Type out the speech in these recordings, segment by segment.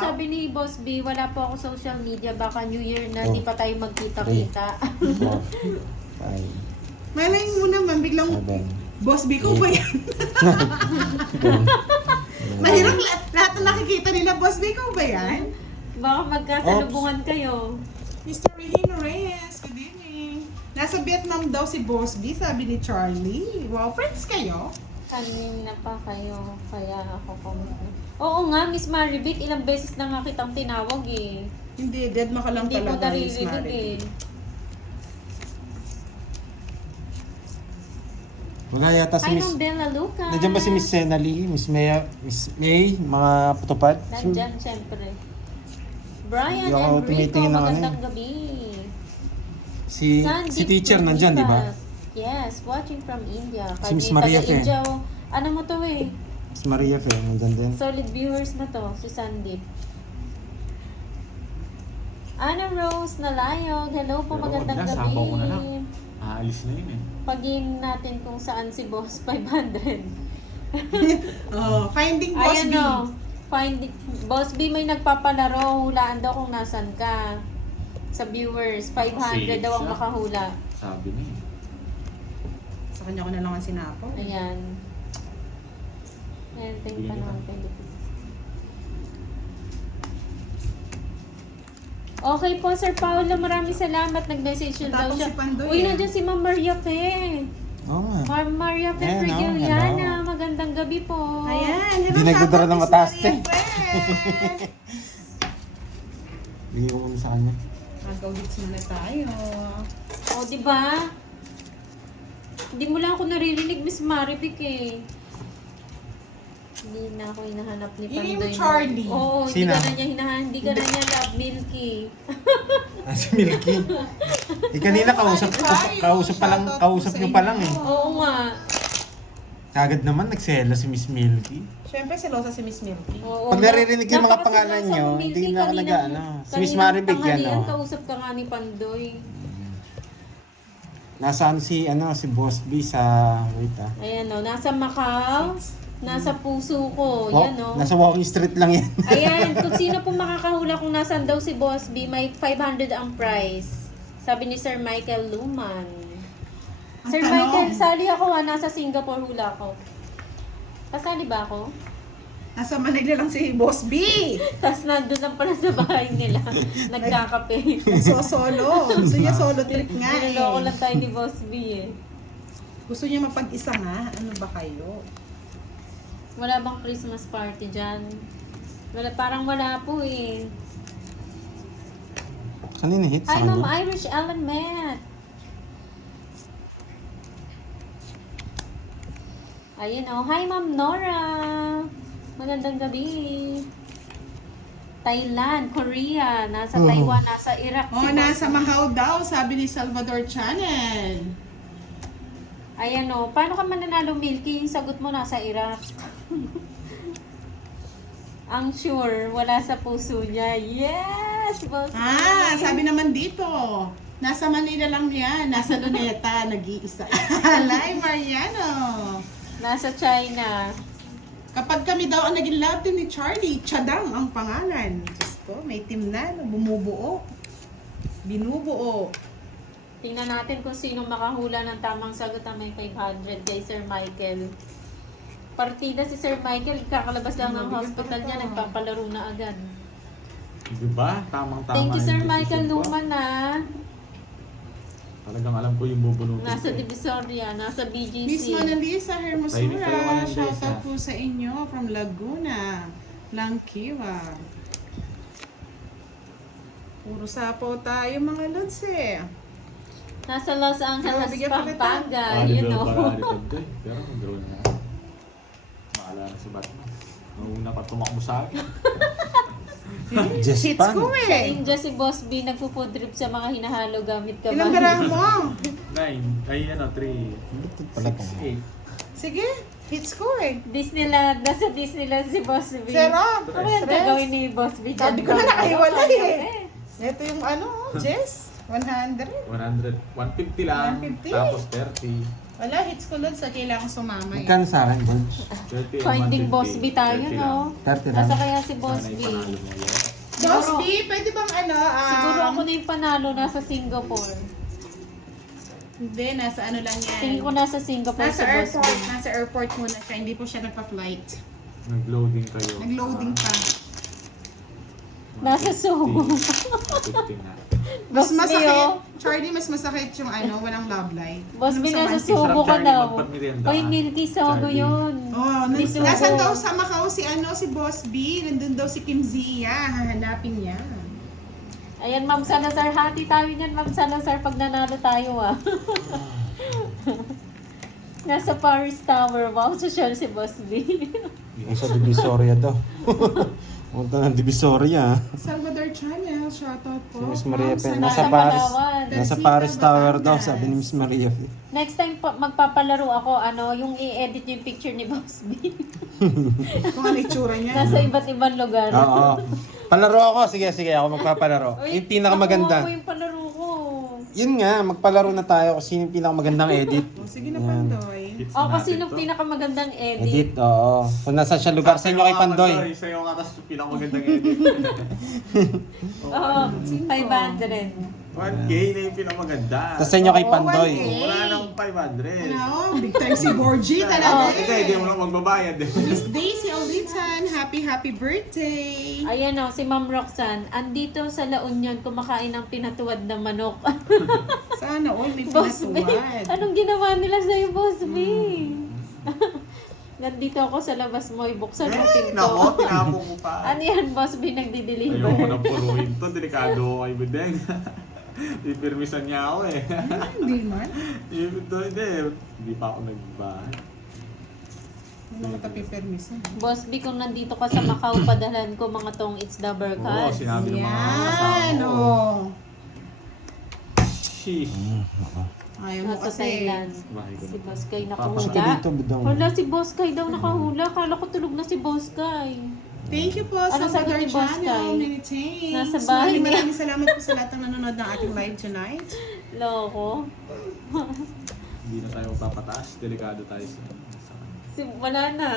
sabi ni Boss B, wala po ako social media. Baka New Year na, Oh. di pa tayo magkita-kita. 4, 5, Malay mo naman, biglang 7, Boss B ko ba yan? Mahirap lahat na nakikita nila, Boss B ko ba yan? Baka magkasalubungan kayo. Mr. Regino Reyes, good evening. Nasa Vietnam daw si Boss B, sabi ni Charlie. Wow, friends kayo? Kanina pa kayo, kaya ako comment. Oo nga, Miss Maribit, ilang beses na nga kitang tinawag eh. Hindi, dead ma ka lang Hindi ko talaga, Miss naririnig Mari. eh. Wala yata si Hi, Miss... Ma'am Bella Lucas. Nandiyan ba si Miss Senali, Miss May, mga patupad? Nandyan, syempre. Brian Hindi ako Enrico, tumitingin ng ano magandang eh. gabi. Si teacher nandyan, di ba? Yes, watching from India. Si Miss Maria Fe. India, ano mo to eh? Si Maria Fe, nandyan din. Solid viewers na to, si Sandeep. Ana Rose Nalayog, hello po, Pero magandang wag na, gabi. sabaw ko na lang. Aalis na yun eh. Pag-game natin kung saan si Boss 500. Oh, finding Boss Ayan B. o, Boss B may nagpapalaro, hulaan daw kung nasan ka. Sa viewers, 500 daw ang siya. makahula. Sabi na eh. Sa kanya ko na lang ang sinapo. Ayan. Ayan, tingin pa naman. Okay po, Sir Paolo, maraming salamat. Nag-message yun daw Tapos siya. si Pandoy, Uy, eh. nandiyan si Ma'am Maria Fe. Oo nga. Ma'am Maria Fe Ayan, Frigiliana. Magandang gabi po. Ayan, hello, Hindi nagdadala ng Miss mataas, Maria eh. Fe. Bigay ko muna sa kanya. Mag-audits muna tayo. O, di ba? Hindi mo lang ako naririnig, Miss Maribik eh. Hindi na ako hinahanap ni Yun yung Pandoy. Charlie. Oo, hindi Sino? ka na niya hinahanap. Hindi ka na niya love Milky. Ah, si Milky. Eh, kanina kausap niyo pa lang eh. Oo nga. Kagad naman nagsela si Miss Milky. Siyempre, selosa si Miss Milky. Oo, Pag naririnig yung mga napakaseryoso pangalan mo, nyo, Milky. hindi na ako Kaninang- nag-ano. Si Miss kaninang Maribik yan, tanghalian, oh. kausap ka nga ni Pandoy. Nasaan si Boss B sa... Wait ah. Ayan o, nasa Macau. Nasa puso ko. Oh, Yan o. nasa walking street lang yan. Ayan, kung sino po makakahula kung nasan daw si Boss B, may 500 ang prize. Sabi ni Sir Michael Luman. Ang Sir tanong. Michael, sali ako ha, nasa Singapore hula ko. Kasali ba ako? Nasa Manila lang si Boss B. Tapos nandun lang pala sa bahay nila. Nagkakape. Solo. Gusto niya solo trip nga Niloloko eh. lang tayo ni Boss B eh. Gusto niya mapag-isa nga. Ano ba kayo? Wala bang Christmas party dyan? Wala, parang wala po eh. Kanina hit sa Hi, Ma'am kanya? Irish Ellen Matt. Ayun oh. Hi, Ma'am Nora. Magandang gabi. Thailand, Korea, nasa Taiwan, nasa Iraq. Oh, nasa Macau daw, sabi ni Salvador Channel. Ayan oh. Paano ka mananalo, Milky? Yung sagot mo nasa Iraq. Ang sure, wala sa puso niya. Yes! Boss. Sabi naman dito. Nasa Manila lang yan. Nasa Luneta, nag-iisa. Alay, Mariano. Nasa China. Kapag kami daw ang naging love team ni Charlie, Chadang ang pangalan. Diyos ko, may team na, bumubuo. Binubuo. Tingnan natin kung sino makahula ng tamang sagot ang may 500 kay Sir Michael. Partida si Sir Michael, kakalabas lang ng hospital niya, nagpapalaro na agad. Diba? Tamang-tama. Thank you Sir yung Michael decision ko. Luman na. Talagang alam ko yung bubunutin Nasa ko eh. Divisoria, nasa BGC. Miss Mona Lisa Tahimik pa Hermosura, naman yung shout out Lisa. po sa inyo from Laguna, Langkiwa. Puro sapo tayo mga lods eh. Nasa Los Angeles, Bigyan pa kita. Pampanga. Di You ba know. parari pag doon? Pero mag-draw na. Maala na si Batman. Nauna pa tumakbo sa akin. Just Hits pan. ko Sa eh. India si Boss B nagpo-food trip sa mga hinahalo gamit ka Ilang garahe mo? 9. Ay, 3. Ito pala to. 8. Sige, hits ko eh. Disneyland, nasa Disneyland si Boss B. Sarap. Ano yung Stress. gagawin ni Boss B? Sabi ko na nakahiwalay eh. Ito yung ano, Jess, 100. 100. 150 lang. 150. Tapos 30. Wala, hits ko lang sa kailangan sumama eh. Magkano sa akin, George? 30 Finding 150, Boss B tayo, 30 no? 30 lang. Nasa kaya si Boss Sana B. ipanalo mo yan. Boss B, pwede bang Siguro ako na yung panalo, nasa Singapore. Hindi, nasa ano lang yan. Tingin ko nasa Singapore Nasa si Boss B. airport, nasa airport muna siya. Hindi po siya nagpa-flight. Nag-loading kayo. Nag-loading pa. Nasa Subo. 50 na. Mas Boss B, masakit. oh. Charlie, mas masakit yung walang love life. Boss B, Ano nasa sa Subo Sarap, ka Charlie, daw. magpamerienda Oy, ka. Milky Sogo Charlie. yun. Oh, Di Subo. nasan daw sa Macau si si Boss B? Nandun daw si Kim Zia. Hahanapin niya. Ayan, Ma'am Salazar. Hati tayo niyan, Ma'am Salazar, pag nanalo tayo, ah. Nasa Paris Tower. Wow, social si Boss B. Nasa Divisoria daw. Punta ng Divisoria. Salvador Channel, shoutout po. Si Miss Maria From Pen. Nasa Nasa Paris. Palawan. Nasa Teresita, Paris Tower daw, Batangas. sabi ni Miss Maria. Next time magpapalaro ako, yung i-edit yung picture ni Boss B. Kung ano itsura niya. Nasa iba't ibang lugar. Oo. Palaro ako. Sige, ako magpapalaro. Uy, Yung pinakamaganda. nakuha ko yung palaro ko. Yun nga, magpalaro na tayo kung sino yung pinakamagandang edit. O, sige na, Pandoy. Hits O, na kasi natin nung to. pinakamagandang edit. Edit, oo. Kung nasa siya lugar sa inyo kay Pandoy. Sa'yo nga, tapos pinakamagandang edit. Oo, 500. 1K na yung pinakamaganda. Tapos sa inyo kay Oo, Pandoy. 1K. Wala nang 500. Ano? Big time si Borgie talaga Hindi mo eh. lang magbabayad eh. Miss Daisy Aulitan, happy birthday! Ayan o, si Ma'am Roxanne. Andito sa La Union, kumakain ng pinatuwad na manok. Sana all may Boss B, pinatuwad. anong ginawa nila sa'yo, Boss B? Nandito ako sa labas mo, ibuksan mo Eh, nako, pinto. tinapong ko pa. Ano yan, Boss B, Ayoko nagdi-deliver? na puruhin to, delikado ko kay Bideng. Ipirmisan niya ako eh. Hindi man. Hindi pa ako nagbahay. Ano naman ito pipermisan? Boss B, kung nandito ka sa Macau, padalhan ko mga tong It's the Oo, Burkad. sinabi ng mga Yan, kasama ko. oh. Sheesh. Ayaw mo Nasa kasi. Thailand. Bahay ko Si na. Boss Kai Pasok nakahula. ka dito, bidong. Wala, si Boss Kai daw nakahula. Kala ko tulog na si Boss Kai. Thank you po Ano sa sagot Salvador ni Boss Channel. Kai? Many thanks. Nasa bahay niya. Maraming salamat po sa lahat ng nanonood ng ating live tonight. Loko. Hindi na tayo magpapataas. Delikado tayo sa Wala na.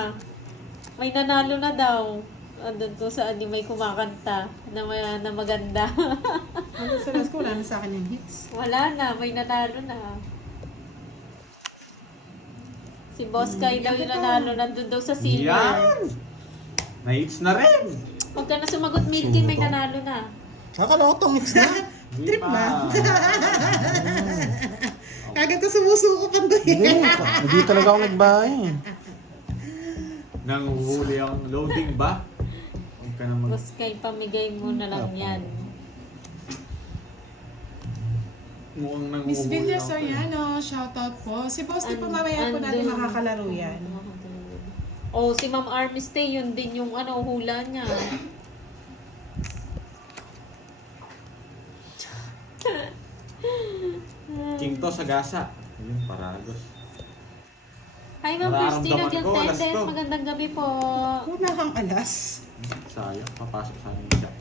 May nanalo na daw. Andun ko saan may kumakanta na maganda. Ano sa last ko, wala na sa akin yung hits. Wala na, may nanalo na. Si Boss Kai daw yung nanalo. Nandun daw sa silver. Yan! Na-hits na rin! Huwag ka na sumagot, Milky. May nanalo na. Akala ko tong mix na. Hindi Trip pa. ba? Kagad ka sumusuko Pandoy. Hindi talaga ako nagbahay. Nang huli ang loading ba? Huwag ka na mag... Boss Kai, pamigay mo na lang yan. Mukhang nang Miss huli Villa ako. Soriano, shoutout po. Si Boss, di pa mamaya po natin Andun. makakalaro yan. Oh, si Ma'am Armiste, yun din yung hula niya. King to sa gasa. Ayun, paragos. Hi Ma'am Nararamdaman Christina ko, alas Giltendes, ko. magandang gabi po. Wala kang alas. Sayang, papasok sa amin siya.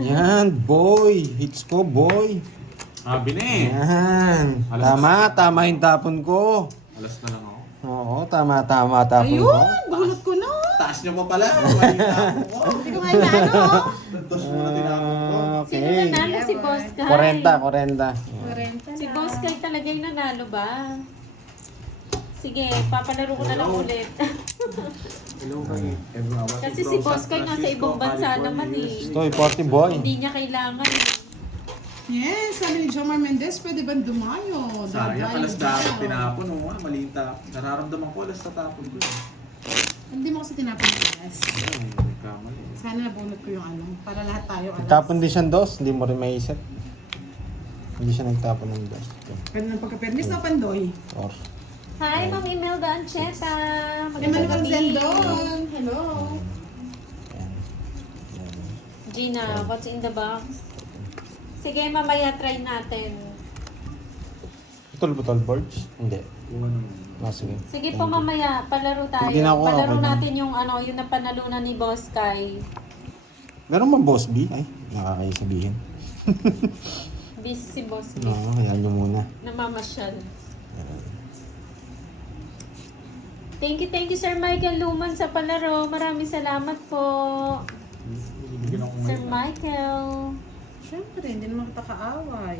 Yan, boy. Hits ko, boy. Sabi na eh. Yan. Tama yung tapon ko. Alas na lang ako. Oo, tama tapon ko. Ayun, bunot ko na. Taas niyo pa pala. Mali na ako. Hindi ko nga inaano. Tantos mo na tinapon ko. Sino Okay. nanalo? Si Boss Kai. 40. Renta Si Boss Kai talaga yung nanalo ba? Sige, papalaro ko na lang ulit. Hello kayo. Kasi si Boss Kai nasa ibang bansa naman eh. Ito, 40 boy. Hindi niya kailangan eh. Yes, sabi ni Jomar Mendez, pwede ba dumayo? Sayang, Dadayo alas dapat daw. tinapon. Oo nga, mali yung tapon. Nararamdaman ko alas sa tapon ko. Hindi mo kasi tinapon yung alas. Ay, kamali. Sana nabunot ko yung para lahat tayo alas. Nagtapon din siyang dos, hindi mo rin maisip. Hindi siya nagtapon ng dos. Pwede ng pagka-permis na Pandoy. Or, Hi, Ma'am Imelda Ancheta. Emmanuel Magandang gabi. Zendon. Hello. yan. Gina, what's in the box? Sige, mamaya try natin. Putol boards? Hindi. Kung ano. Sige. Sige po mamaya, palaro tayo. Hindi na ako, Palaro okay na. natin yung yung napanalunan ni Boss Kai. Meron ba boss B? Ay, nakakasabihin. Busy si boss No, ayan nyo muna. namamasyal. Thank you Sir Michael Luman sa palaro. Maraming salamat po. Bibigyan ako Sir ngayon. Michael. Siyempre, hindi naman kita kaaway.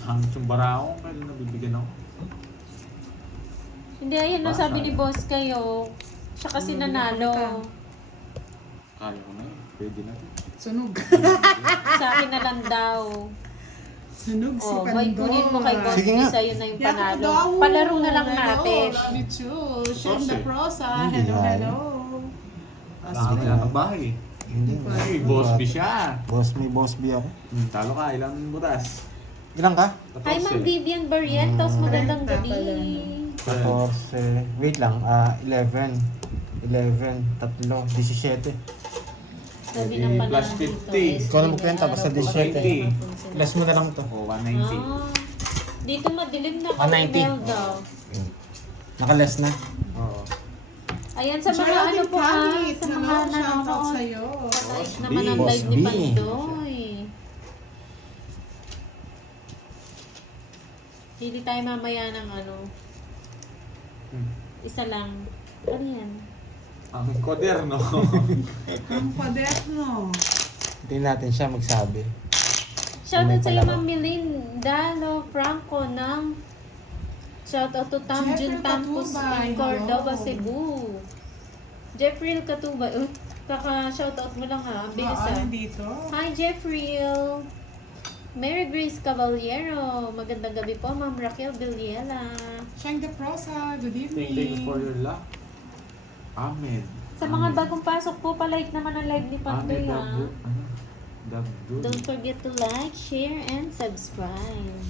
Hangit yung bara ako, kaya nabibigyan ako. Hindi, ayan no, sabi ni boss kayo. Siya kasi nanalo. Kaya ko na yun. Pwede na. Sunog. Sa akin na lang daw. Sunog si Oh, Pandor. may kunin mo kay boss. Sige nga. Sa'yo na yung Yaku panalo. daw. Palaro na lang natin. Hello, love you too. Shem Prosa the eh. Prosa. Hindi Hello, yan. hello. Wala ka ng bahay. Hindi. Ay, boss B siya. May boss B ako. Talo ka, ilang butas? Ilang ka? Hi, Ma'am Vivian Barrientos. Magandang gabi. 14. Wait lang, 11. 11, tatlo, 17. Sabi ng panalo Plus dito. 50. Ikaw na magkwenta, basta 17. 190. Last mo na lang to. O, 190. Ah, dito madilim na 190. Imelda. Naka-less na. Oo. Ayan sa mga ano po sa mga shoutout nanonood. sa'yo. Patay Boss naman B. ang Boss live ni B. Pandoy. Hindi tayo mamaya ng ano. Isa lang. Ano yan? Ang koderno. Ang kwaderno. Hindi natin siya magsabi. Shoutout sa iyo, palaro. Ma'am Milin Dalo Franco ng shoutout to Tam Jeffrey Jun Campus Katubay, in Cordova, hello. Cebu. Jeffrey Katubay. Kaka-shoutout mo lang ha. Ang bilis ah. Dito. Hi, Jeffrey. Mary Grace Caballero. Magandang gabi po, Ma'am Raquel Villela. Shem the Prosa. Good Thank evening. you for your luck. Ahmed. Sa mga bagong pasok po, palike naman ang live ni Pandoy Ahmed ha. Dabdul. Don't forget to like, share, and subscribe.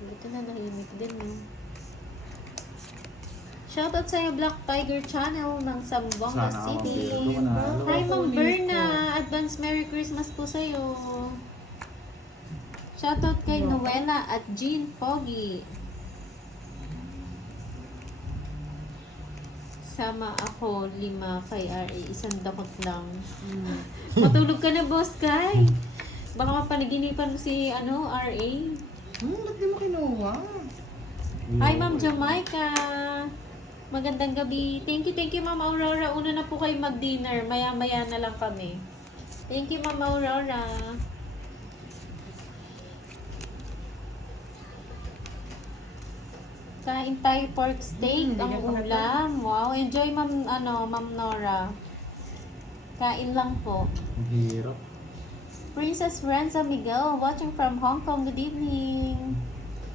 Ito na nahimik din no. Shoutout sa iyo, Black Tiger Channel ng Zamboanga Sana City. ako manalo. Hi, Ma'am Berna. Advance Merry Christmas po sa iyo. Shoutout kay Noela at Jean Pogi. Sama ako 5 kay RA. Isang dakot lang. Matulog ka na, Boss Kai. Baka mapanaginipan mo si RA. Ba't di mo kinuha? Hi, Ma'am Jamaica. Magandang gabi. Thank you, Ma'am Aurora. Una na po kayo mag-dinner. Maya-maya na lang kami. Thank you, Ma'am Aurora. Kain tayo pork steak, Hindi ang ka pa ulam. Wow, enjoy Ma'am Nora. Kain lang po. Ang hirap. Princess Renza Miguel, watching from Hong Kong. Good evening.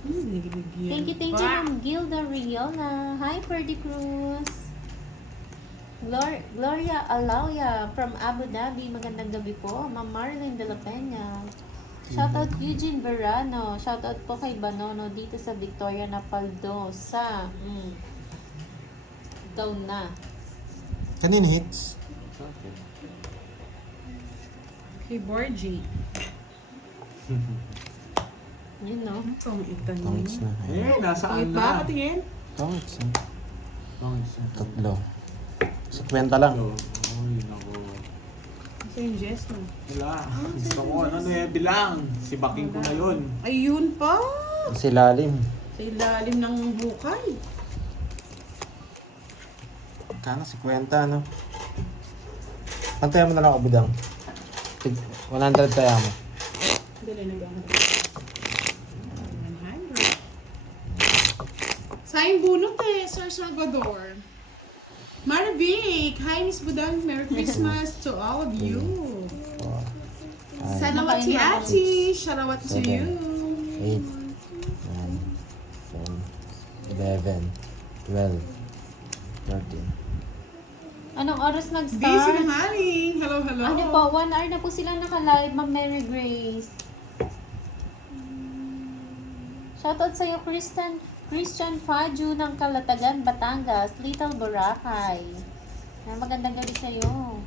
Thank you, Ma'am Gilda Riola. Hi, Ferdy Cruz. Gloria Alauya from Abu Dhabi. Magandang gabi po. Ma'am Marlene de la Peña. Shoutout Eugene Verano. Shoutout po kay Banono dito sa Victoria Napaldosa. Down na. Kanina hits? Sa akin. Kay Borgie. Yun no. Itong itan Tongits na. Eh, nasaan Tingin ba? na? Patingin? Tongits na. Tongits na. Tatlo. Sa kwenta lang. Ay, nako. Sa yung Jess no? Wala. Gusto ko bilang. Si Baking ko na yun. Ayun pa! Sa ilalim. Sa ilalim ng bukay. Kano, 50, no? Pantayan mo na lang ako, Budang. 100 tayo mo. Dali na ba? 100. Sayang bunot Sir Salvador. Marvic! Hi, Miss Budang. Merry Christmas to all of you. Salawat si Ati. Salawat to you. 8, 9, 10, 11, 12, 13. Anong oras Busy nag-start? na haling. Hello, hello. Ano po, 1 hour na po sila naka-live, Ma'am Mary Grace. Shoutout sa'yo, Christian Faju ng Calatagan, Batangas, Little Boracay. Magandang gabi sa'yo.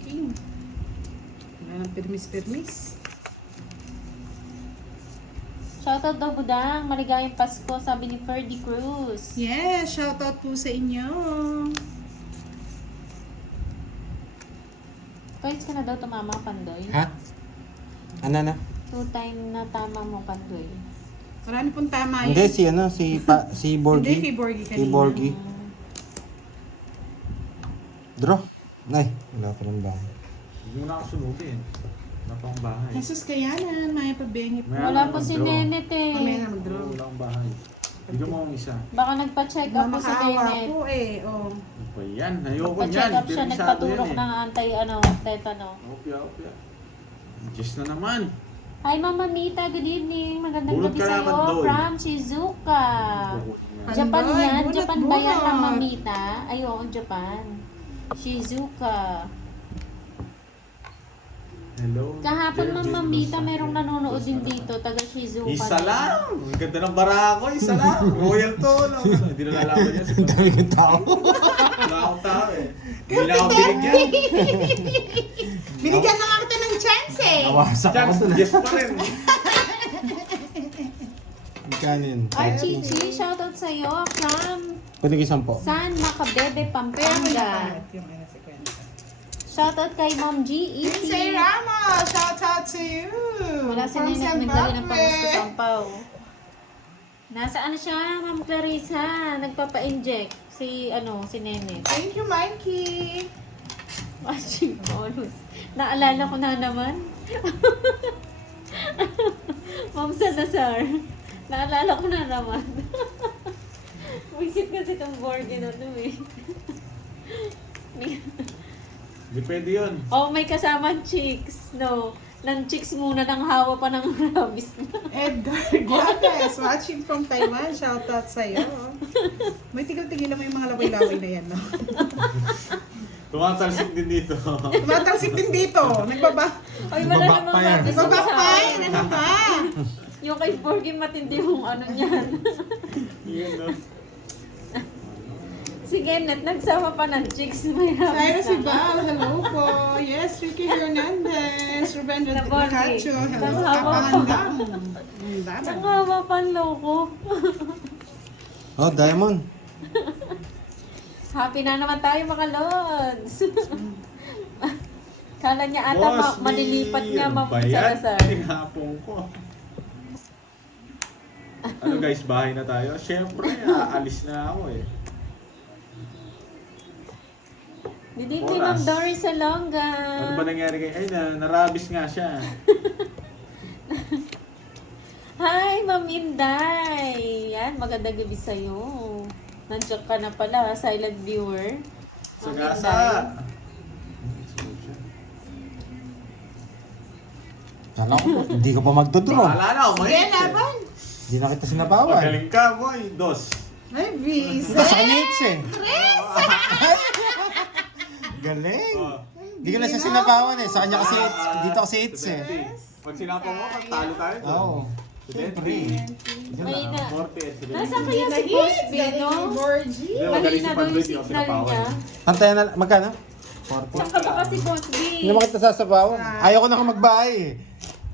King. Wala nang permis-permis. Shoutout daw Budang, maligayang Pasko, sabi ni Ferdy Cruz. Yes, shoutout po sa inyo. Twice ka na daw tumama, Pandoy. Ha? Ano na? 2 time na tama mo, Pandoy. Marami pong tama yun. Hindi, si Borgie. Hindi, kay Borgie Si kanina. Borgie. Draw. Nay, wala pa rin ba? Hindi mo na ako sunugin. Wala pa akong bahay. Jesus kayanan, maya pabengit. Wala po si Nenet eh. Mamaya na mag-draw. Wala akong bahay. Bigyan mo akong isa. Baka nagpa-check up po si Mamakaawa Nenet. po eh. Oh. Ano ba yan? Ayoko Nagpa-check yan. up siya, Delisado nagpaturok yan eh. ng tetano. Opya. Diyos na naman. Hi Mama Mita, good evening. Magandang Bunot gabi ka naman, sa'yo Doy. from Shizuoka. Japan Pandoy, yan? bunot, Japan ba yan, bunot. Mama Mita? Ay, oo, Japan. Shizuoka. Hello. Kahapon, Jen Mama Luz Mita, Santos. merong nanonood din dito, taga Shizuoka. Isa lang! Ang ganda ng barako, isa lang! Royal to, no? Hindi na lalaban yan. Ang dami kong tao. Wala akong tao eh. Hindi na akong binigyan. Binigyan na nga kita ng chance eh. Nawasak ako Chance, dun. yes pa rin. Ang kanin. Archie, shoutout sa'yo from Pwede ko 10 po. San Macabebe, Kaya mo Pampanga. yung ano si Kwenta. Shoutout kay Mom G. Lindsay Easy. Ramos, shout out to you. Wala si From Nenet nagdali ng Zimbabwe. pangos sa Sampaw. Nasaan na siya, Ma'am Clarissa? Nagpapa-inject si Nenet. Thank you, Mikey. Watching bonus. Naalala ko na naman. Ma'am Salazar. Naalala ko na naman. Wisit kasi itong board yun eh. Hindi pwede yun. Oh, may kasamang chicks. No. Nang chicks muna, nang hawa pa ng rabies na. Edgar Guates, watching from Taiwan. Shout out sa'yo. May tigil-tigil lang yung mga laway-laway na yan, no? Tumatalsik din dito. Tumatalsik din dito. Nagbaba. Ay, wala namang Backfire. rabies yung Nagbaba-fire. kasama. Ano ba? Yung kay Borgie matindi yung ano niyan. Yun, no? Si Kenneth, nagsama pa ng chicks. May Cyrus rabies na. Ibal, hello po. Yes, Ricky Hernandez. Ruben Nabongi. Nacacho, hello. Nanghawa pa. Kapangandang. Laban. Ang hawa pa ang loko. Oh, Diamond. Happy na naman tayo mga lods. Kala niya ata Boss, malilipat niya ano Ma'am ba yan? Salazar. Tinapong ko. Ano guys, bahay na tayo? Siyempre, aalis na ako eh. Good evening, Ma'am Oras. Doris Salonga. Ano ba nangyari kay... Ay, narabis nga siya. Hi, Ma'am Inday. Yan, magandang gabi sa'yo. Nandiyan ka na pala, silent viewer. Sa Ma'am gasa. Inday. Kala ko, hindi ka pa magdodraw. Bahala na, Sige, umayos eh. laban. Hindi na kita sinabawan. Magaling ka, boy. Dos. Ay, busy. Sa kanya hits eh. Galing. Oh. Hindi ka na siya sinabawan eh. Sa kanya kasi hits. Dito kasi hits eh. Pag sinapa mo, talo tayo doon. Oo. Siyempre. May na. 40. Nasaan kaya si Boss B, no? Borgie. Hindi, magaling Kanina si daw Pandoy, yung di ako signal sinapawan. niya. Antayan na, magkano? 40. Saan ka ba kasi Boss B? Hindi naman kita sasabawan. Ayaw ko na kang magbahay eh.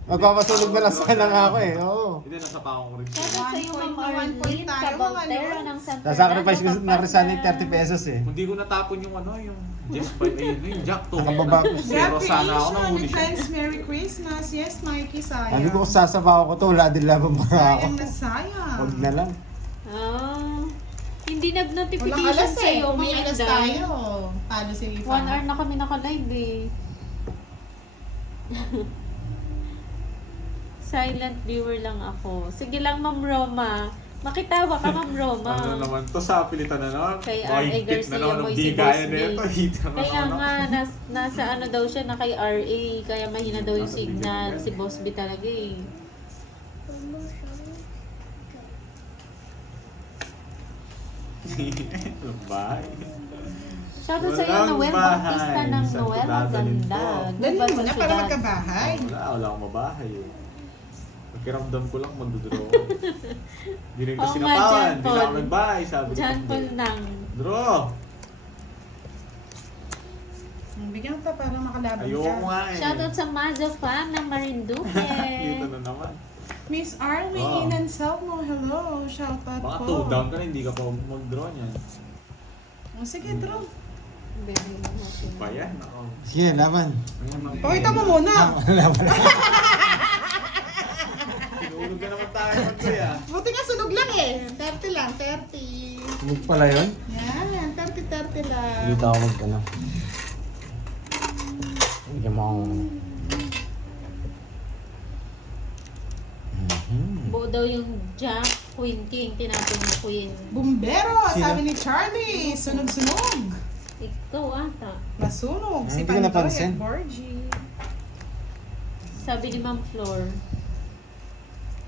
Magpapasulog na lang sana nga ako eh. Oo. Hindi, nasa pako ko rin siya. Shoutout sa'yo, Ma'am 1.1 Arlene tayo, Cabaltero mga ng San Sasacrifice ko Fernando, na Rizal ng Pampanga. 30 pesos eh. Kung di ko natapon yung yung Jess 5, ayun na yung Jack to. Nakababa ko siya. Zero sana ako nang huli siya. Thanks, Merry Christmas. Yes, Mikey, sayang. Sabi ko kung sasabaw ko to, wala din laban para ako. Sayang na sayang. Huwag na lang. Ah, hindi Walang nag-notification alas eh. sa'yo, May Ma'am alas Inday. tayo. Paano si Ipa? 1 hour na kami naka-live eh. Silent viewer lang ako. Sige lang, Ma'am Roma. Makitawa ka, Ma'am Roma. Ano naman to sa pilitan na naman? Kay Boy, R.A. tip Garcia, na naman Boy ng si di kaya Boss na B. ito. Hita na Kaya naman nga, ako. nasa ano daw siya na kay RA, kaya mahina daw yung signal. Si Boss B talaga eh. Bahay. Shoutout sa'yo, Walang Noel bahay. Bautista ng Saan Noel. ko dadalhin Maganda. to? Dali Gubat mo sa na para syudad. magkabahay. Wala akong mabahay eh. Pakiramdam ko lang magdodraw. Hindi rin kasi Oo nga, napawan. John Hindi na ako Paul. nagbahay. Sabi ko. John Paul nang. Draw! Bigyan ka para makalaban Ayoko ka. nga eh. Shoutout sa Mazo fan ng Marinduque. Dito na naman. Miss Arlene Oh. and Selmo, hello. Shout out Baka po. 2 down ka na, hindi ka pa mag-draw niyan. Oh, sige, draw. Bebe mo natin. Pa yan, ako. Sige, laban. Pakita mo muna. Tinulog ka naman tayo mag-draw Buti nga sunog lang eh. 30 lang, 30. Huwag pala yun. Yan, 30 lang. Dito ako mag ano. Hindi mo akong ano. Buo daw yung Jack, Queen King, tinapon na Queen. Bumbero, Sino? sabi ni Charlie. Sunog-sunog. Ikaw ata. Nasunog. Si Hindi ko Pandoy napansin. at Borgie. Sabi ni Ma'am Flor.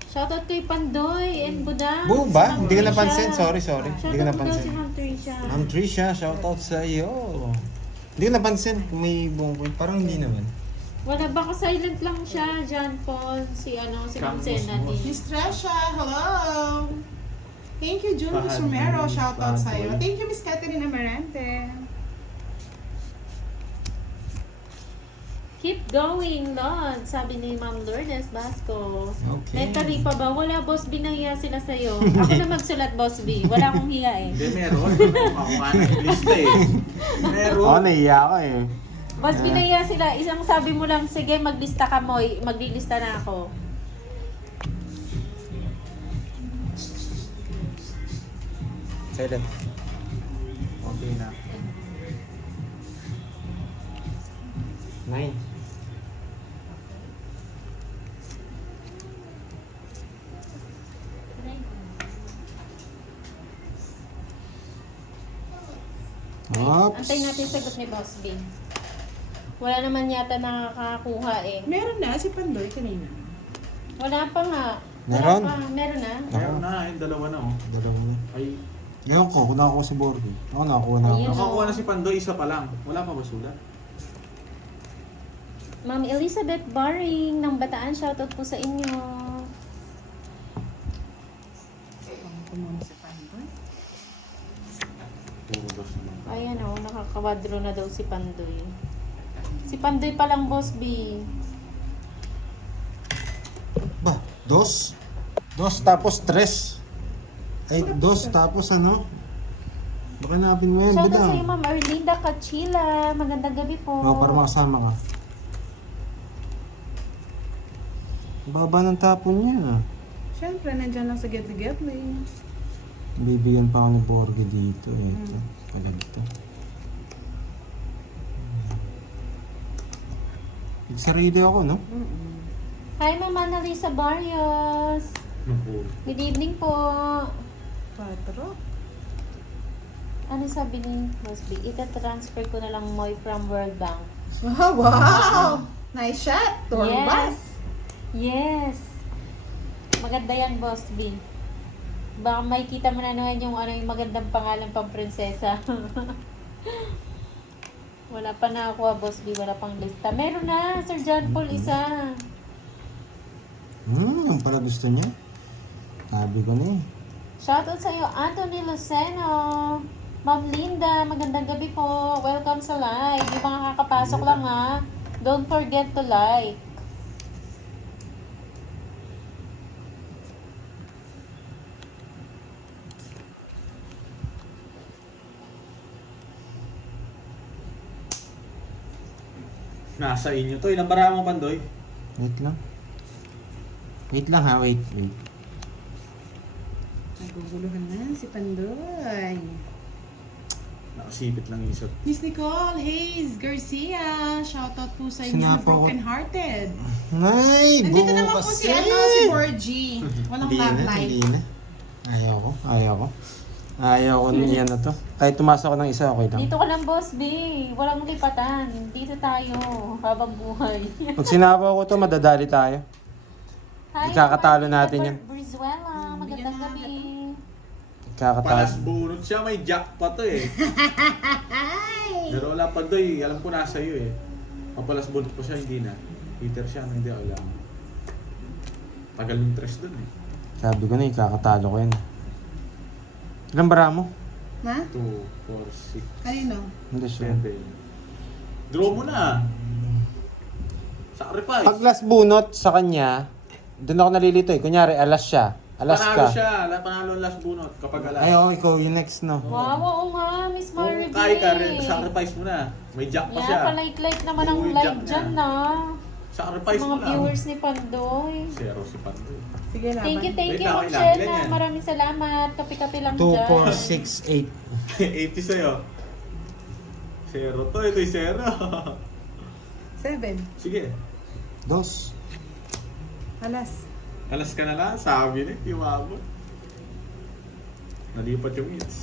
Shoutout kay Pandoy and Budang. Bu ba? Si Ma'am Hindi ko Trisha. napansin. Sorry. Hindi ko Shoutout mo daw napansin. si Ma'am Trisha. Ma'am Trisha, shoutout sa iyo. Hindi ko napansin kung may buong point. Parang hindi naman. Wala, baka silent lang siya, John Paul, si Ma'am Camus Sena mo. din. Miss Tresha, hello. Thank you, Julius Fahad Romero. Miss Shout out Fahad sa'yo. Boy. Thank you, Miss Catherine Amarante. Keep going, Lord, sabi ni Ma'am Lourdes Basco. Okay. May taripa ba? Wala, Boss B, nahiya sila sa'yo. Ako na magsulat, Boss B. Wala akong hiya eh. Hindi, meron. Makuha na yung lista eh. Meron. Oo, nahiya ako eh. Boss B, nahiya sila. Isang sabi mo lang, sige, maglista ka mo. Maglilista na ako. Silent. Okay na. 9. Oops. Antay natin yung sagot ni Boss B. Wala naman yata nakakakuha eh. Meron na si Pandoy kanina. Wala pa nga. Meron? Wala pa. Meron na. Meron na, yung dalawa na oh. Dalawa na. Ay, Ngayon ko, kung nakakuha si Borgi. Ako nakakuha na ako. Ayun. nakakuha na si Pandoy, isa pa lang. Wala pa ba sulat? Ma'am Elizabeth Baring ng Bataan, shoutout po sa inyo. Ito muna si Pandoy. Puro dos naman. Ayan o, nakakawadro na daw si Pandoy. Si Pandoy pa lang, Boss B. Ba, 2? 2 tapos 3. Ay, 2 tapos ano? Baka napin mo yan, Shoutout sa budang. iyo, Ma'am Erlinda Kachila. Magandang gabi po. Oo, para makasama ka. Baba ng tapon niya. Siyempre, nandyan lang sa Gedli-Gedli. Bibigyan pa ako ni Borgi dito. Ito. Palagto. Nagsarili ako, no? Hi, Ma'am Annalisa Barrios. Naku. Good evening po. 4. Ano sabi ni Boss B? Ita-transfer ko na lang Moy from World Bank. Wow! Nice shot! Torbas! Yes. Maganda yan, Boss B. Baka makikita mo na naman yung magandang pangalan pang prinsesa. Wala pa na ako, Boss B. Wala pang lista. Meron na, Sir John Paul, isa. Yung pala gusto niya. Sabi ko na eh. Shoutout sa iyo, Anthony Luceno. Ma'am Linda, magandang gabi po. Welcome sa live. Yung mga kakapasok lang ha. Don't forget to like. Nasa inyo to. Ilang bara mo, Pandoy? Wait lang. Wait lang ha, wait. Naguguluhan na si Pandoy. Nakasipit lang yung isa. Miss Nicole Hayes Garcia, shoutout po sa inyo na Sinapo ko. Broken Hearted. Nay, Nandito buo naman po kasi. si Borgie. Walang Hindi love na, life. hindi na. Ayaw ko niyan na to. Kahit tumasok ako ng isa, okay lang. Dito ka lang, Boss B. Walang lipatan. Dito tayo. Habang buhay. Pag sinabaw ko to, madadali tayo. Hi, Ikakatalo Martina natin yan. Brizuela. Magandang gabi. Kakatalo. Palas bunot siya, may jackpot to eh. Pero wala, Pandoy, alam ko nasa iyo eh. Papalas bunot pa siya, hindi na. Peter siya, hindi alam. Tagal yung tres dun eh. Sabi ko na, ikakatalo ko yan. Ilang bara mo? Ha? 2, 4, 6, Kanino? Hindi sure. 7. Draw mo na. Sacrifice. Pag last bunot sa kanya, doon ako nalilito eh. Kunyari, alas siya. Alas Panalo ka. siya. Panalo ang last bunot kapag alas. Ay, oo, ikaw yung next, no? Wow, oo nga, Miss Kung Marvin. kaya ka rin, sacrifice mo na. May jack pa siya. Yan, palike-like naman ang Oo, live jack dyan niya. na. Sacrifice Mga mo lang. viewers ni Pandoy. Zero si Pandoy. Sige, laban. Thank you, Wait lang, Ma'am wait lang. Ilan Shena. yan? Maraming salamat. Kapi-kapi lang 2, dyan. 4, 6, 8. 80 sa'yo. Zero to. Ito'y zero. 7. Sige. 2. Alas. Alas ka na lang. Sabi na. Iwabot. Nalipat yung hits.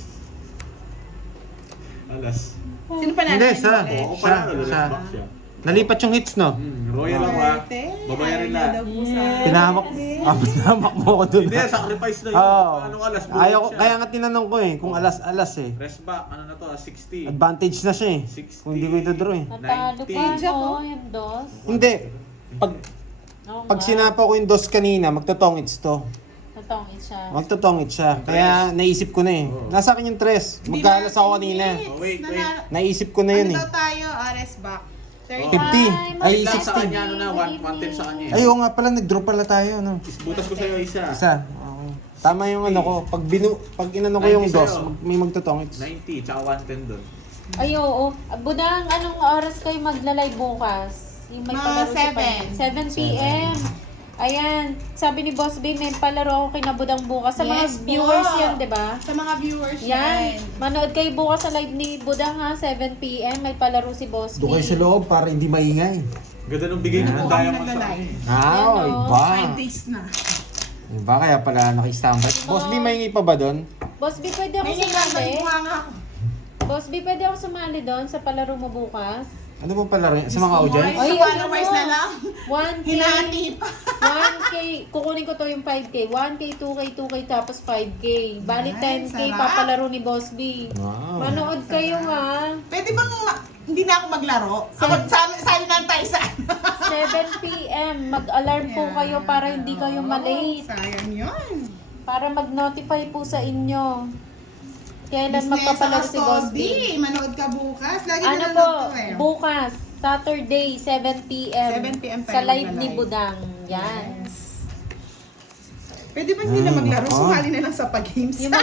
Alas. Sino pa natin? Hindi, siya. Oo, Siya, parang last siya. back siya. Nalipat yung hits, no? Royal ako ha. Babayarin na. Pinahamak, pinahamak mo ako doon. Hindi, sacrifice na yun. Oo. Ano ka, alas Ayaw, siya. kaya nga tinanong ko eh, kung alas-alas eh. Rest back. Ano na to? 60. Advantage na siya eh. 60. Kung hindi ko ito-draw eh. Natalo pa, 90. no? Yung dos. Hindi. Oo Pag nga. sinapa ko yung dos kanina, magtotongits to. Tatongit siya. Magtotongits siya. Kaya naisip ko na eh. Oo. Nasa akin yung tres. Magkalas ako kanina. Oh, wait. Naisip ko na yun eh. Ano daw tayo? Rest back. 30. 50. Ay, Lang sa 60. kanya, ano na, 110 sa kanya. Ay, oo nga pala, nag-draw pala tayo, no? Butas ko sa'yo isa. Isa. Okay. Tama yung ano ko. Pag inano ko yung 90 dos, sa'yo. may magtotongits. 90, tsaka 110 doon. Ay, oo. Budang, anong oras kayo magla-live bukas? Yung may Mga palaro si Pan- 7 p.m. Ayan, sabi ni Boss B, may palaro ako kina Budang bukas. Sa mga Yes po. viewers yan, di ba? Sa mga viewers Yan. yan. Manood kayo bukas sa live ni Budang ha, 7 p.m. May palaro si Boss B. Doon kayo sa loob para hindi maingay. Ganda nung bigay Ako ng ang diamond sa naglalay. akin. Ah, Yan, oh. iba. 5 days na. Iba kaya pala nakistambay. Boss B, maingay pa ba doon? Boss B, pwede ako May sumali? nagbuhang ako. Boss B, pwede ako sumali doon sa palaro mo bukas? Ano ba pala rin? Sa mga audience? Sa Ay, followers ano? na lang. 1K. Hinati pa. 1K. Kukunin ko to yung 5K. 1K, 2K, 2K, tapos 5K. Bali, Ay, 10K sarap. papalaro ni Boss B. Wow. Manood kayo ha. Pwede bang hindi na ako maglaro? Ako, sali lang tayo sa 7 p.m. Mag-alarm po kayo para hindi kayo malate. Sayang yun. Para mag-notify po sa inyo. Kailan magpapalaro si Boss B. Manood ka bukas. Lagi Ano na po, lang to eh. bukas, Saturday, 7 p.m. 7 p.m. sa tayo live ni magla-live. Budang. Yan. Pwede ba hindi na maglaro? oo. Sumali na lang sa pag-games. Yung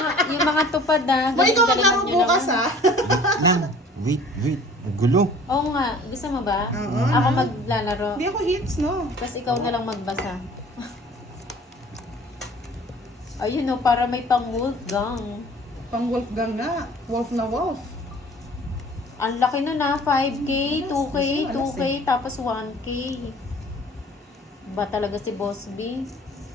mga tupad na. Boy, ikaw maglaro bukas ha. Lang. Wait. Ang gulo. Oo nga. Gusto mo ba? Oo. Ako maglalaro. Hindi ako hits, no? Tapos ikaw na lang magbasa. Ayun o, para may pang Wolfgang. Pang Wolfgang nga. Wolf na wolf. Ang laki na na, 5K, 2K, Yes, 2K, tapos 1K. Ba talaga si Boss B?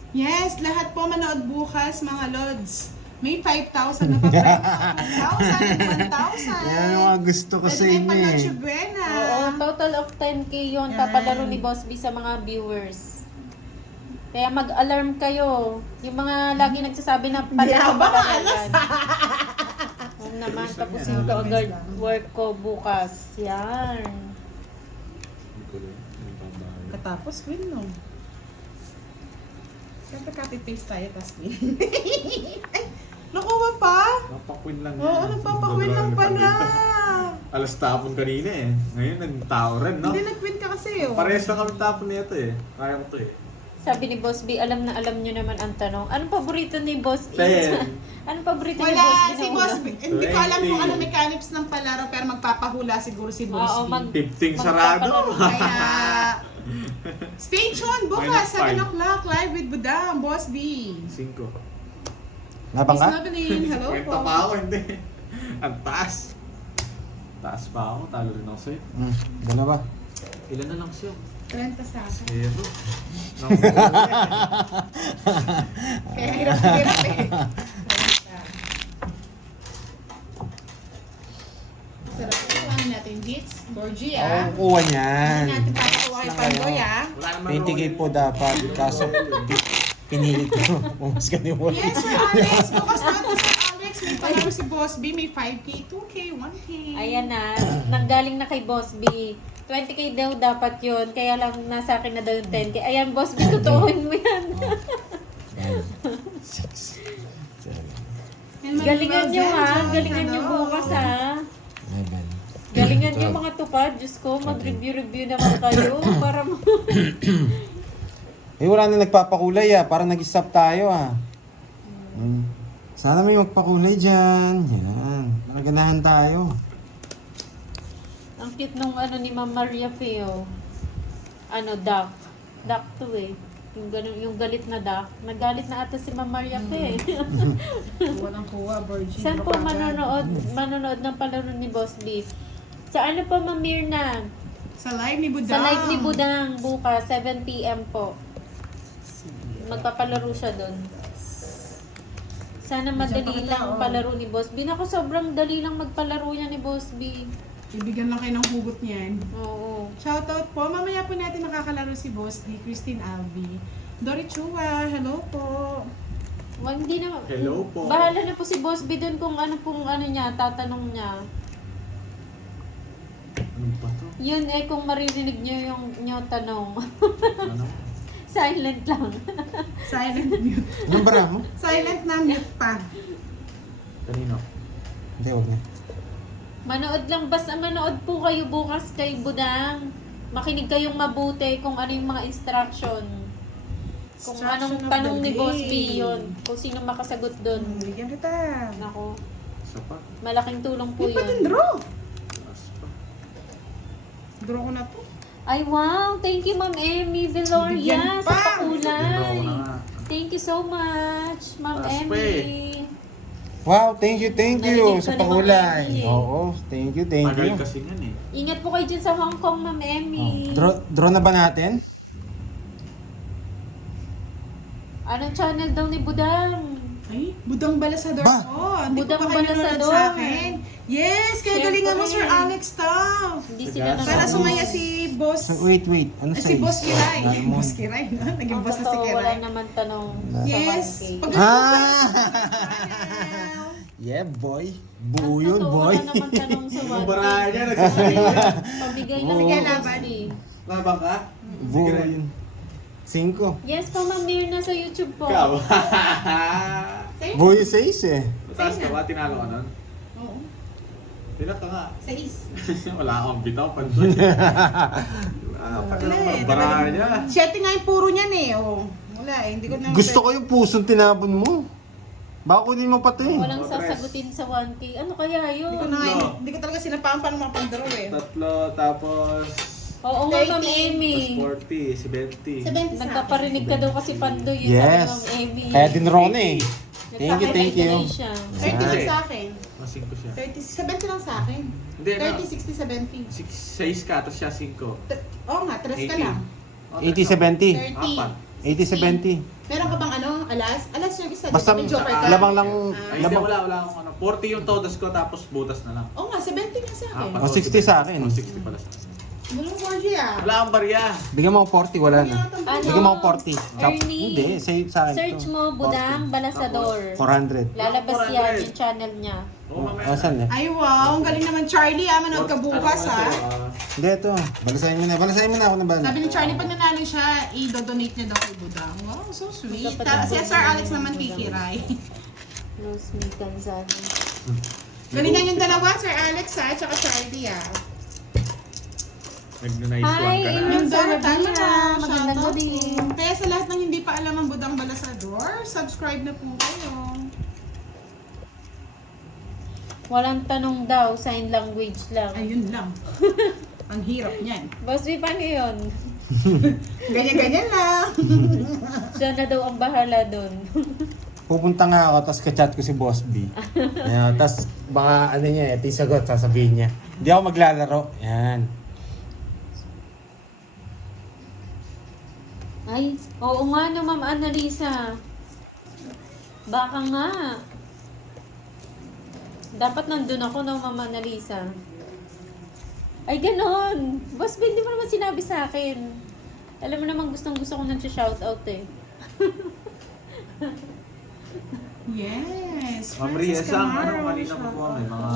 Yes, lahat po manood bukas, mga lods. May 5,000 na pa. 5,000, 1,000. Yan ang mga gusto ko sa Pwede inyo may eh. Panoche Buena. Oo, total of 10K yun. Yan. Papalaro ni Boss B sa mga viewers. Kaya mag-alarm kayo. Yung mga lagi nagsasabi na Hindi ako ba palaro alas? Huwag naman, tapusin ko agad work ko bukas. Yan. Katapos, win no. Siyempre copy-paste tayo, tas win. Ay, nakuha pa? Napakwin lang Oo, nagpapakwin lang pala. Alas tapon kanina eh. Ngayon nagtao rin, no? Hindi nag-win ka kasi, oh. Parehas lang kami tapon nito eh. Kaya ko to eh. Sabi ni Boss B, alam na alam nyo naman ang tanong. Anong paborito ni Boss B? Ten. Anong paborito ni Wala, Boss B? si na Boss, ulam? hindi ko alam kung 20. ano mechanics ng palaro, pero magpapahula siguro si Boss. Oo, B. 15 sarado. magpapalaro. Kaya, stay tuned bukas, -5. 7 o'clock, live with Budang, Boss B. 5. Nabang Miss ka? Noveline, hello Kwenta po. pa ako, hindi. Ang taas. Taas pa ako, talo rin ako sa'yo. Gano'n ba? Ilan na lang siya? 30 sa akin. Zero. Kaya hirap-hirap eh. Sarap ito. Ano natin, Beats? Borgie, Ako ah. kukuha niyan. Ano natin papakuha kay Pandoy, ah. Wala naman 20k po dapat. Kaso, pinilit ko. Umas ka ni Wally. Yes, Sir Alex. Bukas natin, Sir Alex. May palaro si Boss B. May 5K, 2K, 1K. Ayan na, nanggaling na kay Boss B. 20K daw dapat yun, kaya lang nasa akin na daw yung 10K. Ayan, Boss B, totoohin mo yan. 6, 7, And Galingan nyo Manuel ha, Zen, galingan nyo hello. bukas ha. 11. Galingan nyo mga tupad, Diyos ko, mag-review-review naman kayo para Eh, wala na nagpapakulay parang nag-stop tayo Sana may magpakulay dyan. Yan. Naganahan tayo. Ang cute nung ano ni Ma'am Maria Feo. Ano, duck. Duck to eh. Yung, ganun, yung galit na duck. Nagalit na ata si Ma'am Maria Fe. Walang kuha, virgin. Saan po Baka agad. manonood ng palaro ni Boss B? Sa ano po, Ma'am Mirna? Sa live ni Budang. Sa live ni Budang bukas, 7 p.m. po. Magpapalaro siya doon. Sana madali lang palaro ni Boss B. Naku, sobrang dali lang magpalaro niya ni Boss B. Ibigyan lang kayo ng hugot niyan. Oo. Shoutout po. Mamaya po natin nakakalaro si Boss D, Christine Alvi. Dory Chua, hello po. Wag, hindi na. Hello po. Bahala na po si Boss B doon kung ano pong ano niya, tatanong niya. Ano ba to? Yun eh, kung maririnig niyo yung tanong. Ano? Silent lang. Silent mute. Anong bara mo? Silent na mute pa. Kanino? Hindi, huwag na. Manood lang, basta manood po kayo bukas kay Budang. Makinig kayong mabuti kung ano yung mga instruction. Kung Instruction anong of tanong the ni Boss B day. yun. Kung sino makasagot doon. Bigyan kita. Nako, Isa pa. malaking tulong po Yung pa din yun. draw. Taas pa. Draw ko na to. Ay wow, thank you Ma'am Emmy Veloria Bigyan sa pa. Draw ko pakulay. na nga. Thank you so much, Ma'am Taas pa Emmy. Wow, thank you Narinig sa ko ni pakulay. Ma'am Emmy. Oo, thank you. Tagal kasi yan eh. Ingat po kayo dyan sa Hong Kong, Ma'am Emmy. Draw na ba natin? Anong channel daw ni Budang? Ay, Budang Balasador Ba? po. Hindi Budang ko pa kayo nanonood Balasador. sa akin. Yes, kaya Siyempre. galingan mo Sir Alex Staff. Hindi sila Para nanonood. Para sumaya si Boss. Wait. Ano Si size? Boss Kiray. Diamond. Boss Kiray, no? Naging Ang boss na si totoo, wala Kiray. naman tanong sa Yes. 1K. Pag Yeah, boy. Buo Ang yun, totoo, boy. wala naman tanong sa 1K. Yung barahan niya, nagsasalita. Pabigay Oo. lang Sige, ng laban. Boss B. Labang ka? Buo yun. 5. Yes po, Ma'am Mirna sa YouTube po. Ikaw. Buo yung 6 eh. Mataas ka ba? Tinalo ka nun? Oo. Tinak ka nga. Sa is. Wala akong bitaw. Pansoy. Ang barahan niya. Siyete nga yung puro niyan eh. Oh. Wala eh. Hindi ko na... Gusto ko yung pusong tinapon mo. Baka kunin mo pati. Walang Tres. sasagutin sa 1K. Ano kaya yun? Hindi ko na nga, No. hindi ko talaga sinapaan paano mapag-draw eh. Tatlo, tapos... Oo nga, Ma'am 30. Emmy. Tapos 40, 70. 70 sa Nagpaparinig ka daw kasi Pandoy yun, Yes. sabi ni Ma'am Emmy. Kaya dinraw na eh. Thank you. Nagpaparinig siya. 30 lang sa akin. Mas 5 siya. 30, 70 lang sa akin. Hindi, no. 30, 60, 70. 6 ka, tapos siya 5. Oo nga, 3 ka lang. 80-70. 30. 80-70. Meron ka bang ano, alas? Alas yung isa. Basta di ba may joker ka? labang lang. Ay, hindi, wala akong ano. 40 yung todas ko, tapos butas na lang. Oo nga, 70 nga sa akin. O, 60 sa akin. O, 60 pala sa akin. Wala mo 40 ah. Wala akong barya. Bigyan mo ako 40, wala na. Ano? Bigyan mo ako 40. Ernie, Hindi, sa akin search to. mo Budang Balasador. 400. Lalabas yan yung channel niya. Oo, mamaya. O, saan eh? Ay wow, ang galing naman Charlie ah, manood ka bukas ah. Hindi, ito. Balasahin mo na. Balasahin mo na ako na bala. Sabi ni Charlie, pag nanalo siya, i-donate niya daw kay Budang. Wow, so sweet. Si Sir Alex naman kikiray. Rose May Gonzalez. Galingan yung dalawa, Sir Alex ha, tsaka Charlie ah. Nag-nice Hi, one ka na. Amy. Yung Sarah tama Bia, na, magandang shoutout gabi. po. Kaya sa lahat ng hindi pa alam ang Budang Balasador, subscribe na po kayo. Walang tanong daw, sign language lang. Ayun lang. Ang hirap niyan. Boss B, paano yun? Ganyan-ganyan lang. Siya na daw ang bahala doon. Pupunta nga ako, tapos kachat ko si Boss B. Ayan, tapos baka ano niya, ito yung sagot, sasabihin niya. Hindi ako maglalaro. Yan. Ay, oo nga no, Ma'am Annalisa. Baka nga. Dapat nandun ako no, Ma'am Annalisa. Ay, ganon. Boss Ben, di mo naman sinabi sa akin. Alam mo naman gustong gusto ko nang shoutout eh. Yes. Ma'am Ria, Francis saan? Camaro, Anong kanina mo po? May mga...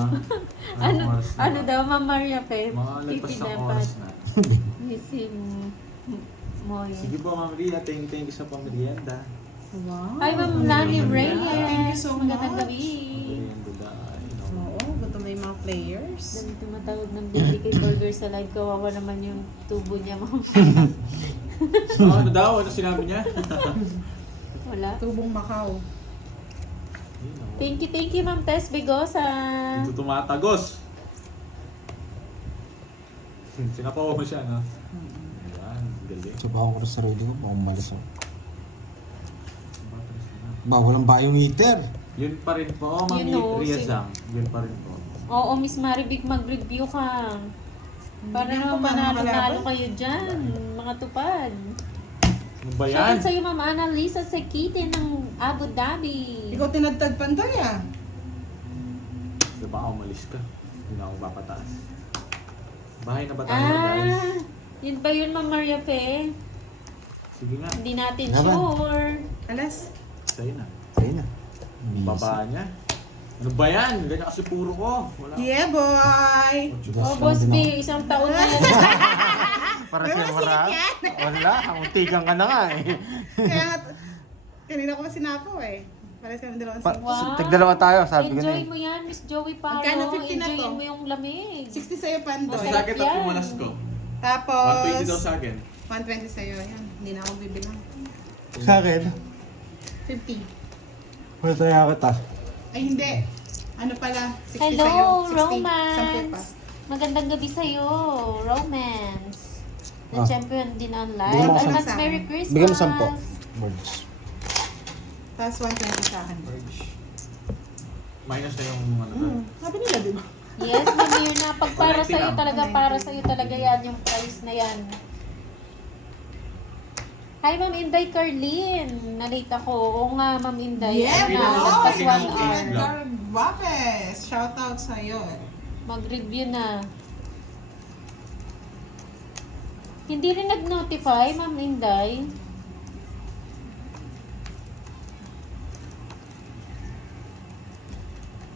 Ano, oras na ano ba? daw, Ma'am Maria Pe? Mga lagpas ng Pipinapat. oras na. Isim Moy. Sige po, Ma'am Ria. Thank you sa pamerienda. Wow. Hi, Ma'am Lani Reyes. Thank you so Magandang much. gabi. Merienda dahil. Oo, gusto may mga players. Dami tumatawag ng BBK Burger sa live. Kawawa naman yung tubo niya, Ma'am. Ano daw? Ano sinabi niya? Wala. Tubong Macau. Thank you, Ma'am Tess Bigosa. Ito tumatagos. Sinapawa mo siya, no? Ayan, galing. Subahan ko rin sa sarili ko, baka umalis ako. Ba, walang bayong heater. Yun pa rin po, Ma'am You know, Riazang. Yun pa rin po. Oo, Miss Maribig, mag-review ka. Para Hindi naman ako pa manalo-nalo nakalaban. kayo dyan, mga tupad. Ano ba yan? Shoutout sa'yo, Ma'am Annalisa Sekite ng Abu Dhabi. Ikaw tinadtad pantoy ah. Diba ako umalis ka? Hindi na ako papataas. Bahay na ba tayo, guys? Ah, yun ba yun, Ma'am Maria Fe? Sige nga, Hindi natin Naman. sure. Alas. sa'yo na. Sa'yo na. Baba niya. Ano ba yan? Ganyan kasi puro ko. Wala. Yeah, boy! Oh, Boss B, isang taon na yan. Para May siya masilip marami. yan. Wala, untigang ka na nga eh. Kaya nga, kanina ko sinapo eh. Para sa dalawang Pa- sing. Wow. Tigdalawa tayo, sabi ko na Enjoy eh. mo yan, Miss Joey Paro. Magkano 50 na Enjoyin to? mo yung lamig. 60 sa'yo, pantoy. Masarap. Sakit at pumalas ko. Tapos, 120 daw sa akin. 120 sa'yo. Yan, hindi na ako bibilang. Sa akin, 50. wala tayo kita. Ay, hindi. Ano pala? 60 Hello, sa'yo. 60. Romance. Magandang gabi sa'yo, Romance. The Ah. champion din online. Bigyan mo ako Advance sa- Merry Christmas. Bigyan mo 10. Words. Tapos 120 sa akin, Burge. Minus na yung ano. Sabi nila, di ba? Yes, Ma'am Mirna. Pag para Connecting sa'yo lang. talaga, para sa'yo talaga yan, yung price na yan. Hi, Ma'am Inday Carlin. Nalate ako. Oo nga, Ma'am Inday. Yeah, Ano, boy! nagpas Okay, 1 okay. hour. Edgar Guapes. Shout out sa'yo. Mag-review na. Hindi rin nag-notify, Ma'am Inday.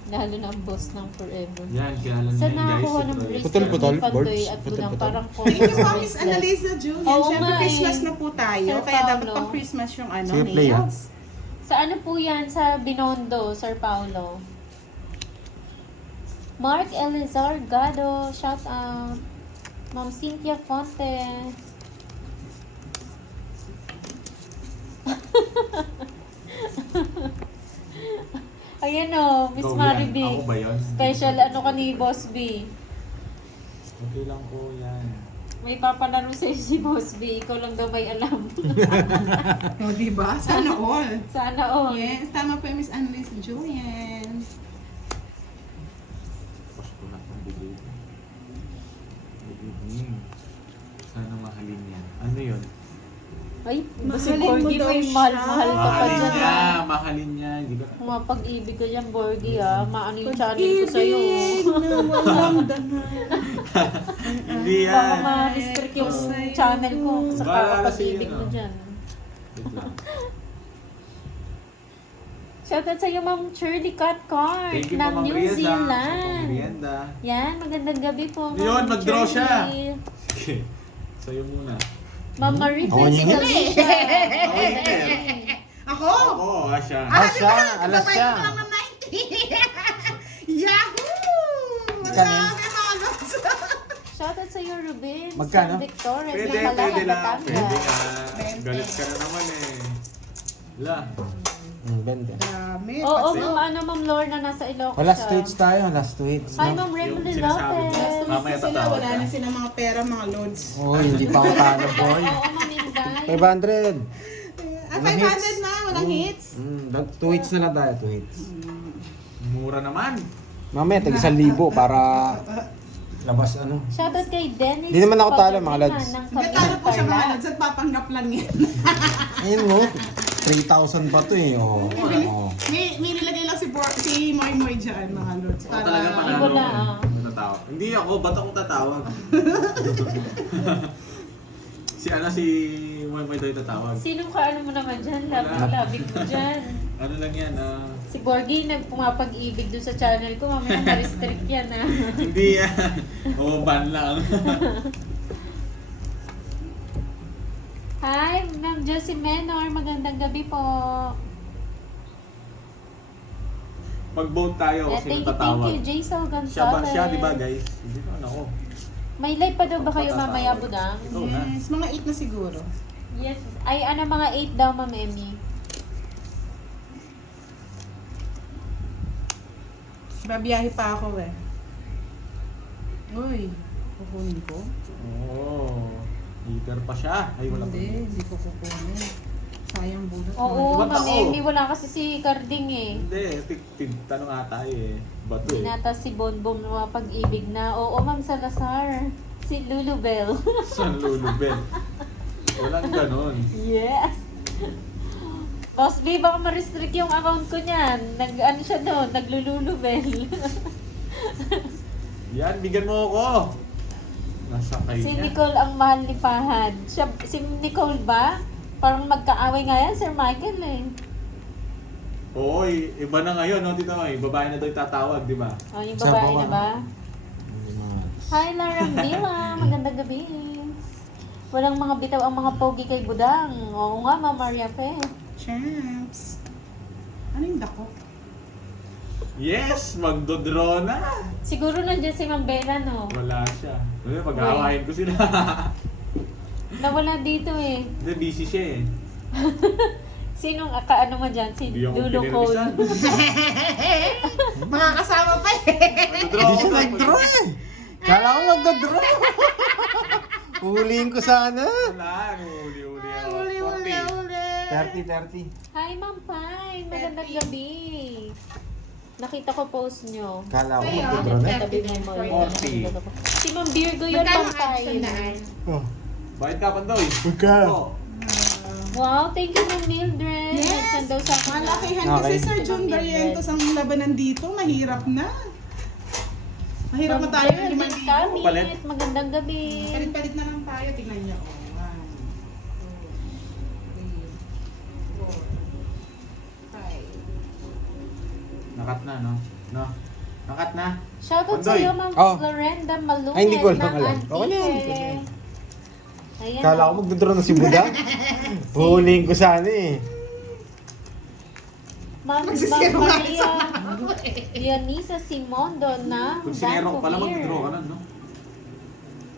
Lalo na ang boss ng Forever. Yan, kilala niya Saan yun, guys. nakakuha ng Ito, bracelet? Putol-putol, Ni Pandoy birds? at Putol-putol. Budang, parang Thank you po, Miss bracelet. Annalisa Julian. Oo Siyempre, nga, Christmas eh. na po tayo. Sir Kaya dapat Paolo. pang Christmas yung ano, Sige, play, ah. nails. Sa ano po yan? Sa Binondo, Sir Paulo. Mark Elizar Gado, shout out. Ma'am Cynthia Fonte. Ayan o, Miss Ikaw yan. Maribig. Ako ba yun? Special ano ka ni Boss B. Okay lang po yan. May papalaro sa'yo si Boss B. Ikaw lang daw may alam. O, diba? Sana all. Sana all. Yes, tama po yung Miss Annalisa Julian. Tapos ko na pang bigay. Good evening. Sana mahalin yan. Ano yun? Ay, si Mahalin mo Borgie daw may siya. mahal-mahal ka pa Mahalin dyan. niya, ah. mahalin niya. Hindi ba? Mapag-ibig ka dyan, Borgie ah. Maano yung channel ko sa'yo. Pag-ibig na walang daman. Hindi yan. Baka ma-restrict yung channel ko sa Bahala kakapag-ibig sa'yo, mo no? dyan. Wait lang. Shoutout sa'yo, Ma'am Shirley Cat Card Thank you po, ng Ma'am New Riaz, ah. Zealand. Merienda. Yan, magandang gabi po, Ma'am Yun, mag-draw siya. Shirley. Okay. Sa'yo muna. Ma'am Marie Ako niya. Galicia. Ako yun. Ako? Ako, Asya. Asya, alas siya. Sabay ko lang ng 90. Yahoo! Kanin. Marami halos. Shoutout sa'yo, Ruben. Magkano? San Victores Pwede, ng Malacan, pwede lang. Batangas. Pwede ka. Galit ka na naman eh. Wala. 20. Dami. Oo, pati- Ma'am, Ma'am Lorna, nasa Ilocos Oh, last siya. tweets tayo, last tweets. Hi, no? Ma'am Remly Yung sinasabi mo. Lopez. Mamaya Sila, tatawag wala ka. na silang mga pera, mga loads. Oh, hindi pa ako talo, boy. Oo, Ma'am Inday. 500. Ah, Walang 500 hits. na, walang hits. 2 hits na lang tayo, 2 hits. Mura naman. Mamaya, tag 1,000 para labas ano. Shoutout kay Dennis. Di naman ako talo, mga Pagdaliman lads. ng Hindi, talo po siya mga Cavite, loads at papanggap lang yan. Ayun mo, 3,000 pa to eh. Oh. Oh. may nilagay lang si Moy Moy dyan, mga loads. Ako talaga Ibo panalo. lang, ah. Ano tatawag? Hindi ako, ba't ako tatawag? si Moy Doy tatawag. Sino ka ano mo naman dyan? Labig mo dyan. Ano lang yan, Si Borgie nagpumapag-ibig doon sa channel ko. Mamaya ma-restrict yan ah. hindi yan. Oo, ban lang. Hi, Ma'am Josie Menor. Magandang gabi po. Mag-vote tayo Yeah, kasi thank tatawag. you, Jaisal Gonzalez. Siya ba siya, di ba guys? Hindi naman ako. May live pa daw ba kayo mamaya, Budang? Ikaw na. Yes, mga 8 na siguro. Yes. Ay, ano, mga 8 daw, Ma'am Emmy. Babiyahe pa ako eh. Uy, kukunin ko? Oo. Heater pa siya. Ay, wala pa. Hindi ko kukunin. Sayang bunot. Oo, Ba't Ma'am ako? Emmy, wala kasi si Carding eh. Hindi, tanong nga tayo eh. Bato eh. Binata si Bonbon na pag-ibig na. Oo, Ma'am Salazar. Si Lulubel. San Lulubel. Walang ganon. Yes. Boss B, baka ma-restrict yung account ko niyan. Ano siya doon? Naglululubel. Yan, bigyan mo ako. Nasakay Si niya. Nicole ang mahal ni Fahad. Siya, si Nicole ba? Parang magkaaway nga yan, Sir Michael eh. Oo, iba na ngayon, no? Tito, babae na daw yung tatawag, di ba? O, yung Sa babae baba. na ba? Hi, Lara Mila. Magandang gabi. Walang mga bitaw ang mga pogi kay Budang. Oo nga, Ma'am Maria Fe. Champs. Ano yung dako? Yes, magdodraw na. Siguro nandiyan si Ma'am Bella, no? Wala siya. Ano, pag-aawahin ko sila. Nawala dito eh. Hindi, busy siya eh. Sinong ano mo dyan? Si Hindi ako Lulu Cole. pinirmisan. Makakasama pa eh. Magdodraw Hindi ako. siya nag-draw eh. Kala ko magdodraw. Huliin ko sana. Wala, huli-huli ako. Uli, uli, 40. uli. 30. Hi, Ma'am Pai. Magandang gabi. Nakita ko post nyo. Kala ko Sa'yo, magdodraw na. Tabi memory. 40. Si Ma'am Virgo yun, Magkano Ma'am ang Pai. sandaan? Oh. Bakit ka, Pandoy? Magka. Oo. Wow, thank you, Ma'am Mildred. Yes. Nagsan daw sa akin. Malakihan Okay. kasi Sir John Barrientos ang labanan dito. Mahirap na. Mahirap na tayo ng 5,000. Palit. Kamit. Magandang gabi. Palit-palit na lang tayo. Tingnan niyo. 1, 2, 3, 4, 5. Nakat na, no? No? Nakat na? Shoutout sa Pandoy. iyo, Ma'am Oh. Florenda Malunes. Ay, hindi ko lang ng alam. Okay na yan. Antique. Ayan. Kala ko magdodraw na si Budang. Huliin ko sana eh. Ma'am Magsisiro nga Maria Dionisa Simondo na Kung sinero ka pala, magdodraw ka na, no?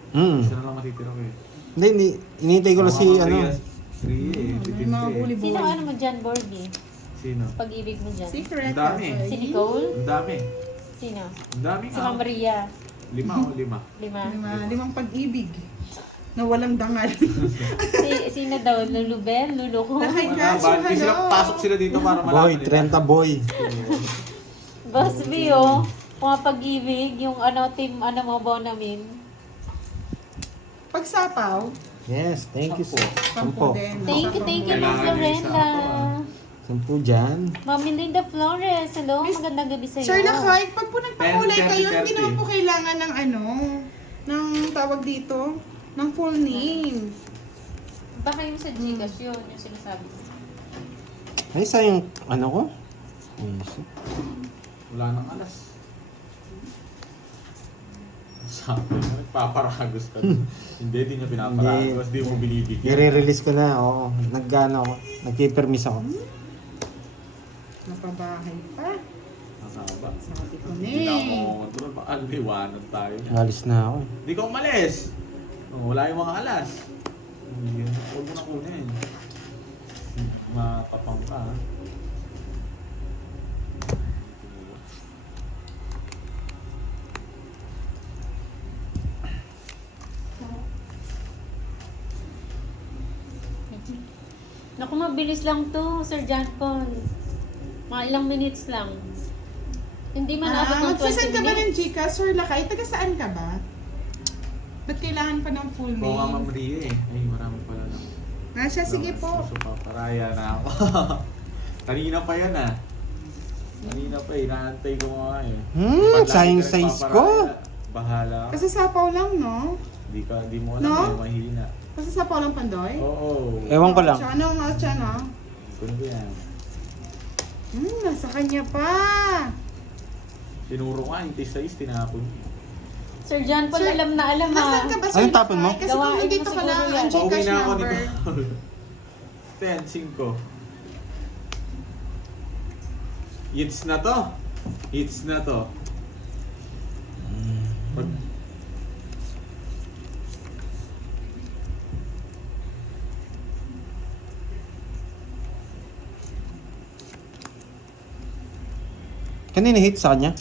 Hmm. Isa na lang matitira ko eh. Hindi. Inintay ko lang si Mga ano. 3 eh. May mga buli-buli. Sino ano mo dyan, Borgie? Sino? Pag-ibig mo dyan? Secret. Ang dami. okay. Si Nicole? Ang dami. Sino? Ang dami Si nga. Ma'am Maria. 5 o 5? 5. Limang pag-ibig. Na walang dangal. Sino daw? Lulubel? Luluko? Nakay Wala Kaso, ba? Hindi sila, hello. pasok sila dito para malaman Boy, 30 boy. Boss B, oh. Mga pag-ibig, yung ano, team, ano mo, Bonamin. Pagsapaw, Yes, thank you. sampo 10. din. Thank you, Ma'am Kailangan yung isa Florenda. ako, 10 dyan. Ma'am Melinda Flores, hello, magandang gabi sa iyo. Sir Lakay, pag po nagpakulay 10, kayo, 30. hindi naman po kailangan ng ano, ng tawag dito, ng full name. Baka yung sa Gcash yun, yung sinasabi ko. Ay, sayang ano ko? Yes. Wala nang alas. Sabi na, nagpaparagos ka. Hindi, di niya pinaparagos. Di mo binibigyan. I-release ko na, oo. Nag-ano ako. Nag-permis ako. Napabahay pa. Nasaba. Sabi ko Hindi na ako na control. Baka liwanag tayo niya. Alis na ako. Hindi ka umalis. Oh, wala yung mga alas. Huwag mo na kunin. Matapang ka. ha? Naku, mabilis lang to, Sir John Paul. Mga ilang minutes lang. Hindi man abot ng 20 magsasend ka ba ng minutes. Gcash, Sir Lakay? Taga saan ka ba? Ba't kailangan pa ng full Oo nga, Ma'am name? Ria eh. Ay, marami pala lang. Siya, sige po. Paparaya na ako. Kanina pa yan ah. Kanina pa eh. Naantay ko nga eh. Ba't lagi Sayang ka size nagpaparaya? ko. Bahala ka. Kasi sapaw lang, no? Di mo alam No? eh. Mahina. Kasi sapaw lang, Pandoy? Oo. Ewan ko lang. Siya, ano nga siya, no? Kuno ba yan? Nasa kanya pa. Tinuro nga, yung size, tinapon. Sir John Paul, Sir, alam na alam Nasaan ah. ka ba, Sir Anong tapon mo? Lakay? Kasi Gawain kung nandito mo ka siguro lang, yan. ang Pauwi Gcash na ako number. nito. 10, 5. Hits na to. Hits na to. Pag... Kanina hit sa kanya?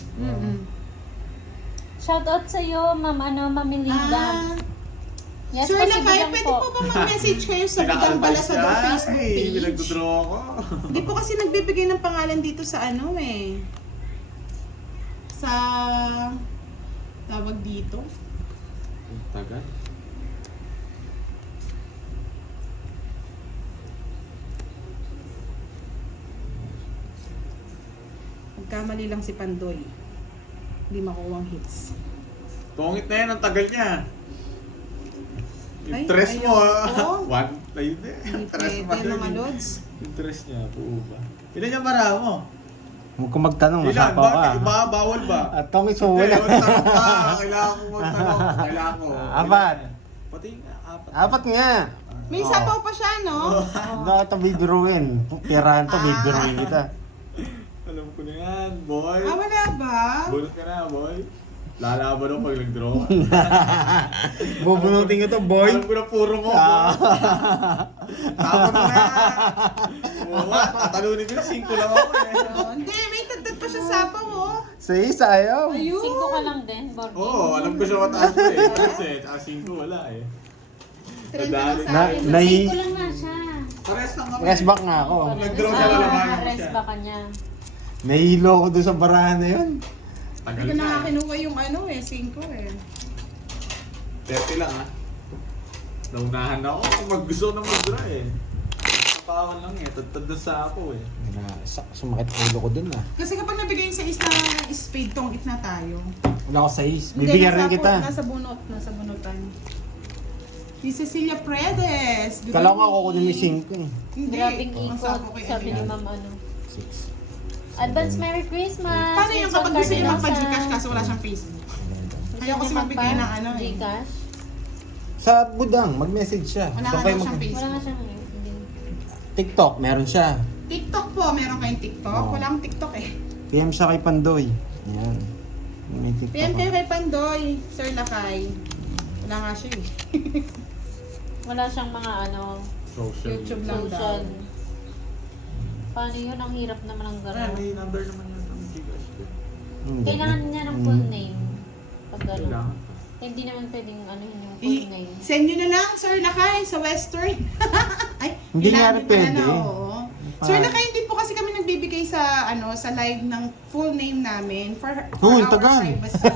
Shoutout sa'yo, Ma'am Mamilinda. Yes Sir po, si Lakay, Budang pwede po ba mag-message kayo sa Budang Balasador Facebook page? Pinagdodraw ako. Hindi po kasi nagbibigay ng pangalan dito sa ano eh. Sa tawag dito. Tagal. Magkamali lang si Pandoy. Hindi makuwang hits. Tungit na yan, ang tagal niya. Yung Ay, tres mo ayoko. One, ayun eh. Hindi Tres pwede pa yun mga eh. lods. Yung tres niya, buo ba? Ilan yung bara mo? Huwag ko magtanong, Ilan? masapaw ka. Bawal ba? At tongit mo Hindi, wala. magtanong ka. Kailangan ko magtanong. Kailangan ko. Apat. Pati nga, apat. Apat nga. May sapaw pa siya, no? Bakit ito bibiruin? Pirahan to, bibiruin kita. Alam ko na yan, boy. Ah, wala ba? Bunot ka na, boy. Lalaban ako pag nag-draw ka. Bubunutin ko to, boy. Alam ko na puro mo, boy. Tapos mo na. What? Tatalunin ko na 5 lang ako eh. Oh, hindi, may tagtag pa siya sapaw, oh. Sa isa, ayaw. Ayun. 5 ka lang din, Borgie. Oo, alam ko siya mataas ko eh. Tres eh, tsaka 5 wala eh. Trend na lang sa Na- akin. na- 5 lang na siya. Pares lang kami. Rest back nga ako. Nag-draw siya, lalabanan ko Rest siya. ba kanya? Nahihilo ko doon sa barahan na yun. Tagal Hindi ko na na. nga kinuha yung ano eh, 5 eh. 30 lang ah. Naunahan na ako kung gusto ko na mag-draw eh. Kapawan lang eh, tad na sa ako eh. Sumakit ulo ko dun ah. Kasi kapag nabigay yung sa is na spade, tongit na tayo. Wala ko sa is. Hindi, Bibigyan nasa rin kita. nasa bunutan. Si Cecilia Predes. Kala ko ako kunin yung 5 eh. Hindi. Grabing Ang ikot, sapo kay sabi ni Adrian. Ma'am ano. 6. Advance Merry Christmas! Paano yung kapag gusto niya magpa-Gcash kaso wala siyang Facebook? Gusto Ayaw kasi niya magbigay ng ano eh. Gcash? Sa Budang, mag-message siya. Wala Doon nga kayo daw siyang mag- Facebook. Wala nga siyang hindi. TikTok, meron siya. TikTok po, meron kayong TikTok? Oo. Wala akong TikTok eh. PM siya kay Pandoy. Yan. May TikTok. PM ako. kayo kay Pandoy, Sir Lakay. Wala nga siya eh. Wala siyang mga ano, Social. YouTube lang social. daw. Paano yun? Ang hirap naman ang Ah, gano'n. may number naman yun ng Gcash ko. Hindi. Kailangan niya ng full name. Pag gano'n. Kailangan. Hindi naman pwedeng ano yun yung full name. Send nyo na lang, Sir Lakay, sa Western. Ay, Hindi nga kailangan rin nyo pala pwede. na, oo. Sir Lakay, hindi po kasi kami nagbibigay sa sa live ng full name namin for Uy, our tagal. privacy.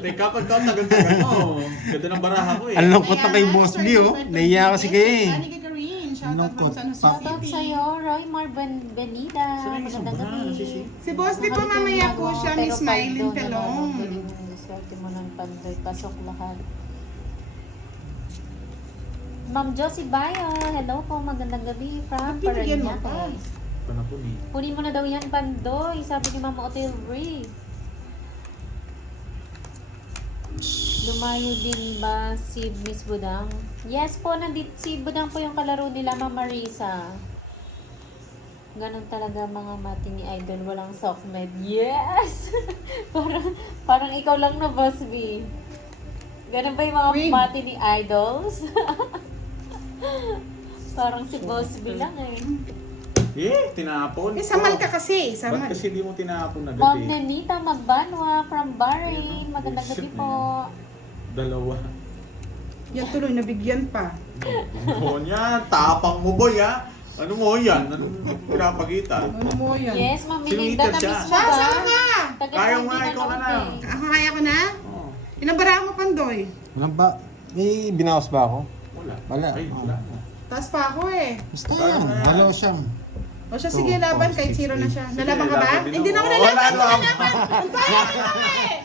Teka, tagal-tagal mo. Ganda ng baraha ko eh. Ang lungkot na kay Boss B oh. Naiya kasi kayo eh. Ani Gagarin, shoutout Lungkot. from San Jose Shoutout City. sa'yo, Roy Benida. Saan yung Magandang sobra? gabi. Si Boss D po Nakalimutan mamaya mo po ako, siya, pero Miss Mylene paldo na Pelong. lang. Galing mo yung swerte mo ng panday. Pasok lahat. Ma'am Josie Bayo, hello po, magandang gabi from Bibigyan mo pa. Parañaque. Panapon eh. Kunin mo na daw yan, Pandoy, sabi ni Ma'am Hotel Ray. Lumayo din ba si Miss Budang? Yes po, nandito si Budang po yung kalaro nila, Ma'am Marisa. Ganon talaga mga mati ni Idol, walang sockmed. Yes! parang ikaw lang na, Boss B. Ganon ba yung mga Wait. mati ni Idols? Parang si Boss B lang eh. Eh, tinapon. Eh, samal ka kasi, Ba't samal. kasi di mo tinapon agad Ma'am eh? Nenita Magbanwa from Bahrain. Magandang gabi po. Dalawa. Yan tuloy, nabigyan pa. Oo niya, tapang mo boy ha. Ano mo yan? Ano pinapagita? Ano mo yan? Yes, Ma'am Si Melinda, Rita siya. na-miss mo Siya, ba? saan ka? Taga Kaya mo Hindi nga, ikaw na nanood lang. eh. Ako kaya ko na? Oo. Inabara mo, Pandoy. Walang ba? May binawas ba ako? Wala. Wala. Ay, Oo. wala. Taas pa ako eh. Basta yan. Halo siya. O siya, sige, laban. Kahit 0 na siya. Sige, Lalaban ka ba? laban din Hindi na ako. ako lalaban. Wala, Hindi na laban. lalaban. Ang tayo ko eh.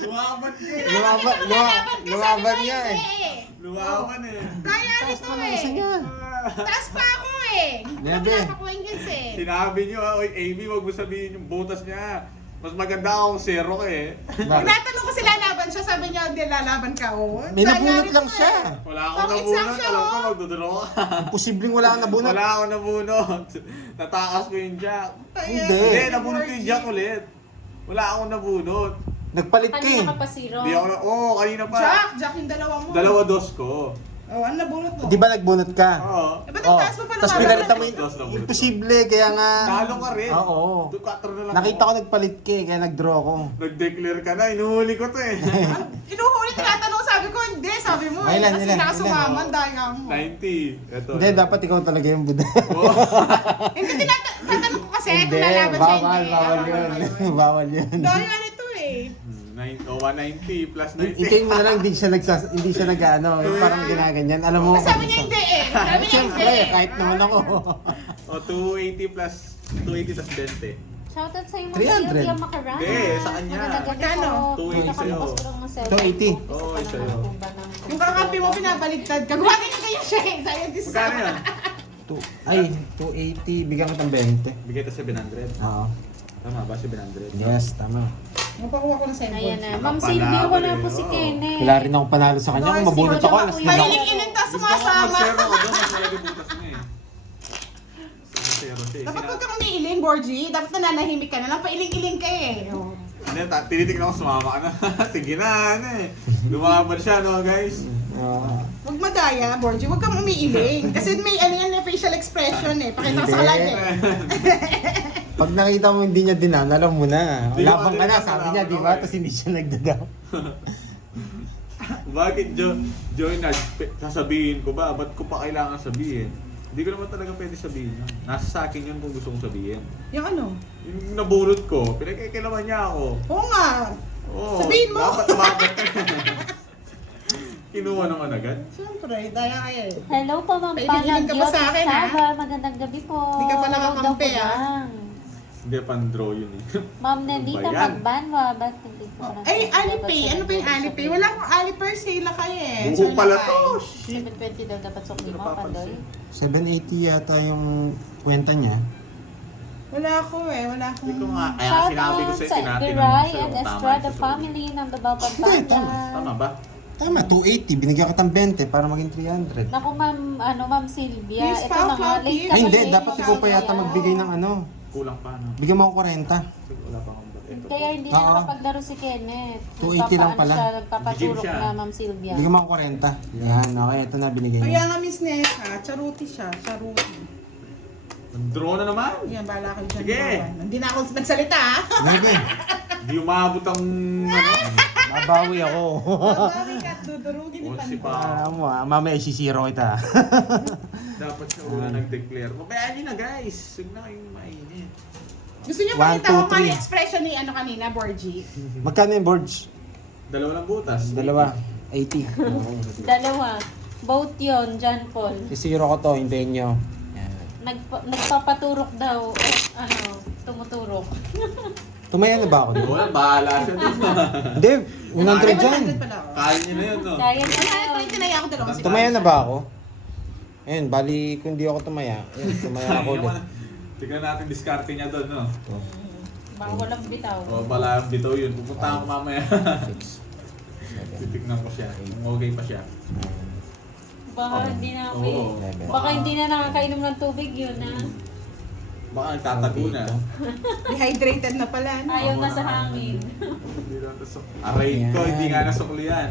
Lumaban ka eh. Lumaban niya eh. Lumaban eh. Kaya nito eh. Taas pa ako eh. Nebe. Wala pa ko Ingles eh. Sinabi niyo, oy Amy, wag mo sabihin yung butas niya. Mas maganda akong 0 ka eh. Tinatanong ko sila laban siya, sabi niya, hindi lalaban ka. Oh. May Kaya nabunot nito lang eh. siya. Wala akong Bakit lang nabunot. siya, Alam ko oh? magdodraw ka. Posibleng wala kang nabunot. Wala akong nabunot. Natakas ko yung jack. Hindi. Hindi, nabunot ko yung jack ulit. Wala akong nabunot. Nagpalit ka eh. Kanina ka pa zero. Hindi ako na, kanina pa. Jack yung dalawa mo. Dalawa dos ko. Oh, ano nabunot mo? Di ba nagbunot ka? Oo. Eh, ba't ang taas mo pa Tapos naman? pinalitan mo Dos na bunot. imposible, kaya nga... Talo ka rin. Oo. 2-4 na lang Nakita ko nagpalit ka kaya nag-draw ako. Nag-declare ka na, inuhuli ko to eh. Inuhuli, tinatanong, sabi ko, hindi. Sabi mo, eh. Ilan, Kasi ilan, nakasumaman dahil nga mo. 90. Ito. Hindi, dapat ikaw talaga yung Buda. Oh. Hindi, tinatanong ko kasi Hindi, kung lalaban siya, bawal, hindi. bawal Ah, yun. Bawal yun. Dahil nga nito eh. 190 plus 90. Itingin mo na lang, hindi siya nag-ano, yung parang ginaganyan. Alam mo, Sabi niya hindi eh. Sabi niya hindi siyempre, eh. kahit naman ako. O, 280 plus 280 plus 20. Shoutout sa iyo, 300. Sylvia Macarana. Hindi, sa kanya. Magandang gabi Magkano? po. 280 Nakakalabas sa'yo. ko lang ng 280. 7. Oo, Isa sa'yo. pa naman po ba ng- Yung kakampi mo pinabaligtad ka. Gumagay na kayo siya eh. Scientist. Magkano yan? Ay, 280, bigyan ko ng 20. Bigay ito 700. Oo. Tama ba 700? Yes, tama. Mapakuha ko ng cellphone. Ayan na. Ma'am Panalo Sylvia, wala eh, po si oo. Kenneth. Wala rin akong panalo sa kanya. Kung mabunot ako, alas na ako. Mahilig-iling ta Gusto ko sumasama. mag-zero ko doon, mas malagi butas mo eh. Zero siya eh. Dapat huwag kang umiiling, Borgie. Dapat nananahimik ka na lang. Pailing-iling ka eh. Oh. Hindi, tinitignan ko sumama ka na. Sige na, ano eh. Lumaban siya, no guys? Huwag madaya, Borgie. Huwag kang umiiling. Kasi may ano yan, facial expression eh. Pakita ko sa Hindi. live eh. Pag nakita mo hindi niya dinan, alam mo na. Di ba, Labang ka na, di ba, sabi niya, di ba? okay. Tapos hindi siya nagdadaw. Bakit Joy na sasabihin ko ba? Ba't ko pa kailangan sabihin? Hindi ko naman talaga pwede sabihin yun. Nasa sa akin yun kung gusto kong sabihin. Yung ano? Yung nabunot ko, pinagkikilaman niya ako. Oo nga. Oo, Sabihin mo. Dapat tumagat ka. Kinuha naman agad. Siyempre, daya kayo eh. Hello po, Ma'am Pailing-iling ka pa sa akin, ha? Saba. Magandang gabi po. Hindi ka pa Hello nakakampi, daw po ha? lang. Hindi, pan-draw yun eh. Ma'am Nelita Ano ba yan? Magbanwa. Ba't hindi po Oh, lang- ay, Alipay. Ano ba yung Alipay? Wala akong Alipay. Sale na kayo eh. Buko Sale na pala kayo. to! Shit! 720 daw dapat sukli Hindi mo, napapansin. Pandoy. 780 yata yung kwenta niya. Wala ako eh. Wala akong... Hindi ko nga, kaya Shout sinabi ko out sa'yo, sa tinatinanong Biray sa'yo and kung tama Estrada yung family ng Davao Hindi, tama. Tama ba? Tama, 280. Binigyan ko ng 20 para maging 300. Naku, Ma'am Sylvia. Please, Ito Pao, na nga, Pao, late please. ka Ay, hindi. kasi. Dapat ikaw pa yata magbigay ng ano. Kulang pa, no? Bigyan mo ako 40. Wala pa akong ito. Kaya hindi Oo. na nakapaglaro si Kenneth. 280 lang pala. Nagpapaturok Gym siya. na Ma'am Sylvia. Bigyan mo ako 40. Yan, okay. Ito na binigay Kaya niya. nga Miss Nessa, charuti siya. Charuti. Draw na naman! Yan, bahala kayo dyan. Sige. Hindi na ako nagsalita ha. Bebe, Hindi umabot ang ano. mabawi ako. Babawi ka, dudurugin ni O, si Pando. Pa. Alam mo mamaya isisiro kita. Dapat siya una nag-declare. Mabayaan nyo na guys. Huwag na kayong mainit. Gusto niyo 1, pakita ko 2, kung ano 3. yung expression ni ano kanina, Borgie? Magkano yung boards? Dalawa lang butas. Dalawa. 80. Dalawa. Both yon John Paul. Sisiro ko to, hintayin nyo. Yan. Nagpapaturok daw. Tumuturok. Tumaya na ba ako doon? Wala, bahala siya dun. Hindi, 100 dyan. 100 pala ako. Kaya nyo na yun, no? Kaya na Ano yung tinaya ako dalawang si Tumaya na ba ako? Ayun, bali kung di ako tumaya. Ayun, tumaya ako ulit. Tignan natin diskarte niya doon, no? Baka walang bitaw. O, bala bitaw yun. Pupunta ako mamaya. Titignan ko siya. Okay pa siya. Baka hindi na Oo. Baka hindi na nakakainom ng tubig yun, ha? Baka nagtatago na. Dehydrated na pala. No? Ayaw na sa hangin. Hindi na nasok. Aray ko, hindi nga nasukli yan.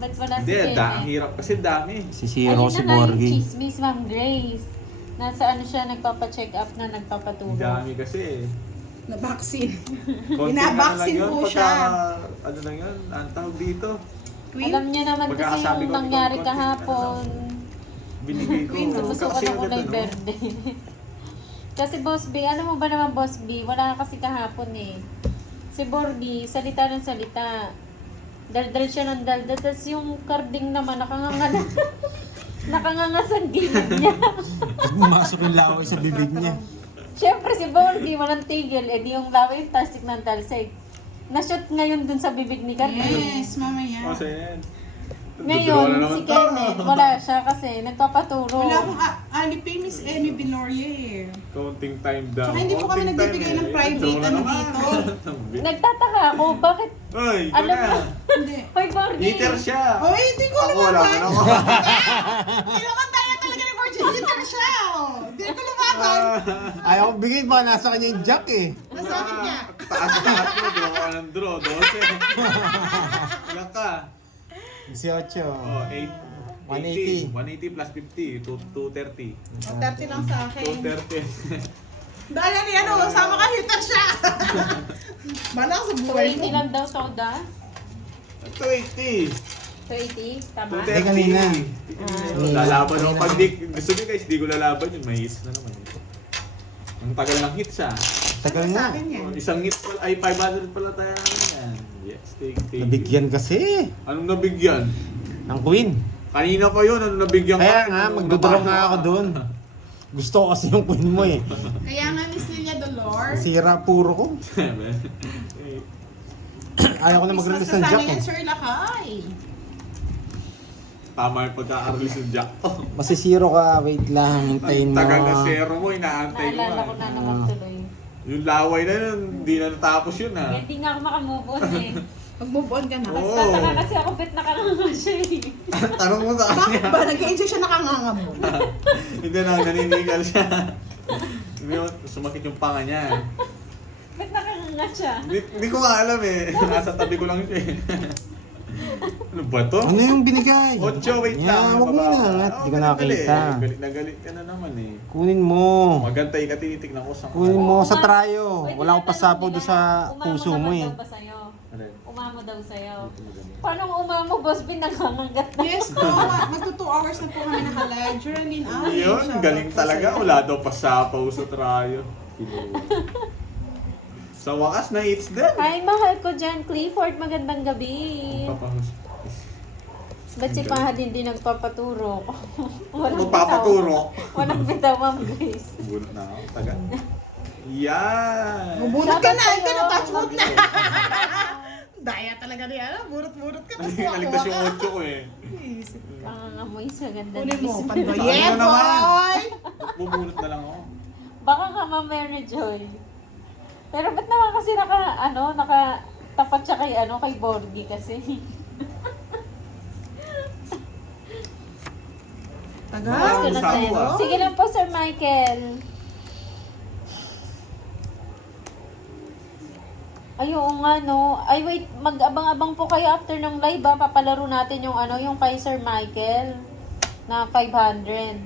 Ba't wala si Hindi, ang Kenneth? hirap kasi dami. Sisiro Ayun si na nga yung Borgie. chismis, Ma'am Grace. Nasa ano siya, nagpapacheck up na Ang nagpapatulog. dami kasi. Na vaccine. Konting Bina-vaccine ano lang yun, po pagka- siya. Ano lang yun, ang tawag dito. Queen? Alam niyo naman kasi Pagkakasabi yung ko, nangyari konting kahapon. Binigay ko. Queen, Susukan Kasi ako na yung ano, birthday. Kasi Boss B, alam mo ba naman Boss B, wala kasi kahapon eh. Si Borgie, salita ng salita. Daldal siya ng daldal. Tapos yung carding naman, nakanganga nakanganga sa gilid niya. Pumasok yung laway sa bibig niya. Siyempre si Borgie, walang tigil. Eh di yung laway yung tasik ng talsik. Na-shoot ngayon dun sa bibig ni Carding. Yes, mamaya. Kasi yan. Ngayon, Duduraw na si naman to. Kenneth, wala siya kasi nagpapaturo. Wala akong Alipay, Miss Emmy Binorie eh. Counting time daw. Tsaka hindi po kami Counting nagbibigay time ng eh. private Duduraw na ano naman. dito. Nagtataka ako, bakit? Uy, ito Alam na. mo, Hindi. Hoy Borgie! Eater siya. Oh, hindi ko Ako wala lumaban. man ako. Kailangan tayo talaga ni Borgie. Hitter siya. Oh. Hindi ko lumaban. Ayaw ko bigay ba? Nasa kanya yung jack eh. Nasa akin niya. Taas mo, draw ka ng draw. 12. Ilan ka? 18. Oh, 8. 180. 180 plus 50, 230. O, 30 lang sa akin. 230. Dahil ni ano, sama ka, hitter siya. Balang sa buhay mo. 280 lang daw soda. 280. 280, tama? 230. Hindi, kanina. Lalaban ako. Pag gusto niyo guys, di ko lalaban yun. May hits na naman. Ang tagal ng hits ah. Tagal Sa nga. akin yan. Isang hit pala, ay 500 pala tayo. Yan. Yes, thank you. Nabigyan kasi. Anong nabigyan? Ng queen. Kanina pa yun, ano nabigyan ka? Kaya nga, Anong magdodorong nabasa nga ako ka? doon. Gusto ko kasi yung queen mo eh. Kaya nga, Miss Lilia Dolor. Sira puro ko. Ayaw ko na mag-release ng jack yan, eh. Sir Lakay. Tama yung pagka-release ng Jack. Masisiro ka, wait lang, hintayin Ang mo. tagal na zero mo, inaantay ko Naalala ko na naman tuloy. Yung laway na yun, hindi na natapos yun ah. Hindi nga ako makamove on eh. Mag-move on ka na. Oo. Tataka kasi ako bet nakakanga siya eh. Tanong mo sa Bakit kanya. ba? Nag-enjoy siya nakanganga mo. Hindi na, naninigal siya. Hindi mo, sumakit yung panga niya. Bet nakakanga siya. Hindi ko nga alam eh. Nasa tabi ko lang siya eh. Ano ba to? Ano yung binigay? Ocho, wait Yeah, lang. wag mo na angat. Hindi ko nakakita. Galit na galit ka na naman eh. Kunin mo. Magantay ka, tinitignan ko sa Kunin mo sa Uma- trayo. Pwede Wala akong na pasapaw tanong doon nila, sa umamo puso mo naman eh. daw ba sa'yo? Ano? Umamo daw sa'yo. Paano umamo, boss? Pinangangagat na. Yes po, magto 2 hours na po kami naka-live. Geraldine, Yun, galing talaga. Wala daw pasapaw sa trayo. Sa wakas na hits din. Hi, mahal ko dyan, Clifford. Magandang gabi. Ba't si Pahad hindi nagpapaturo? Walang Magpapaturo. bitaw. Walang bitaw, Ma'am Grace. Bunot na ako. Taga. Yan. Bubunot ka na, Shoutout ikaw na sa'yo. touch mood na. Daya talaga niya, burot-burot ka. Hindi naligtas yung 8 ko eh. Kangangamoy sa ganda Kunin mo, Miss pandoy. Mary. Yeah, Ano naman? boy! Bubunot na lang ako. Baka ka, Ma'am Mary Joy. Pero ba't naman kasi nakatapat siya kay Borgie kasi. Tagal. Gusto na Usama sa'yo. ba? Sige lang po, Sir Michael. Ay, oo nga, no. Ay, wait. Mag-abang-abang po kayo after ng live, ha. Papalaro natin yung kay Sir Michael na 500.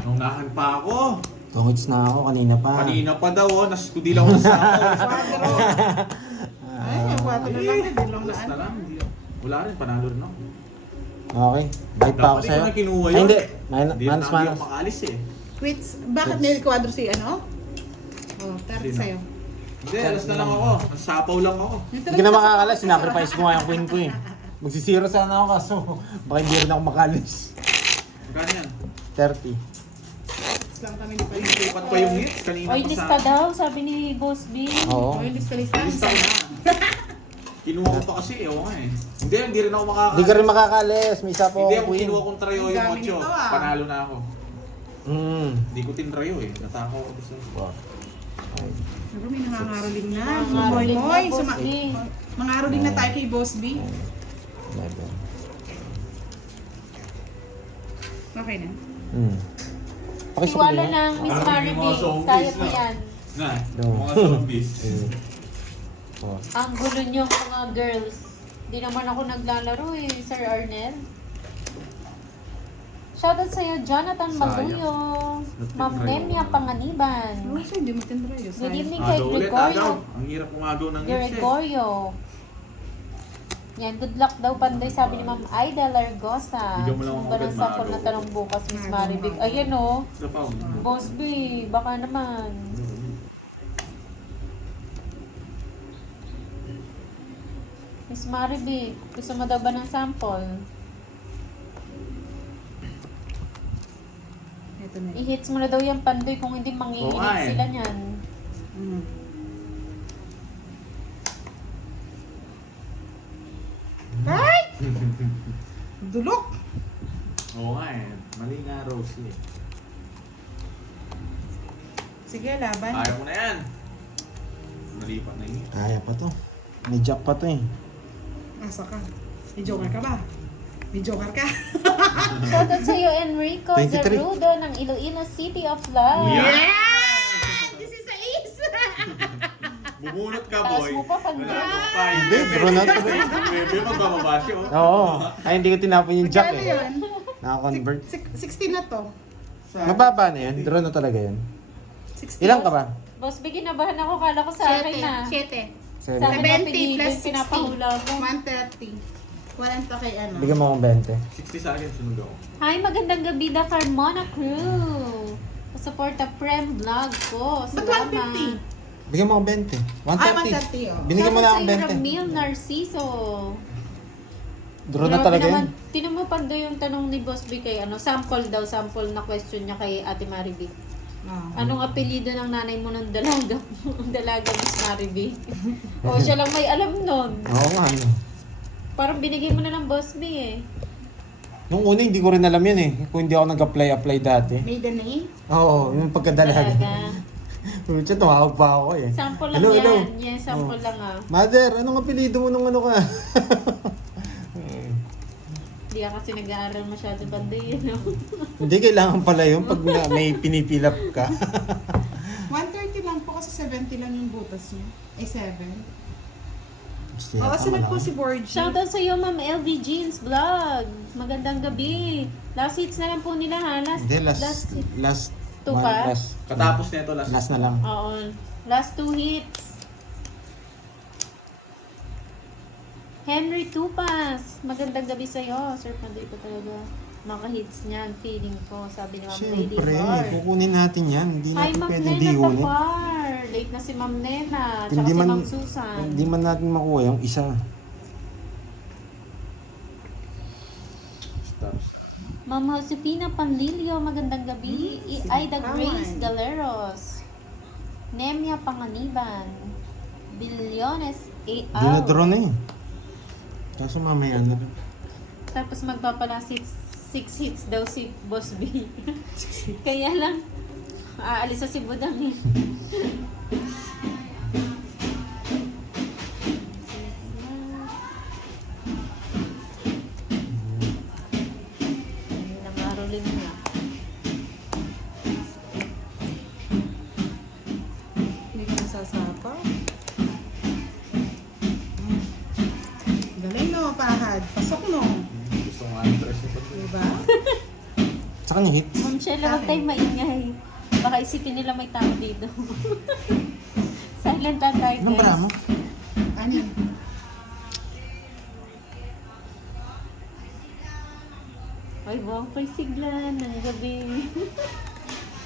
Naunahan pa ako. Tungits na ako, kanina pa. Kanina pa daw oh. Kundi lang ako sa Ay, yung 4 na lang, hindi lang Alas na lang. Wala rin, panalo rin ako. Okay, bite pa ako Dapat sa'yo. ito na kinuha Ay, yun. hindi. Hindi na Manas, namin manas. ako makalis eh. Quits. Bakit nilikwadro si ano? Oh, 30 Sino? sa'yo. Hindi, alas na lang ako. Nasapaw lang ako. Hindi ka na makakalas, sinacrifice ko nga yung queen ko eh. Magsisiro sana ako kaso baka hindi rin ako makalis. Magkano yan? 30. Lang kami ni Paris. Lipat pa yung hits. Kanina Oy, pa sa... lista daw, sabi ni Boss B. Oo. Oh, lista. Lista ko na. Kinuha ko pa kasi, ewan nga eh. Hindi rin ako makakalis. Hindi ka rin makakalis, may isa po Hindi ako ako queen. kinuha kong trayo Ang yung dami 8. nito, ah. Panalo na ako. Hindi ko tinrayo eh. Natakaw ako gusto. Pero may nangangaroling na. Nangangaroling na, Moy, Boss B. mangaroling na tayo kay Boss B. Okay na. Tiwala lang, Miss Parang Mary yung B. mga zombies Kaya mo na. yan. Na, No. mga zombies. Ang gulo niyo mga girls. Di naman ako naglalaro eh, Sir Arnel. Shoutout sa'yo, Jonathan Sayang. Maluyo. Ma'am Nemia Panganiban. Ano siya, hindi mo tinrayo. Good evening kay Agaw ulit, Gregorio. agaw. Ang hirap umagaw ng hits eh. Gregorio. Yan, good luck daw panday, sabi ni Ma'am Aida Largosa. Bigyan mo lang Sino ako ba agad ng sample na magaw. tanong bukas, Miss Maribig? Ayan o. Sa pound. Boss B, baka naman. Miss Maribig, gusto mo daw ba ng sample? Ito na. I-hits mo na daw yung pandoy kung hindi Oo nga manginginig eh. sila niyan. Mm. Ay! Dulok! Oo nga eh. Mali nga Rose eh. Sige, laban. Ayaw mo na yan. Nalipat na yun. Kaya pa to. May jack pa to eh. Asa ka? May joker ka ba? May joker ka? Shoutout sa iyo, Enrico 23. Zarudo ng Iloilo City of Love. Yeah! Yan! This is a ace! Bubunot ka, Taas boy. mo pa, Pandoy. Wala akong five. Hindi, draw na to. Bebe, magbababa siya, oh. Oo. Ay, hindi ko tinapon yung jack Magkano eh. yun? Naka-convert. 16 na to. Mababa na yun. Draw na talaga yun. 16. Ilan ka ba? Boss B, kinabahan ako. Kala ko sa akin na. 7. Sa 7. akin 70 na pinili, plus 60. pinapahula mo. 130. Walang to kay ano. Bigyan mo akong 20. 60 sa akin, sunod ako. Hi, magandang gabi da Carmona Crew. Support the Prem vlog ko. Ba't Salamat. 150? Bigyan mo akong 20. 130. 130 oh. Binigyan mo na akong Shoutout sa'yo, 20. Ramil Narciso. Draw na Grabe talaga yun. naman. Tinan mo pa yung tanong ni Boss B kay ano, sample na question niya kay Ate Mariby. Anong apelyido ng nanay mo ng dalaga? Dalaga Miss Mariby. O siya lang may alam nun. Oo nga. Ano. Parang binigay mo na ng Boss B eh. Nung una, hindi ko rin alam yun eh. Kung hindi ako nag-apply dati. Maiden name? Oo, yung pagkadalaga. Dalaga. Pucha, tumawag pa ako eh. Sample lang Hello, yan. hello. Yes, sample Oh. lang ah. Mother, anong apelido mo nung ano ka? Hindi ka kasi nag-aaral masyado banday yun. No? Hindi, kailangan pala yun pag may pinipilap ka. 130 lang po kasi 70 lang yung butas niya. Ay, 7. Gusto Oo, yata sinag po malaki. si Borgie. Shoutout sa iyo, Ma'am LV Jeans Vlog. Magandang gabi. Last hits na lang po nila ha. Hindi, last Two pa? Katapos nito, Last na lang. Oo. Last 2 hits. Henry Tupas. Magandang gabi sa iyo. Sir Pandoy ko talaga. Maka-hits niyan. Feeling ko. Sabi ni Ma'am Lady Siyempre, Bar. kukunin natin yan. Hindi Hi, natin Ma'am pwedeng Nena diunin. Tapar. Late na si Ma'am Nena. Tsaka Hindi si man, Ma'am Susan. hindi man natin makuha yung isa. Stars. Ma'am Josefina Panlilio, magandang gabi. Ida Grace Galeros. Nemia Panganiban. Bilyones A.L. Dinadraw na eh. Kaso mamaya na rin. Tapos magpapala 6 hits daw si Boss B. Kaya lang, aalis sa si Budang eh. Nangaroling na. Hindi ka nasasapa. Galing no, pahad. Pasok no. Gusto nga ang dress nito. Diba? Sa kanya hits. Ma'am Sheila, huwag tayong maingay. Baka isipin nila may tao dito. Silent lang tayo, Anong bala mo? Ano yun? Ay, buwang pa'y sigla ng gabi.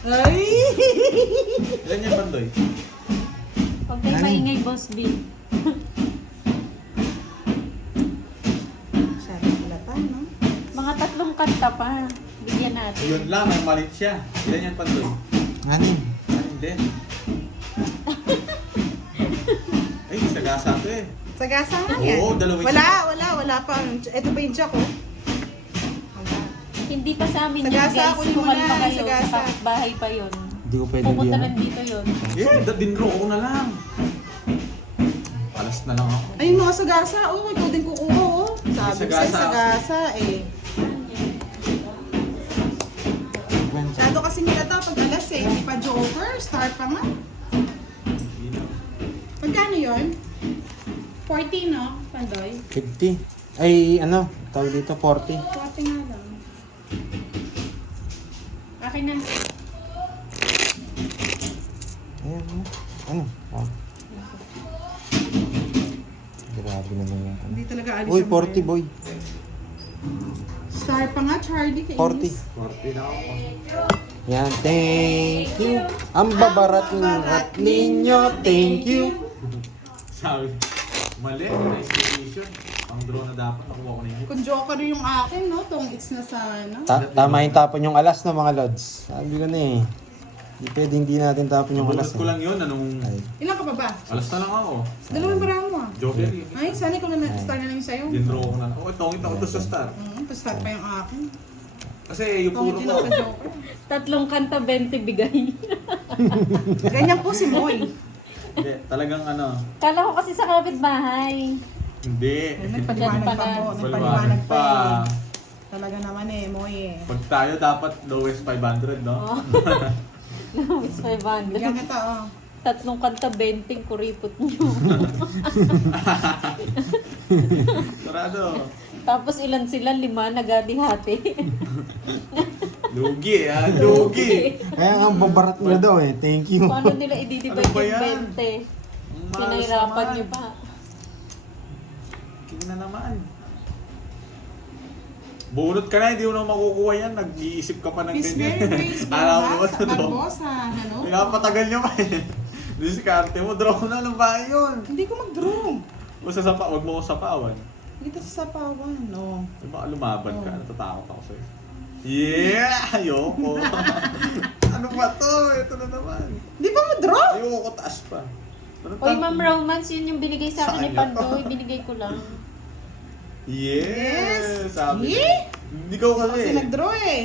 Ay! Ilan yan, Pandoy? Huwag tayong Ano? maingay, Boss B. Masyado kulata, no? Mga 3 kanta pa. Bigyan natin. Yun lang, may malit siya. Ilan yan, Pandoy? Anin? Ayun din. Ay, sagasa to eh. Sagasa nga yan. Oo, dalawa yung Wala pa. Ito ba yung jack, oh? Wala. Hindi pa sa amin yun, Sagasa, guys. kunin mo Bukal na, pa kayo. sagasa. Sa kapitbahay pa yun. Hindi ko pwede Pupunta diyan. lang dito yun. Dinro ko na lang. Palas na lang ako. Ayun mga sagasa, oh, ikaw din kukuha, oh. Sabi ko sa'yo, Sagasa. sagasa, eh. Masyado kasi nila to pag alas eh. Hindi pa joker, star pa nga. Hindi na. Magkano yun? 40, no? Pandoy? 50. Ay, ano? Tawag dito, 40. 40 nga lang. Akin na. Ayan, ano? Oh. Grabe na naman. Hindi talaga alis Uy, ang 40 buhay. boy. Star pa nga, Charlie. Kainis. 40. 40 na ako. Yan, thank you. Ang babarat ninyo, thank you. Sabi, mali. Nice decision. Ang draw na dapat. Nakuha ko na yun. Kung joker yung akin, no? Tong it's na sana. Tama yung tapon yung alas ng mga lods. Sabi ko na eh. Hindi pwede hindi natin tapon yung alas. Bunot ko lang yun. Anong... Ay, Ilan ka pa ba? Alas na lang ako. Dalawang barang mo ah. Joker yun. Ay, sana ko na star na lang yung sa'yo. Dinro ko na lang. Oh, ito to sa star. To star pa yung akin. Kasi yung Tong puro hindi ko. na joker. 3 kanta, 20 bigay. Ganyan po si Moy. Hindi, talagang ano. Kala ko kasi sa kapitbahay. Hindi. Nagpaliwanag pa po. Paliwanag Nagpaliwanag pa pa. eh. Talaga naman eh, Moy eh. Pag tayo dapat lowest 500, no? Oh. It's 500. Bigyan kita oh. Tatlong kanta, 20 kuripot nyo. Sarado. Tapos ilan sila? 5 nagadi-hati. Lugi ah, lugi. Kaya nga babarat na daw eh. Thank you. Paano nila i-divide Ano ba yung yan? 20? Ang malas Pinahirapan naman. nyo pa. King na naman. Bunot ka na, hindi mo na makukuha yan. Nag-iisip ka pa ng Miss ganyan. Mary Grace Alam mo Barbosa, ito. Barbosa, ano? Pinapatagal nyo pa eh. Diskarte mo, draw na lang ba yun? Hindi ko mag-draw. O sa sapa, wag mo ko sapawan. Dito sa sapawan, no. Di ba lumaban ka? Oh. Natatakot ako sa'yo. Yeah! Ayoko. Ano ba to? Ito na naman. Di ba mag-draw? Ayoko, taas pa. Ano Oy, pa? Ma'am Romance, yun yung binigay sa akin ni Saan yun? Pandoy. Binigay ko lang. Yes! Yes! Sabi. Yeah! Hindi ko kasi. Kasi nag-draw eh.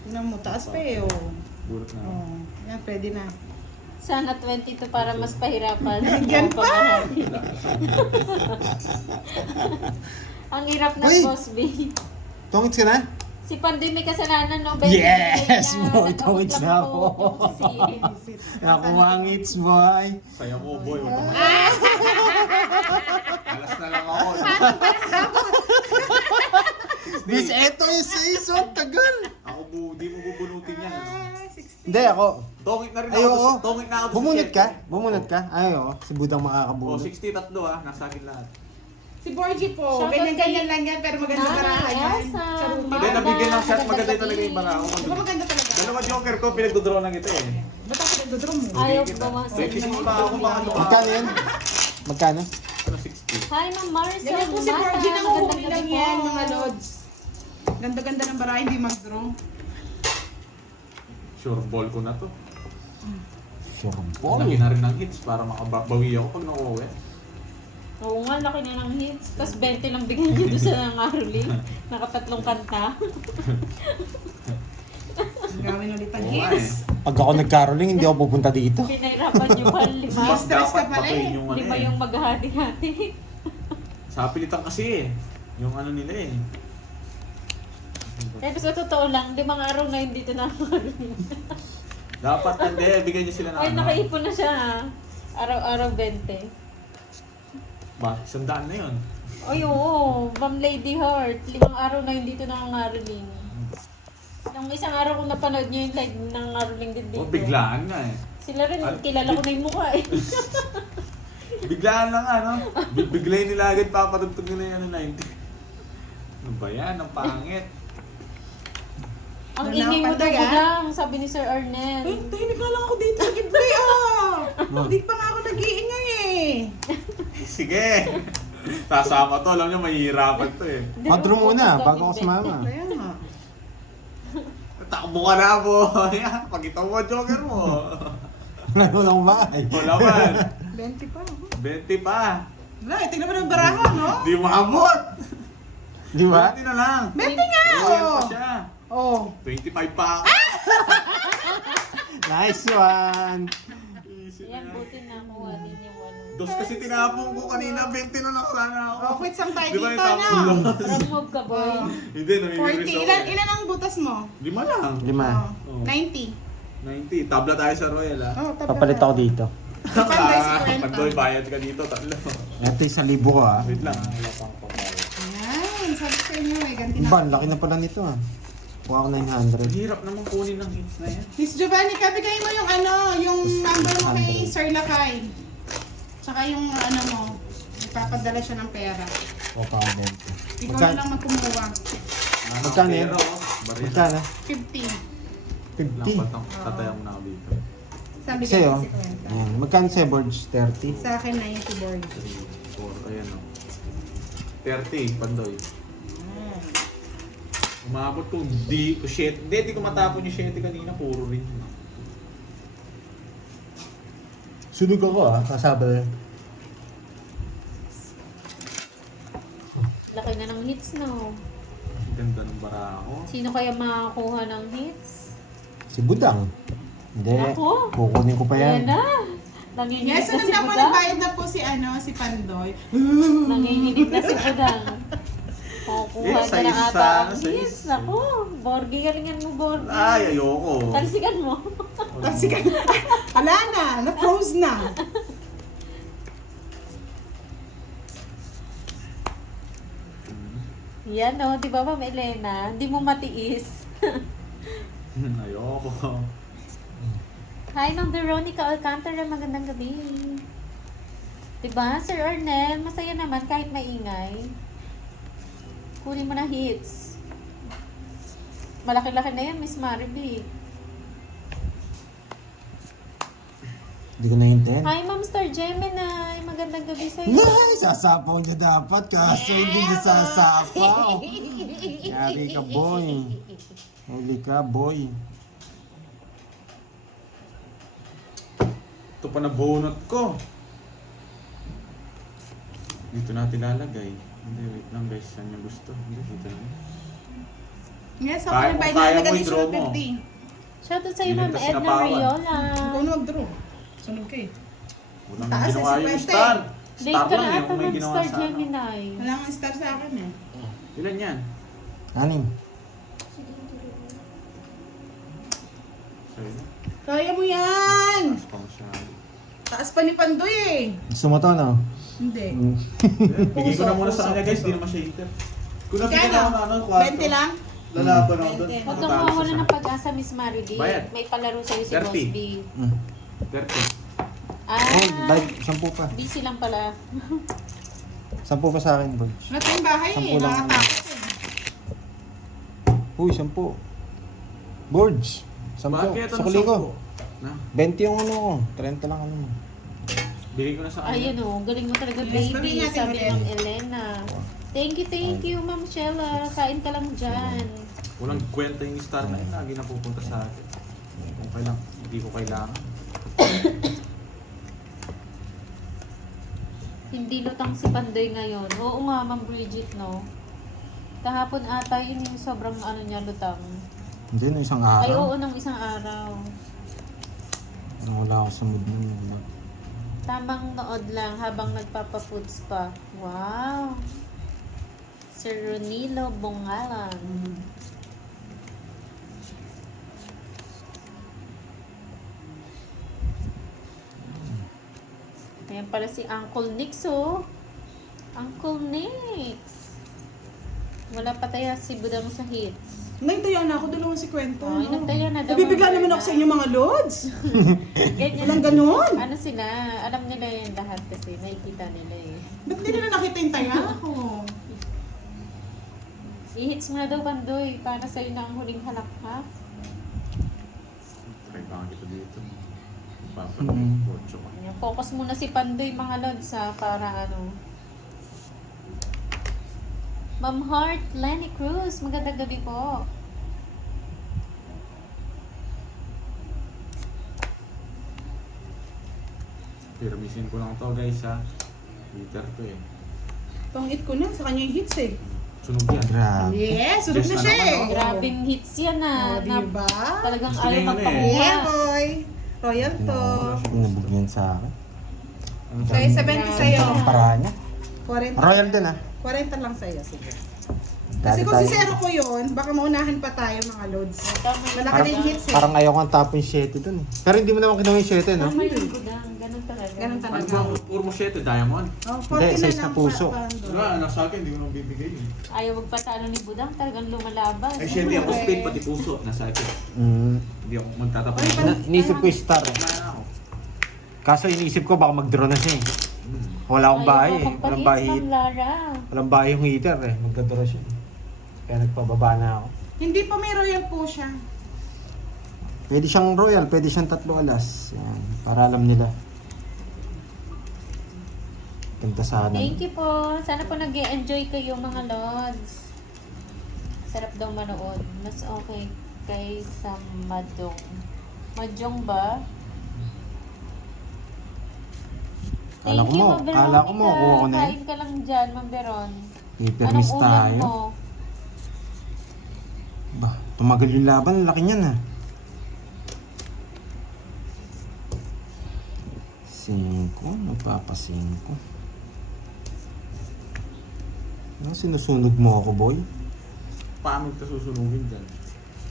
Tingnan mo, taas pa eh, oh. Burot na. Oh, yan, pwede na. Sana 22 para mas pahirapan. Yan Oo, pa! pamahati. Ang hirap na Uy! boss, B. Tungits ka na? Si Pandoy may kasalanan, no? Yes, Niya. boy, Nag-awit tungits lang na ako. Kasi, Nakuha ang hits, boy. Saya mo, boy. Huwag ka Alas na lang ako. Miss, eto yung season. Tagal. Ako di mo bubunutin yan. Ano? Hindi, ako. Tongit na rin Ay, ako. oo. Tongit na ako. doon sa Bumunot shed. ka? Bumunot ka? Ay, oo. Si Budang Oh, makakabunot. 60 tatlo ah. Nasa akin lahat. Si Borgie po, Shoutout ganyan-ganyan kay lang yan, pero maganda Nanay barahan yan. Elsa. Charuti. Hindi, nabigyan ng shot. Maganda talaga yung bara ako. Di ba maganda talaga? Dalawa joker ko, pinagdodraw na kita eh. Ba't ako nagdodraw mo? Ayaw Kita. bawasan. 26 pa ako, baka lumakas. Magkano yan? Magkano? Ano, 60? Hi, Ma'am Maricel. Ganyan po si Mata. Borgie na Magandang uuwi lang gabi yan, po. mga lods. Ganda-ganda ng barahan, hindi mag-draw. Sure ball ko na to. Sure Laki na rin ng hits para makabawi ako pag nakuha. Oo nga, laki na ng hits. Tapos 20 lang bigyan niyo doon sa nangaruli. Nakatatlong kanta. Gawin ulit ang Oo nga hits. Pag ako nagkaroling, hindi ako pupunta dito. Pinahirapan niyo pa 5. Mas stress ka Dapat pala eh. bakuin yung ano 5 eh. yung maghahati-hati. Sa pilitan kasi eh. Yung ano nila eh. Pero sa totoo lang, 5 araw na yun dito nangaruli. Dapat hindi, bigyan niyo sila ng Ay, ano. nakaipon na siya. Araw-araw 20. Ba, 100 na yun. Ay, oo. Ma'am Lady Heart. 5 araw na yun dito nangaruling. Nung isang araw ko napanood niyo yung live nangaruling din dito. O, biglaan nga eh. Sila rin, At- kilala ko na yung mukha eh. Biglaan lang ano. Biglay nila agad papatugtog nila yung ano 90. Ano ba yan? Ang pangit. Ang Wala ingay mo pa daw tayo, budang, sabi ni Sir Eh, Arnel. tahimik na lang ako dito sa gibli ah. Hindi pa nga ako nag-iingay eh. Sige. Sasama to. Alam niyo, mahihirapan to eh. Padro muna, bago ako sumama. Kaya nga. Takbo ka na, boy. Pagitaw mo, joker mo. Wala akong bahay. Wala man. 20 pa. 20 pa. Wala, eh, tingnan mo ng barahan, no? Di maabot. Di ba? 20 na lang. 20 nga, Royal oh. pa siya. Oh. 25 pa ako. Nice one! Easy Yan, na. buti na kuha din yung ano. Dos kasi tinapong ko kanina, 20 na lang sana ako. Oh, quit sang tayo Di ba dito yung na. tapon lang? Remove ka, boy. Oh. Hindi, namimiris 40. ako. Ilan ang butas mo? 5 lang. 5. Oh. 90. 90. Tabla tayo sa Royal ah. Oh, tabla Papalit ka. ako dito. Pandoy, 50. Pandoy, bayad ka dito, tatlo. Ito yung 1,000 ko ah. Wait lang. Wala pang pabayad. Yan, sabi ko sa inyo eh, ganti na. Ba, ang laki na pala nito ah. Kuha ko 900. Hirap naman kunin ng hits na yan. Miss Giovanni, kabigay mo yung ano, yung number mo kay Sir Lakay. Tsaka yung ano mo, ipapadala siya ng pera. O pa ako Ikaw na lang magkumuha. Magkano yan? Pero, baril. Magkano? 50. Lang 50. patang tataya mo na ako dito. Sabi ko Sa'yo? si Kwenta. Ayan. Magkano sa'yo, Borge? 30? Sa akin na yung si Borg. 4, ayan o. 30, Pandoy. Umabot to, di, to 7. Hindi, di ko matapon yung 7 kanina, puro rin. Sunog ako ah, kasabal. Laki na ng hits, no? Ang ganda ng bara ako. Sino kaya makakuha ng hits? Si Budang. Hindi. Ako? Kukunin ko pa Ayan yan. na. Nanginginig Yes, na so si Budang. nagbayad na po si ano, si Pandoy. Nanginginig na si Budang. Kukuha Eh, ka na size ata sana, ang size. hits. Ako, Borgie, galingan mo, Borgie. Ay, ayoko. Talsikan mo. Kasi ala na, na-froze na. Yan o, di ba Ma'am Elena? Hindi mo matiis. Ayoko. Hi Ma'am Veronica Alcantara, magandang gabi. Diba, Sir Arnel, masaya naman kahit maingay. Kunin mo na hits. Malaki-laki na yan, Miss Maribel. Hindi ko nahintayin. Hi Ma'am Star Gemini, magandang gabi sa'yo. Nay, sasapaw niya dapat kaso hindi niya sasapaw. Yari ka, boy. Huli ka, boy. Ito pa na bunot ko. Dito natin lalagay. Hindi, wait lang guys. Saan niya gusto? Hindi, dito lang. Yes, ako Kaya na mo, bayad kaya na mo additional i-draw mo. 50. Shoutout sa'yo Hindi Ma'am na Edna sinapawan. Riola. Ikaw na mag-draw. Sunod ka eh. Walang Taas, ginawa yung 50. star. Late Star ka lang na yung ata may Ma'am ginawa Star sa ano. Gemini. Wala nga star sa akin eh. Ilan yan? Anim. Sa'yo na. Kaya mo yan! Taas pa masyado. Taas pa ni Pandoy eh. Gusto mo to, no? Hindi. Bigay ko na muna Puso, sa kanya guys. puso. Di naman siya hitter. Kung nabigyan Kano? ako ng ano, kwarto. 20 lang? Lalaban ako doon. 20. Huwag kang Matalo mawawala siya ng sa- pag-asa, Miss Maribel. Bayad. May palaro sa'yo si 30. Boss B. 30. Oh, Ah, bag, 10 pa. busy lang pala. 10 pa sa akin, boy. Wala tayong bahay eh. Sampu lang. Nakatakot eh. Uy, 10. Boards. 10. Bakit? Ano Sukli ko. 10? Na, 20 yung ano ko. 30 lang ano mo. bigay ko na sa kanya. Ayun o, galing mo talaga Yes, baby, sabihin natin sabi ulit. ng Elena. Thank you, Ma'am Shella. Kain ka lang dyan. Walang kwenta yung star na yun. Lagi napupunta sa akin. Kung kailang, hindi ko kailangan. Hindi lutang si Pandoy ngayon. Oo nga, Ma'am Bridget, no? Kahapon ata yun yung sobrang ano niya, lutang. Hindi, no, isang Ay, araw. oo, nung isang araw. Parang wala ako sa mood nun. Wala. Tamang nood lang habang nagpapafoods pa. Wow! Sir Ronilo Bongalan. Ayan pala si Uncle Nix, oh. Uncle Nix. Wala pa tayo si Budang sa hits. Nagtaya na ako, dalawang si Kwento. Ay, nagtaya na daw. Nabibigla naman ako sa inyo mga loads. Ganyan. Walang ganun. Ano sila, alam nila yung lahat kasi nakikita nila eh. Ba't di nila nakita yung taya ko? I-hits mo na daw, Bandoy, para sa'yo na ang huling halakhak. Try ba kita dito? Mm. Papalagay ko. Tsaka. Ayan, focus muna si Pandoy, mga lods, ha, para ano. Ma'am Heart, Lenny Cruz, magandang gabi po. Piramisin ko lang to guys ha. Liter to eh. Pangit ko na, sa kanya yung hits eh. Sunog yan. Grabe. Yes, sunod Yes na na siya naman, eh. oh. Grabing hits yan na, Oh, diba? talagang Gusto ayaw niya yun eh. magpakuha. Yeah, boy. Royal to. Pinabog niyan sa akin. Ano Kaya 70 sa'yo. Ang paraan niya. 40. Royal din ah. 40 lang sa'yo, sige. Kasi Dati kung si tayo. Zero ko yun, baka maunahan pa tayo mga loads. Malaki Parang, din hits eh. parang ayaw kong tapon yung 7 dun eh. Pero hindi mo naman kinuha yung 7, no? Tama yung budang, ganun talaga. Ganun Ano talaga. ba? Puro mo 7 diamond? Oh, Hindi, 40 size na lang puso. Wala, nasa akin, hindi ko nang bibigay eh. Ayaw magpatalo ni Budang, talagang lumalaban. Ay, 7 ako spade, pati puso. Nasa akin. Hindi ako magtatapon. Inisip ko yung star eh. Wala na ako. Kaso inisip ko baka mag-draw na siya eh. Wala akong bahay eh. Walang bahay, Ma'am Lara. walang bahay yung heater eh. Magda-draw siya. Kaya nagpababa na ako. Hindi pa may royal po siya. Pwede siyang royal, pwede siyang 3 alas. Yan, para alam nila. Ganda sana. Thank you po. Sana po nag-enjoy kayo mga lods. Sarap daw manood. Mas okay kaysa Madong. Mahjong ba? Kala ko mo, Ma'am kala ko mo, Veronica. kuha ko na yun. Kain ka lang dyan, Ma'am Veron. Hypermiss Anong ulam tayo. mo? Bah, tumagal yung laban, ang laki niyan ah. 5, nagpapa-5. Ano, sinusunog mo ako, boy? Paano kita susunugin dyan?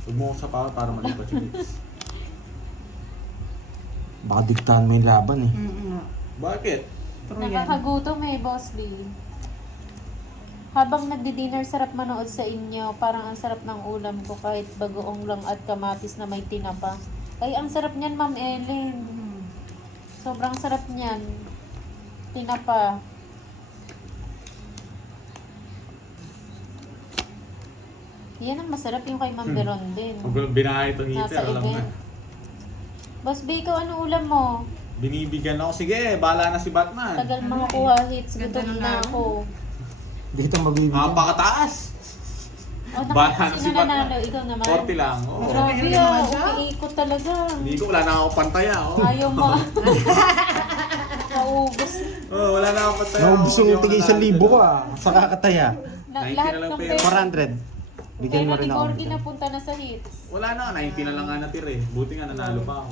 Huwag mo ako sa power para malipat yung hits. Baka diktahan mo yung laban eh. Bakit? True yan. Nakakagutom eh, Boss B. Habang nagdi-dinner, sarap manood sa inyo. Parang ang sarap ng ulam ko kahit bagoong lang at kamatis na may tinapa. Ay, ang sarap niyan, Ma'am Ellen. Sobrang sarap niyan. Tinapa. Yan ang masarap yung kay Ma'am Beron din. Kung binahay itong heater, Nasa alam na. event. Boss B, ikaw ano ulam mo? Binibigyan ako. Sige, bahala na si Batman. Tagal mga kuha hits. Ganda Gutom ng na laro. ako. Dito mabibigyan. Napakataas. Oh, Bahala na sino si Batman. nanalo? Ikaw naman? 40 lang. Oo. Grabe Meron ah, naman siya. umiikot talaga. Hindi ko, wala na ako pantaya. Oh. Ayaw mo. Naubos. Oh, wala na ako pantaya. Naubos Hindi yung ako tigay nanalo. 1,000 ko ah. Sa kakataya. 90 Lahat na lang ng pera. pera. 400. Bigyan mo Pero rin ni ako. Gorgie napunta na sa hits. Wala na, 90 na lang nga natira eh. Buti nga nanalo pa ako.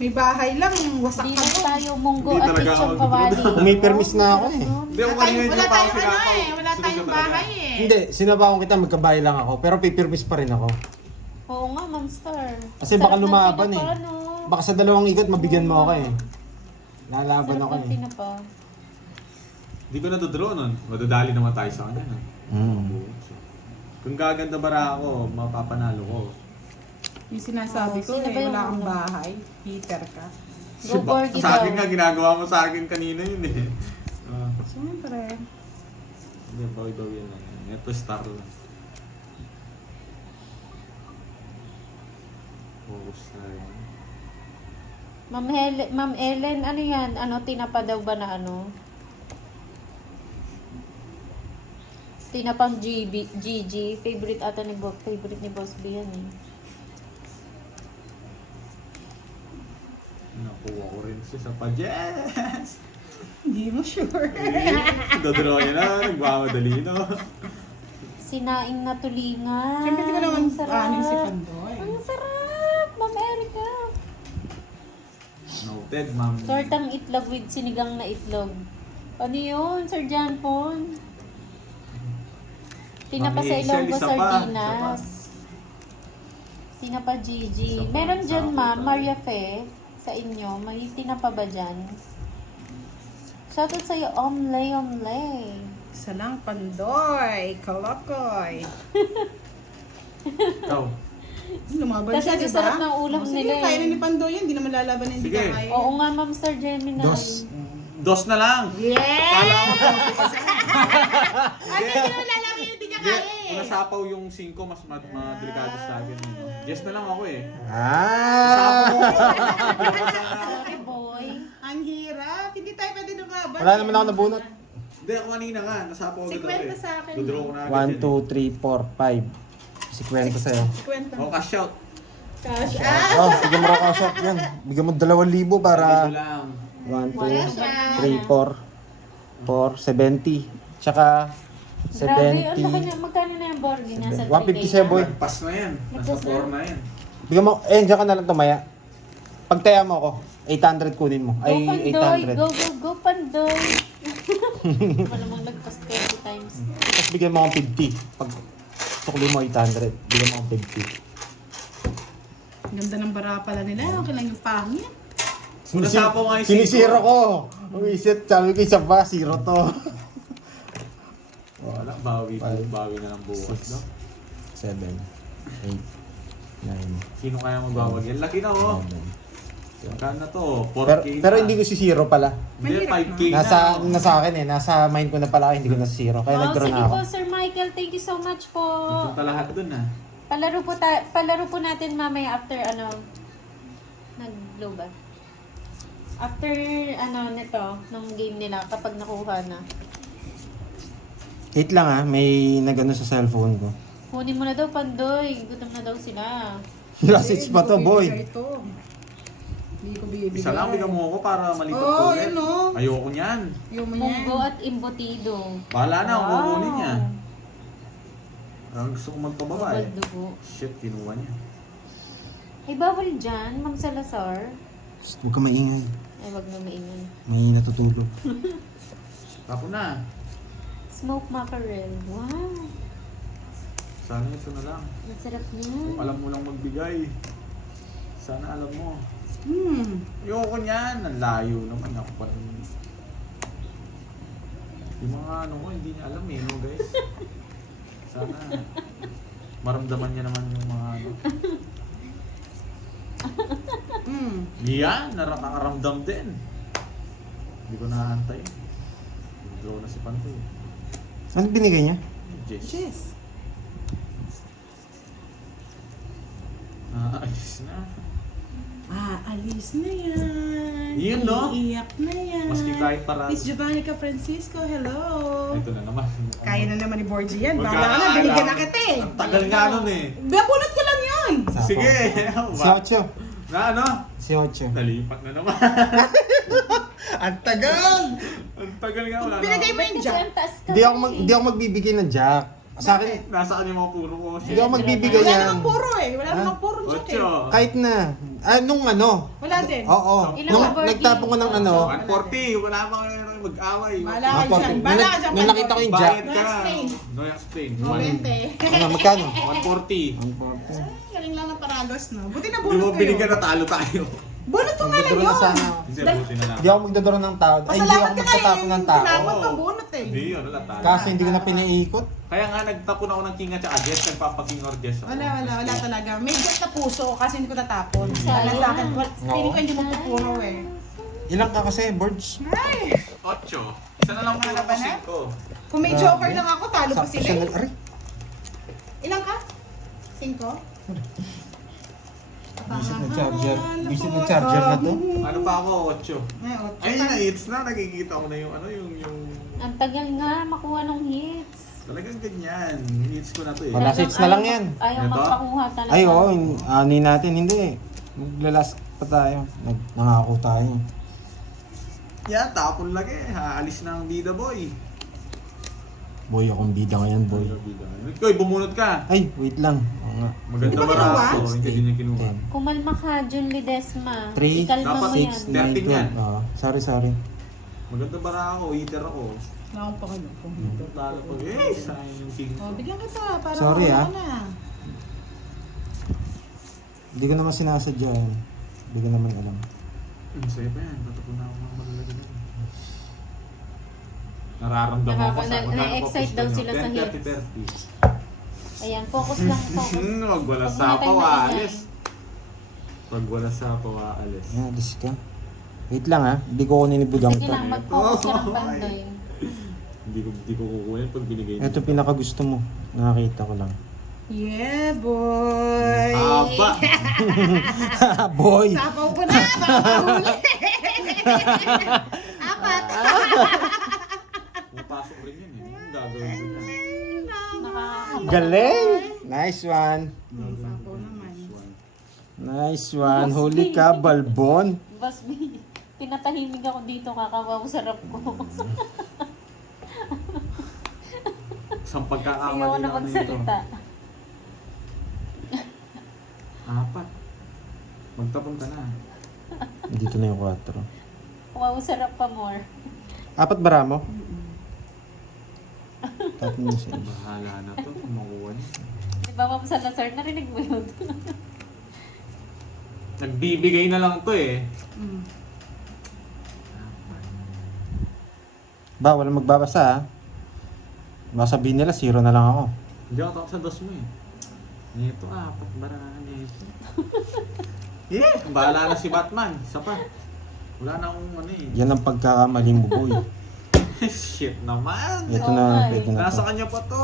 May bahay lang, wasak Di ka lang mo. tayo munggo Hindi at talaga lechong ako kawali. Umipermis na ako eh. Hindi ako Wala kanina tayong, hindi wala pa ako tayong ano sinakaw. eh. Wala Sunod tayong na talaga. bahay eh. Hindi, sinabawan kita, magkabahay lang ako. Pero pipirmis pa rin ako. Oo nga, Monster. Kasi baka Sarap ng lumaban tinapa, eh. no? Baka sa dalawang ikot mabigyan mo ako eh. Lalaban Sarap ako ng eh. tinapa. Hindi ko nadodraw nun. Madadali naman tayo sa kanya. Kung gaganda bara ako, mapapanalo ko. Yung sinasabi ko Sino eh, ba yung wala kang ano? bahay. Heater ka. Go Gorgie Sa akin daw. nga, ginagawa mo sa akin kanina yun eh. Siyempre. Hindi, bawi yan lang. Ito star lang. Focus tayo. Ma'am Ellen, ano yan? Ano, tinapa daw ba na ano? Tinapang GG. Favorite ata ni Boss B yan eh. Nakuha ko rin siya sa pajes. Hindi mo sure. Dodraw niya na, nagmamadali no. Sinaing na tulingan. Siyempre di ko naman Ang sarap. aanin si Pandoy. Ang sarap, Ma'am Erica. Noted, ma'am. Tortang itlog with sinigang na itlog. Ano yun, Sir John Pon? Tinapa Ma'am sa Hazel, Ilonggo isa pa, sardinas. Tinapa Gigi. Isa pa, Meron dyan, isa ma'am, pa. Maria Fe. Sa inyo, may tinapa ba dyan? Shoutout sa'yo, Omle. Isa lang, Pandoy. Kalokoy. Ikaw. Lumaban Kasi siya, ang di sarap ba? ng ulam Sige, nila eh. kaya na ni Pandoy yan. Hindi naman lalaban na hindi Sige. ka kaya. Oo nga, ma'am, Sir Gemini. Dos na lang. Yeah! Kala ko po. Ano hindi naman lalaban yan, hindi niya Hindi, kaya eh. kung nasapaw yung 5, mas madelikado sa akin. Yes na lang ako eh. Ah! Sorry, boy. Ang hirap. Hindi tayo pwede lumaban. Wala naman ako nabunot. Hindi, ako kanina nga. Nasapaw agad ako 50 eh. sa akin. Dodraw ko na agad 1, 2, 3, 4, 5. Si kwento sa'yo. Kwenta. O, cash out. Cash. Oh, bigyan mo ako shot yan. Bigyan mo 2,000 para Ito lang. 1, Cash 2, 3, 4, 70. Tsaka Grabe, ang laki 70. na. Magkano na yung Borgie? Nasa 150 3K siya, na? boy. Pass na yan. Nasa 4 na yan. Bigyan mo, dyan ka na lang tumaya. Pagtaya mo ako, 800 kunin mo. Go Ay, Pandoy! 800. Go Pandoy! Wala namang lagpas 20 times. Tapos bigyan mo akong 50. Pag sukli mo 800, bigyan mo akong 50. Ganda ng bara pala nila. Okay lang yung pangit. Kung nasapaw nga yung Sinisiro ko. Umisip, sabi ko isa pa, zero to. Wala, bawi na ng bukas, no? 7, 8, 9, Sino kaya magbawag yan? Laki na, oh. 11. Magkano na to? 4K Pero, na. pero hindi ko si zero pala. Hindi, 5K na. Nasa akin eh, nasa mind ko na pala, hindi ko na si zero. Kaya Oh, nag-draw sige na ako. po, Sir Michael. Thank you so much po. Punta lahat dun, ah. Palaro po natin mamaya after nag-blow ba? After nito, nung game nila, kapag nakuha na. Wait lang ah, may nagano sa cellphone ko. Kunin mo na daw, Pandoy. Gutom na daw sila. Last hits pa to, boy. Hindi ko bibigay. Isa lang, bigyan mo ako para malipat Oo, ko ulit. yun, oh. Ayoko niyan. Yung mo Munggo yan. at imbutido. Bahala na, ako kukunin niya. Wow. Parang gusto kong magpababa eh. Bawal dugo. Shit, kinuha niya. Ay, bawal dyan, Ma'am Salazar. Shh, huwag ka maingay. Ay, wag na maingay. May natutulog. Tapo na. Smoked mackerel. Wow. Sana ito na lang. Ang sarap Kung niya. alam mo lang magbigay. Sana alam mo. Hmm. Ayoko niyan. Ang layo naman. Ako pa rin. Yung mga ano mo, hindi niya alam eh, no guys? Sana maramdaman niya naman yung mga ano. Yan, nakakaramdam din. Hindi ko naantay. Draw na si Pantoy. Ano binigay niya? Jess. Yes. Ayos na. Alis na yan. Yun, no? Iiyak na yan. Maski kahit parang... Miss Giovannica Francisco, hello. Ito na naman. Kaya na naman ni Borgie yan. Magkakaalam. Bahala ka na, binigyan na kita eh. Ang tagal nga nun eh. Bunot ko lang yun. Sige. Si Ocho. Na ano? Si Ocho. Nalipat na naman. Ang tagal! Ang tagal nga. Wala Binigay na. mo yung jack. Hindi ako magbibigay ng jack. Sa akin, Nasa kanya mga puro ko. hindi ako magbibigay Wala yan. namang puro eh. Wala Ha? namang puro jack eh. Ocho. Kahit na. Nung ano. Wala din. Oo. Ilang Nung birthday? nagtapon ko ng ano. 140. Wala pa kayo mag-away. Bahala ka dyan. Nung Bahala ka dyan. nung nakita ko yung jack. Bayad No ka. explain. No explain. No, 20. Ano, magkano? 140. Galing lang ng paragos, no? Buti na Hindi mo bunot binigyan kayo. na talo tayo. Bunot ko nga lang Magdodoro na yun. sana. Hindi, Dal- buti na lang. Hindi ako magdodoro ng tao. Ay, hindi ako Pasalamat ka nga magtatapon ng tao. Tinapon ka bunot eh. Hindi yun, wala talo. Kaso hindi ko na pinaiikot. Kaya nga nagtapon ako ng king at saka Jess, nagpapaking or Jess ako. Wala talaga. May jack na puso kasi hindi ko tatapon. Sayang. Wala sa akin. Feeling ko Oo. hindi mo pupuro eh. Ilang ka kasi, Birds? Ay! 8. Isa na lang puro ko 5. Kung may joker lang ako, talo pa Sakto sila siya eh. nag... Aray! Ilang ka? 5? Visit na charger. Visit na charger na to. Ano pa ako? 8. Ay, Ay, na-hits na. Nakikita ko na yung ano, yung... Ang tagal nga makuha ng hits. Talagang ganyan. Hits ko na to eh. Wala. Last hits na lang yan. Ayaw Ito? magpakuha talaga. Ay, oo. Ani natin. Hindi. Maglalas pa tayo. Nangako tayo. Yan, tapon lang eh. Haalis na ang bida boy. Boy, akong bida ngayon, boy. Bida. Koy, bumunot ka. Ay, wait lang. Oo nga. Maganda Di ba ba kinuha? raso? Hindi din niya kinuha. Kumalma ka, Jun Ledesma. 3, Ikalma mo 6, yan. 9, 13 yan. 12. Oo. Sorry. Maganda ba ako? Eater ako. Wala akong pakalo. Talo ko. Eh, sayang yung king. Oh, bigyan kita para Sorry, makawala ah. ka na. Hindi ko naman sinasadya yan. Hindi ko naman alam. Sa'yo pa yan. Bato ko na ako mga malalagay na. Nararamdaman ko sa na-excite daw sila sa hits. 30. Ayan, focus lang, focus. Wag wala Huwag sapaw, muna tayo aalis. Wag wala sapaw, aalis. Yan, alis ka. Wait lang ha. Hindi ko kunin ni Budang Sige to. lang, mag-focus ka ng bandoy. Hindi ko kukunin pag binigay niyo. Ito pinaka gusto mo. Nakakita ko lang. Yeah, boy! Haba! Boy! Sapaw ko na! Baka mahuli! Apat! Pumapasok rin yan eh. Anong gagawin ko yan? Nakakakaba. Galing! Nice one. Sapaw naman. Nice one. Huli ka, Balbon. Boss B, pinatahimik ako dito, kakawaw sarap ko. Isang Ayaw pagkakamali na lang nito. magsalita. 4. Magtapon ka na. Dito na yung 4. Wow, sarap pa more. 4 bara mo? Tapos mo siya. Bahala na to. Kung makuha niya. Di ba, Ma'am Salazar, narinig mo yun? Nagbibigay na lang to eh. Ba, walang magbabasa ha. Baka sabihin nila, 0 na lang ako. Hindi ako takot sa dos mo eh. Nito 4. Baraan nito. Yeah! Bahala na si Batman. Isa pa. Wala na akong ano eh. Yan ang pagkakamali mo, boy. Shit naman. Ito Oh na, my. pwede na Nasa to. kanya pa to.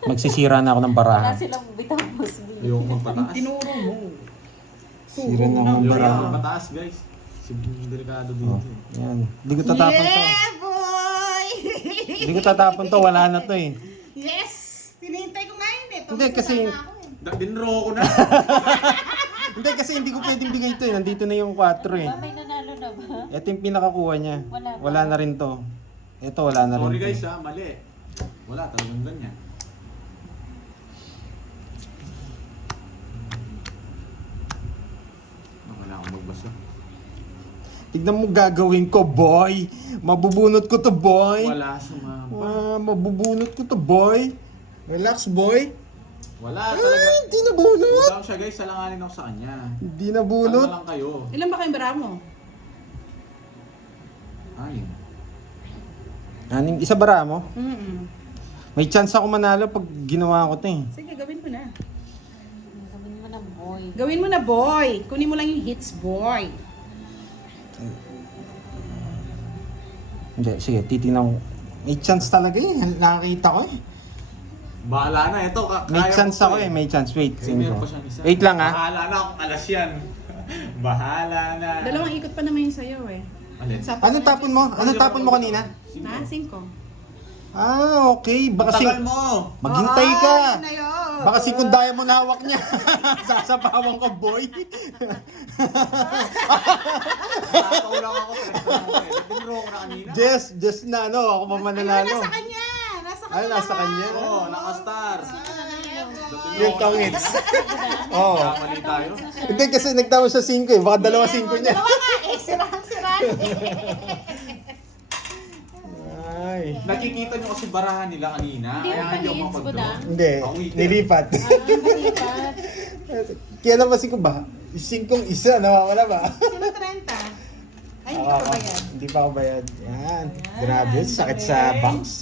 Magsisira na ako ng Wala barahan. silang bitaw, Boss B. Ayoko magpataas. Tinuro mo. Sira na ako ng Ayoko barahan. magpataas guys. Delikado dito Oh, eh. yan. Hindi ko tatapon to. Yeah, boy! Hindi ko tatapon to, wala na to eh. Yes! Tinihintay ko nga yun eh. Hindi, kasi- Tumasama ako eh. Dinro ko na. Hindi kasi hindi ko pwedeng bigay to eh. Nandito na yung 4 eh. Ba, may nanalo na ba? Ito yung pinakakuha niya. Wala pa. Wala na rin to. Ito wala na rin Sorry to. guys ha, mali. Wala talagang ganyan. Wala akong magbasa. Tignan mo gagawin ko, boy. Mabubunot ko to, boy. Wala sumama. Mabubunot ko to, boy. Relax, boy. Wala talaga. Hindi na bunot. Budang siya guys, salanganin ako sa kanya. Hindi Kalma nabunot. lang kayo. Ilan ba kayong bara mo? Anim. Aning isa bara mo? Mm-mm. May chance ako manalo pag ginawa ko 'to eh. Sige, gawin mo na. Gawin mo na, boy. Gawin mo na, boy. Kunin mo lang yung hits, boy. Hindi, sige, titingnan ko. May chance talaga eh. Nakakita ko eh. Bahala na, ito. May chance ako eh, may chance. Wait, Kasi meron singko. pa siyang isa. Wait lang ah. Bahala na kung alas yan. Bahala na. Dalawang ikot pa naman yung sayo eh. Alin? Ano tapon mo? Ano tapon mo kanina? Ha? 5. Ah, okay. Baka Tagal mo. maghintay ka. Yun na yun. Baka si Kundaya mo na hawak niya. Sasapawan ka, boy. Nakakaulang ako. Nagduro ko na kanina. Just na ano, ako pa mananalo. Nasa kanya. Nasa kanya. Ay, nasa kanya. Oo, naka-star. Yung kangits. Oo. Kamali tayo. Hindi kasi nagtama siya 5 eh. Baka dalawa 5 niya. Dalawa nga eh. Sirang-sirang. Ay. Nakikita nyo kasi barahan nila kanina. Hindi Kaya mo ayaw pa-hits, mapag-draw. Budang? Hindi, Ako, hindi. nilipat. Malipat. Kaya naman ko ba? 5 isa, nawawala ba? Sino 30? Ay, hindi ko pa yan. Hindi pa ako bayad. Yan. Grabe, sakit sa banks.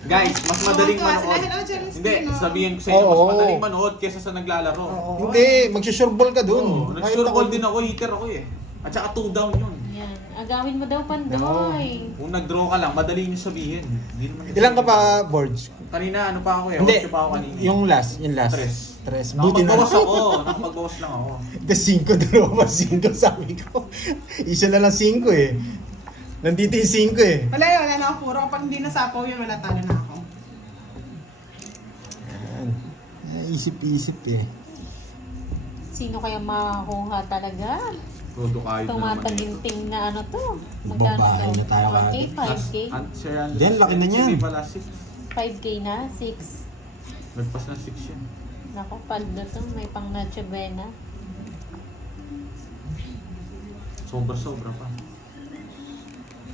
Guys, mas madaling Tuwang-tuwa manood. sila. Hello, Jerry Hindi, Spino. sabihin ko sa inyo, Oo. mas madaling manood kesa sa naglalaro. Hindi, magsusureball ka dun. Oo, Kahit nag-sureball ako- din ako, hitter ako eh. At saka 2 down yun. Yan. Agawin mo daw, Pandoy. Kung nag-draw ka lang, madali nyo sabihin. Hindi naman Ilan ka pa, boards? Kanina, ano pa ako eh. Hindi, 8 pa ako kanina. yung last. Tres. Buti na Nakapagbawas lang. ako. Nakapagbawas lang ako. The 5, dalawa pa 5 sabi ko. Isa na lang 5 eh. Nandito yung 5 eh. Wala yun, wala na ako puro. Kapag hindi nasapaw yun, wala talo na ako. Yan. Isip-isip eh. Sino kaya makakuha talaga? Todo kayo na naman eh. Tumataginting na ano to? Babae na tayo 4K, agad. 5K? Then, laki na niyan. Hindi pala 6. 5K na? 6? Nagpas na 6 yan. Naku, paldo to. May pang Nacho Buena. Sobra-sobra pa.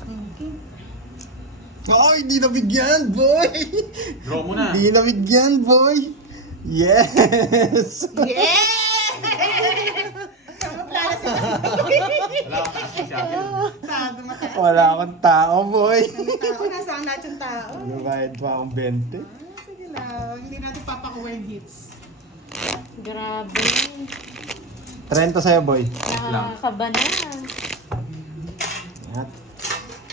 Okay. Ay, di nabigyan, boy! Draw mo na. Di nabigyan, boy! Yes! Yeah! Kamukla na sila. Wala akong taas masyado. Sado mataas. Wala akong tao, boy! Ang tao, nasaan lahat yung tao? Nabayad pa akong 20. Sige lang, hindi natin papakuha yung hits. Grabe. 30 sa'yo, boy. Nakakaba na. At,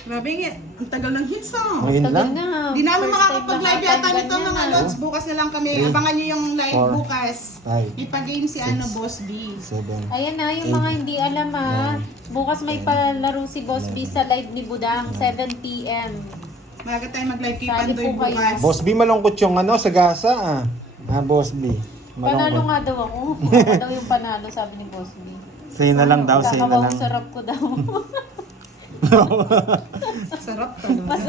Grabe nga, ang tagal ng hits no? ngayon Tagal lang. na. Di namin First time makakapag-live yata nakakaba nito niya mga na. lods. Bukas na lang kami. Abangan nyo yung live Four. bukas. 5, May pa-game si ano, Boss B. 7. Ayan na, yung mga hindi alam ha. Bukas may palaro si Boss B sa live ni Budang, 7 p.m. Maga tayo mag-live kay Sali Pandoy po kayo. bukas. Boss B, malungkot yung ano, sa gasa ah. Ah, Boss B. Panalo Malungkot. nga daw ako. Ako daw yung panalo, sabi ni Boss B. Sa'yo na lang daw, sa'yo na Kakawang lang. sarap ko daw. Sarap talo. mas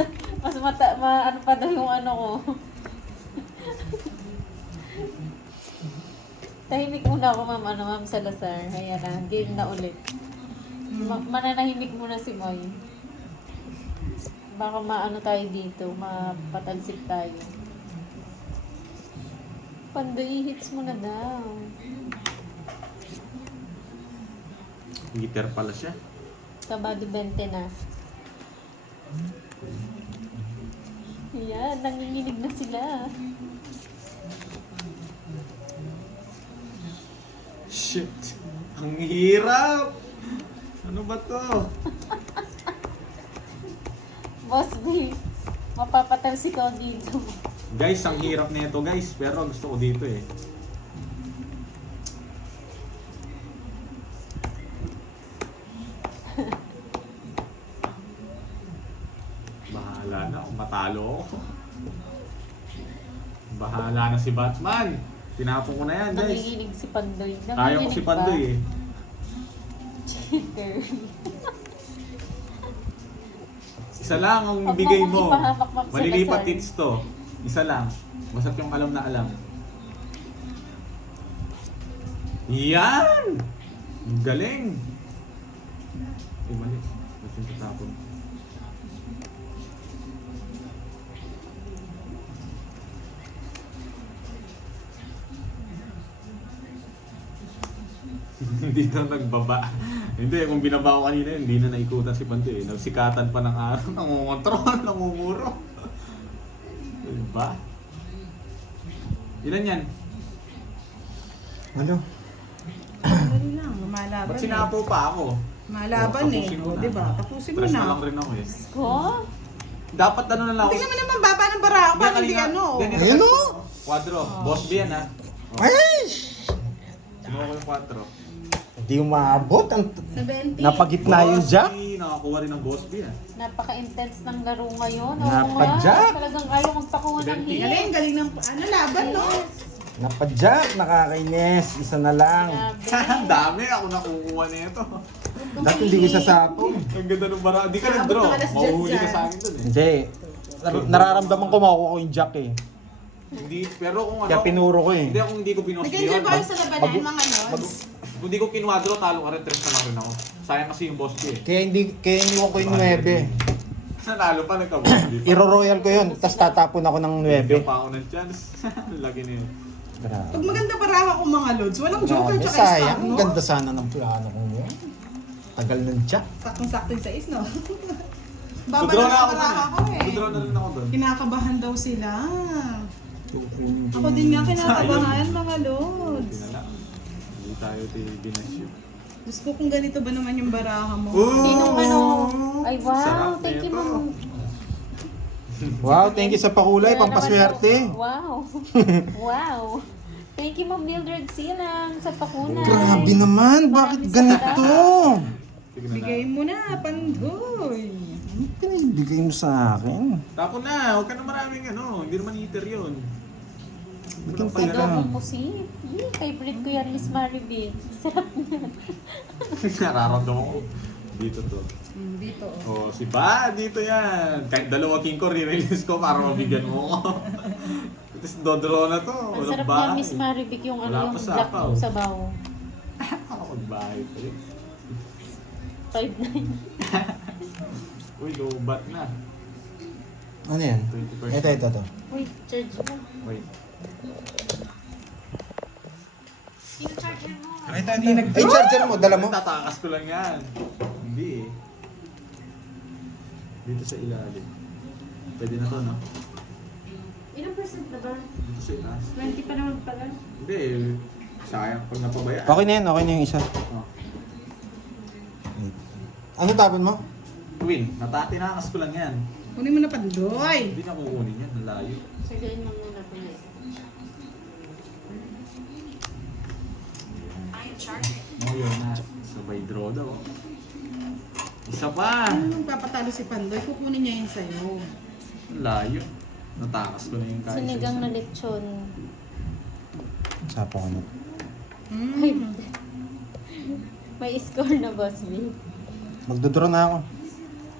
ano pa daw yung ano ko. Tahimik muna ako, ma'am Salazar. Ayan na, game na ulit. Mananahimik muna si Moy. Baka maano tayo dito, mapatalsik tayo. Pandoy, hits mo na daw. Hitter pala siya. Sabado 20 na. Yan, nanginginig na sila. Shit. Ang hirap. Ano ba to? Boss B, mapapatalsik ako dito. Guys, ang hirap nito guys. Pero gusto ko dito eh. Bahala na kung matalo ako. Bahala na si Batman. Tinapon ko na yan guys. Nanginginig si Pandoy. Kaya ko Nanginginig si ba? Pandoy eh. Cheater. Isa lang ang Huwag mo bigay akong mo. ipahamak, Ma'am Malilipat Salazar. hits to. Isa lang. Basta't yung alam na alam. Yan! Ang galing! Ay, mali. Ba't yung tatapon? Hindi daw nagbaba. Hindi, kung binaba ko kanina, hindi na naikutan si Pandoy. Nagsikatan pa ng araw, nangungontrol, nangunguro. Diba? Ilan yan? Ano? Dali lang, lumalaban Ba't sinapo pa ako? Malaban Tapusin ko O, na. diba? Tapusin mo Press na na. lang rin ako eh. Ko? Dapat ano na lang ako. Tingnan mo naman, baba ng bara. Paano hindi ano? Ganyan Ayun, na- oh. Quadro. Boss B yan ha. Ay! Sinuha ko yung quadro. Hindi umabot. 70. Napagitna yung jack. Boss B, nakakuha rin ng Boss B ah. Napaka-intense ng laro ngayon. Oo Napadyak. nga, talagang ayaw magpakuha ng Galing, hit. Galing, galing ng ano, laban, no? Napadyak, nakakainis. Isa na lang. Ang dami, ako nakukuha nito. Dati hindi ko sasapong. Ang ganda ng bara. Di ka nag-draw. Alas 10 Mahuhuli ka dyan. sa akin dun eh. Hindi. Nararamdaman ko makukuha ko yung jack eh. Hindi, pero kung ano. Kaya pinuro ko eh. Hindi ako hindi ko binos Nag-enjoy yun. ba kayo sa labanan, mga lods? Kung hindi ko kinwadro, talo ka rin, tres na lang rin ako. Sayang kasi yung Boss B eh. Kaya iniwan ko yung 9. Nanalo pa, nagka-Boss B pa. Iro-royal ko yun. Tapos tatapon ako ng Bigyan 9. pa ako ng chance. Lagi na yun. Grabe. Pag maganda baraha ko, mga lods, walang joker Grabe, tsaka star, sayang. Ang no? ganda sana ng plano ko yun. Tagal ng jack. Saktong-sakto yung sais, no? Baba Kudraw na na ang ako baraha ko dun eh. eh. Kudraw na rin ako dun. Kinakabahan daw sila. Ako din nga kinakabahan, mga Hindi lods. na lang. Hindi tayo binasyo. Diyos ko, kung ganito ba naman yung baraha mo? Sinong ano? Ay, wow. Sarap Thank you, nito. ma'am. Wow, thank you sa pakulay. Wala Pampaswerte. naman po. Wow. Wow. Thank you, Ma'am Mildred Silang, sa pakunay. Grabe naman. Bakit Maraming ganito? Sige na Bigay mo na, Pandoy. Ano pinibigay mo sa akin? Tapo na, huwag ka na maraming ano. Hindi naman eater yun. Bikin Walang teka. Adobong pusit. Favorite ko yan, Miss Maribel. Sarap niya. Nararamdaman ko. Dito to. Dito. Oh, si Pa, dito yan. Kahit dalawa king ko, re-release ko para mabigyan mo ko. Tapos dodraw na to. Ang Walang sarap niya, bahay. Miss Maribel, yung Wala ano, pa yung sa black apaw. ng sabaw. Ako magbahay pa rin. 5-9. Uy, lobat na. Ano yan? 20%. Ito. Wait, charge mo. Wait. Charger mo. Ito. Ay, charger mo. Dala mo. Tatakas ko lang yan. Hindi eh. Dito sa ilalim. Pwede na to, no? Ilang percent na ba? Dito sa itaas. 20 pa naman pala. Hindi eh. Sayang pag napabayaan. Okay na yan. Okay na yung isa. Oh. Ano tapon mo? Twin, tinakas ko lang yan. Kunin mo na, Pandoy. Hindi na kukunin yan, nalayo. Sagayin mo muna po na. Oh, yun na. Sabay draw daw. Isa pa! Ano papatalo si Pandoy? Kukunin niya yun sa'yo. Layo. Natakas ko na yung kaya. Sinigang na lechon. Sapo ko na. Ay, may score na, Boss B. Magdodraw na ako.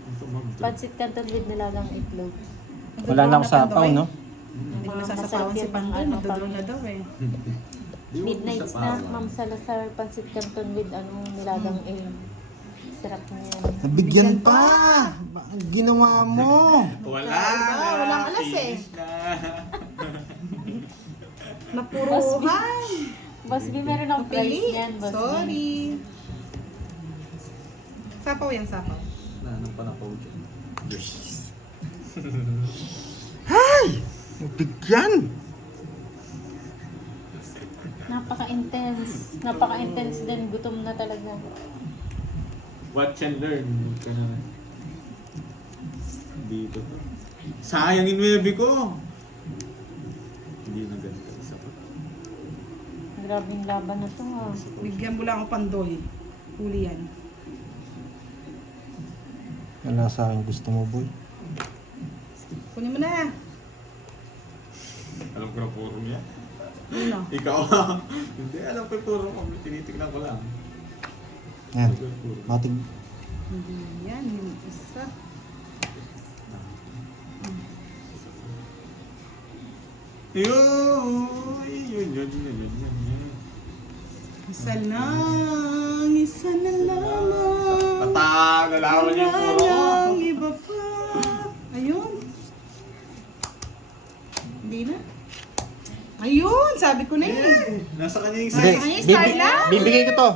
Ito mag-draw. Pansit canton with nilagang itlog. Wala na ako sapaw, no? Hindi ko Masarap nasasapawan si yan Pandoy. ng ano, Magdodraw na daw eh. Di mo Midnight isa pa snack, ako. Ma'am Salazar, pansit canton with nilagang egg. Sarap na yan. Nabigyan pa! Ang ginawa mo? Wala! Walang alas eh. Finish na. Napuruhan. Boss B, meron akong price Pili. yan, Boss B. Sorry. Sapaw yan, sapaw. Wala nang panapaw dyan. Hay! Nabigyan! Napaka-intense. Napaka-intense din. Gutom na talaga. Watch and learn. Huwag ka na. Dito to. Sayang yung 9 ko! Hindi na ganito. Isa pa. Grabing laban na to, ha. Bigyan mo lang ako Pandoy. Huli yan. Wala sa akin gusto mo, boy. Kunin mo na. Alam ko na puro niya. Ano? Ikaw hindi, alam ko puro ko. Tinitignan ko lang. Yan. Puro. Matig. Hindi yan. Yung isa. Yun. Isa lang. Isa na lamang. Patag, nalaman niyo yung puro ko. Walang iba pa. Ayun. Hindi na. Ayun! sabi ko na yun. Nasa kanya yung Hindi, Ay, star lang? bibigay ko to.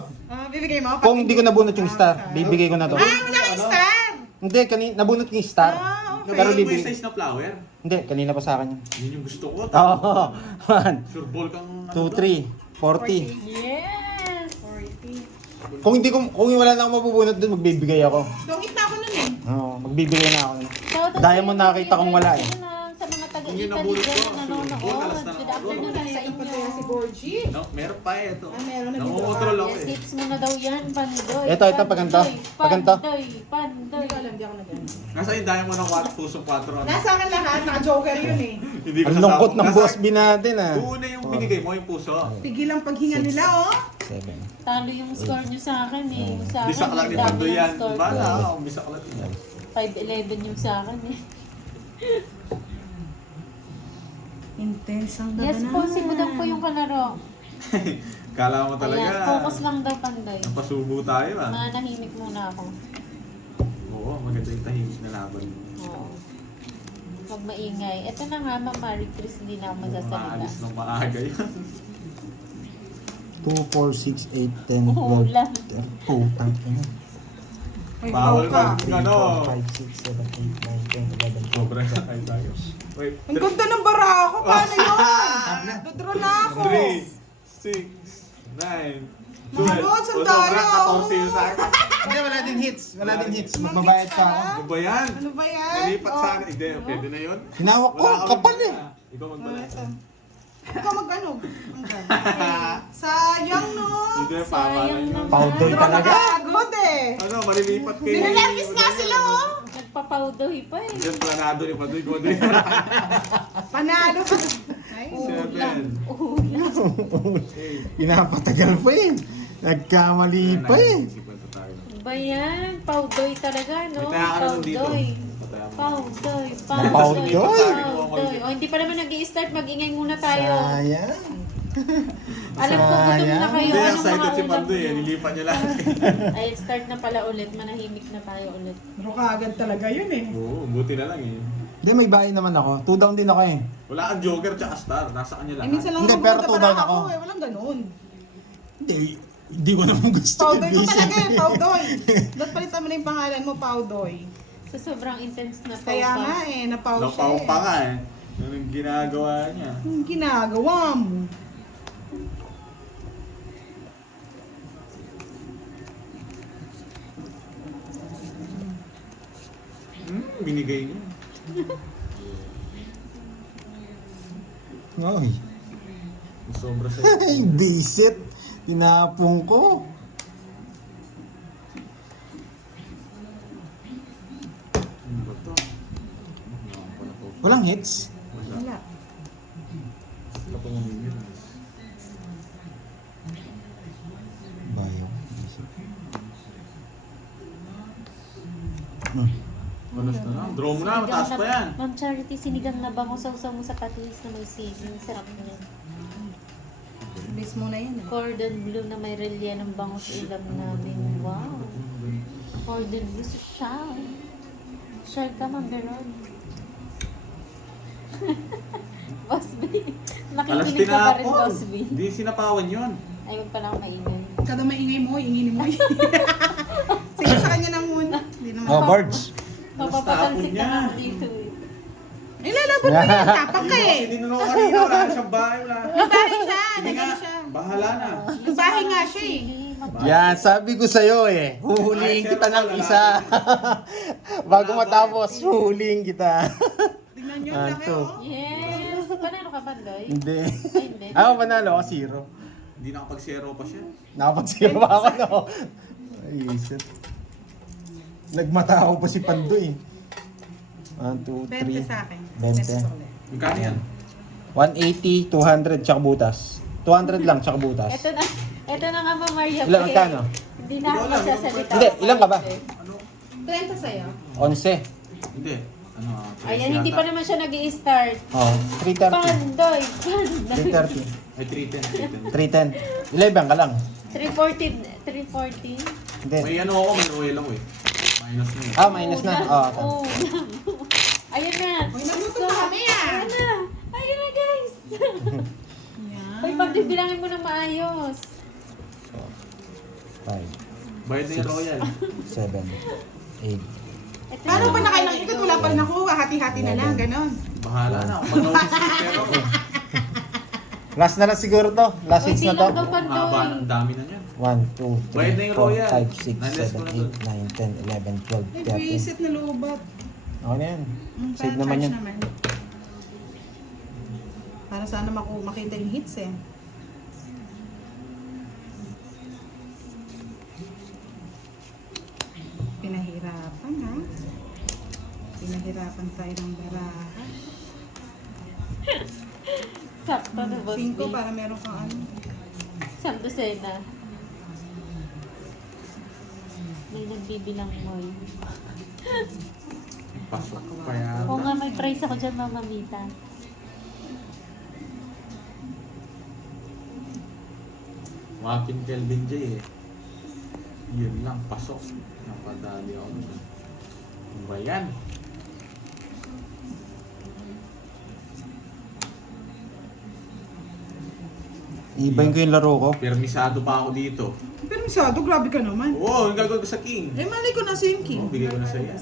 Bibigay mo? Kung hindi ko nabunot yung star, bibigay ko na to. Wala kang star! Hindi, nabunot ko yung star. Okay. Pero Pero mo yung bibigay. size na flower. Hindi, kanina pa sa akin yun. Yun yung gusto ko. Oo. 1, Sure ball kang... 2, 3, 40. Yes! 40. Kung wala na akong mabubunot doon, magbibigay ako. Dungit na ako nun eh. Oo, magbibigay na ako. Shoutout Diamond sa nakita kong wala eh. Ayun lang, sa mga Kung yun taga-Italy nabulot ko, dyan na sure, nanonood. alas na Good ako. afternoon sa Ito pa kaya si inyo. Borgie. No, meron pa eh ito. Meron na dito. Nangungontrol ako Yes, eh. hits mo na daw yan, Pandoy. Ito, paganto. Paganto. Pandoy, Hindi Pandoy. ko alam, hindi ako nag-ano. Nasa yung diamond ng 4, pusong 4. Ano? Nasa akin lahat, naka-joker yun eh. Hindi ko Ang lungkot sasama. ng boss B natin ah. Una yung binigay mo, yung puso. Tigil ang paghinga nila oh. 7. Talo yung score nyo sa akin eh. Sa akin, Bisak lang ni dami Pando ng yan. score ko. Bala, bisak lang yan. 5-11 yung sa akin eh. Intense ang Yes po, si Budang po yung kalaro. Kala mo talaga. Ayan, focus lang daw, Pandoy. Napasubo tayo ah. Manahimik muna ako. Oo, maganda yung tahimik na laban. Oo. Huwag maingay. Ito na nga, Ma'am Marie Chris, hindi na ako magsasalita. Maalis ng maaga yan. 2, 4, 6, 8, 10, 12. Ulan. Putang ina. Ay, Bawal ka. mag, ano. 5, 6, 7, 8, 9, 10, 11, 12. Sobra na tayo tayo. Wait, Ang ganda ng bara ako, paano yun? Dodro na ako. 3, 6, 9, Mga lods, ang dami, oh. 14 yung sa akin. Hindi, wala din hits. Wala din hits. Magbabayad pa ako. Ano ba yan? Ano ba yan? Nalipat sa akin. Hindi, pwede na yun. Hinawak ko, Wala ka kapal eh. magdala. Ikaw Oh, magdala. ito. Ikaw mag-ano? Sayang no. Hindi, Sayang pamalan yun. naman. Powder Dodro talaga. nakakagod eh. Ano, malilipat kayo. Nilalervis nga sila oh. Nagpapaudoy pa eh. Diyan, planado ni Padoy ko din. Panalo ka. Ay, 7, Ulan. 8. Pinapatagal pa eh. Nagkamali pa eh. Ba yan? Paudoy talaga, no? May taya ka naman dito. Paudoy. Pataya mo. Paudoy. Paudoy. Paudoy. O, hindi pa naman nag-i-start. Mag-ingay muna tayo. Sayang. Alam ko, gutom na kayo. Hindi, Anong excited mga si ulam Pandoy eh. niyo? Nilipat niya lang. Ay, start na pala ulit. Manahimik na tayo ulit. Pero kaagad talaga yun eh. Oo, buti na lang eh. Hindi, may bahay naman ako. 2 down din ako eh. Wala kang joker tsaka star. Nasa kanya Eh, lang. minsan lang Hindi, ako pero pumunta two para down ako. eh. Walang ganun. Hindi ko naman gusto Powdoy ko i-visit. talaga eh, Powdoy. Dapat palitan mo na yung pangalan mo, Powdoy. So, sobrang intense na Kaya nga eh, napaw siya Napaw pa eh. nga eh. Yun ang ginagawa niya. Yung ginagawa mo. Binigay niya. Ay, Sobra sa ay, visit. Tinapong ko. Ano ba to? Wala po. Walang hits. Wala. Wala po ng yun. Bayo. Walas na lang. Draw mo na, mataas pa yan. Ma'am Charity, sinigang na bango sa mo sa patis na may sili. Sarap niya. Base mo na yun eh. Cordon bleu na may relye ng bango sa ulam namin. Wow. Cordon bleu sa Shell. Shell ka, Ma'am Veron. Boss B. Alas Nakikinig ka pa rin, tinapon. Boss B. Hindi sinapawan yun. Ay, huwag pala ako maingay. Kada maingay mo, inginin mo. Sige sa kanya na muna. Hindi naman. Oh, birds. Mapapatalsik tapon niya. na ako dito eh. Ay, lalaban mo yan. Tapang ka eh. Hindi na kanina. Wala na siyang bahay. Wala. May bahay siya. Hindi nga. Nagano siya. Bahala na. May bahay nga siya eh. Yan, sabi ko sa'yo eh. Huhulihin kita ng isa. Bago matapos, huhulihin kita. Tingnan nyo, Ah, laki to. oh. Yes! Panalo ka, Bandoy? Hindi. Ay, hindi. Ako panalo ako, 0. Hindi nakapag-zero pa siya. Nakapag-0 pa ako, no? Ay, shit. Nagmata ako pa si Pandoy. 1, 2, 20 3. sa akin. 20. Magkano yan? 180, 200, tsaka butas. 200 lang, tsaka butas. Ito na nga, Ma'am Maria. Ilan, eh. magkano? Hindi na ako Hindi ko alam, magsasalita. Hindi, ilan ka ba? Ano? 30 sa'yo. 11. Hindi. Ano? Ayan, hindi pa naman siya nag-i-start. Oh, 330. Pandoy! Pandoy! 330. Ay, 310. 310. 11 ka lang. 340. 340? Hindi. May ano ako, may oil ako eh. Minus na eh. Ah, minus na. Oh, Oh, Ayan na. Uy, nagluto na kami ah. Ayan na. Ayan na, guys. Yan. Ay, pagbibilangin mo ng maayos. 5, Bayad na yung royal. 7, 8. Ito Paano yung ba nakailang ikot? Wala pa rin ako. Hati-hati na lang, ganon. Bahala na. Kung mag-notice pero ako. Last na lang siguro to. Last hits na to. bilang daw Haba, pandoy. ang dami na niyan. 1, 2, Bayad na yung 3, royal. 4, 5, 6, Nales ko 7, na dun. 8, 9, 10, 11, 12, Ay, 13. visit na lubat. Okay na yan. Save Parang naman charge yan. naman. Para sana makita yung hits eh. Pinahirapan ha. Pinahirapan tayo ng baraha. Sakto na, boss. 5 B. para meron kang ano. Isang dosena. May nagbibilang mo yun. Pasok pa yata. Oo nga, may price ako dyan, Mama Mita. Wapin Kelvin J eh. Yun lang, pasok. Napadali ako nun. Ano ba yan? Ibahin ko yung laro ko. Permisado pa ako dito. Pero misado, grabe ka naman. Oo, yung gagawin ko sa king. Eh, mali ko na sa yung king. Oo, bigay ko na sa iya.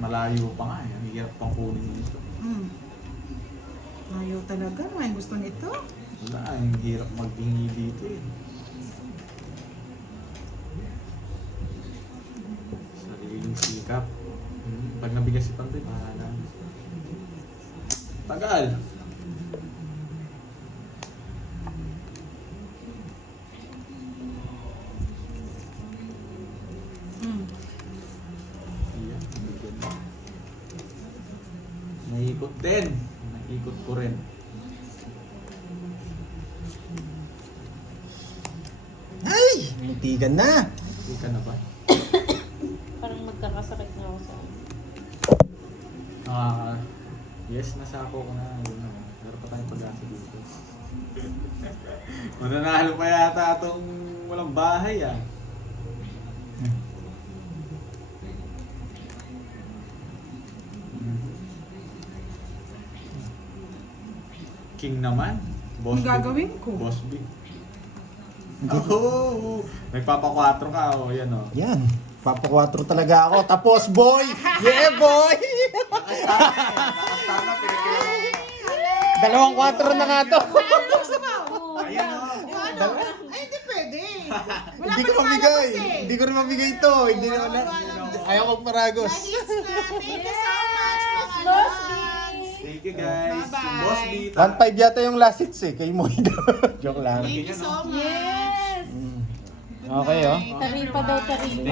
Malayo pa nga eh. Ang hirap pang kunin dito. Ayaw talaga. May gusto nito. Wala, ang hirap magtingi dito eh. Sariling sikap. Pag nabigas si Pantoy, bahala. Tagal! Ayan, bigyan mo. Naikot din. Naikot ko rin. Ay! Muntikan na! Hindi ka na ba? Parang magkakasakit na ako sa Yes, nasako ko na. Yun na. Meron pa tayong pag-asa dito. Mananalo pa yata itong walang bahay ah. King naman. Boss Ang gagawin ko? Boss B. Oh, nagpapa 4 ka oh, yan oh. Yan. Papa 4 talaga ako. Tapos boy! Yeah boy! Nakastana, pinagkailangan. 2 4 na nga to. Ayan oh. Ano? Ay, hindi pwede. Wala Hindi pa ko lumalabas mabigay. eh. Hindi ko rin mabigay ito. Hindi na wala. Ayaw kong paragos. Hits na. Thank you so much, mga Boss lods. Thank you guys. Bye-bye. Boss B. 1.5 yata yung last hits eh. Kay Moy daw. Joke lang. Thank you so much. Yes! Okay oh. Taripa daw, taripa.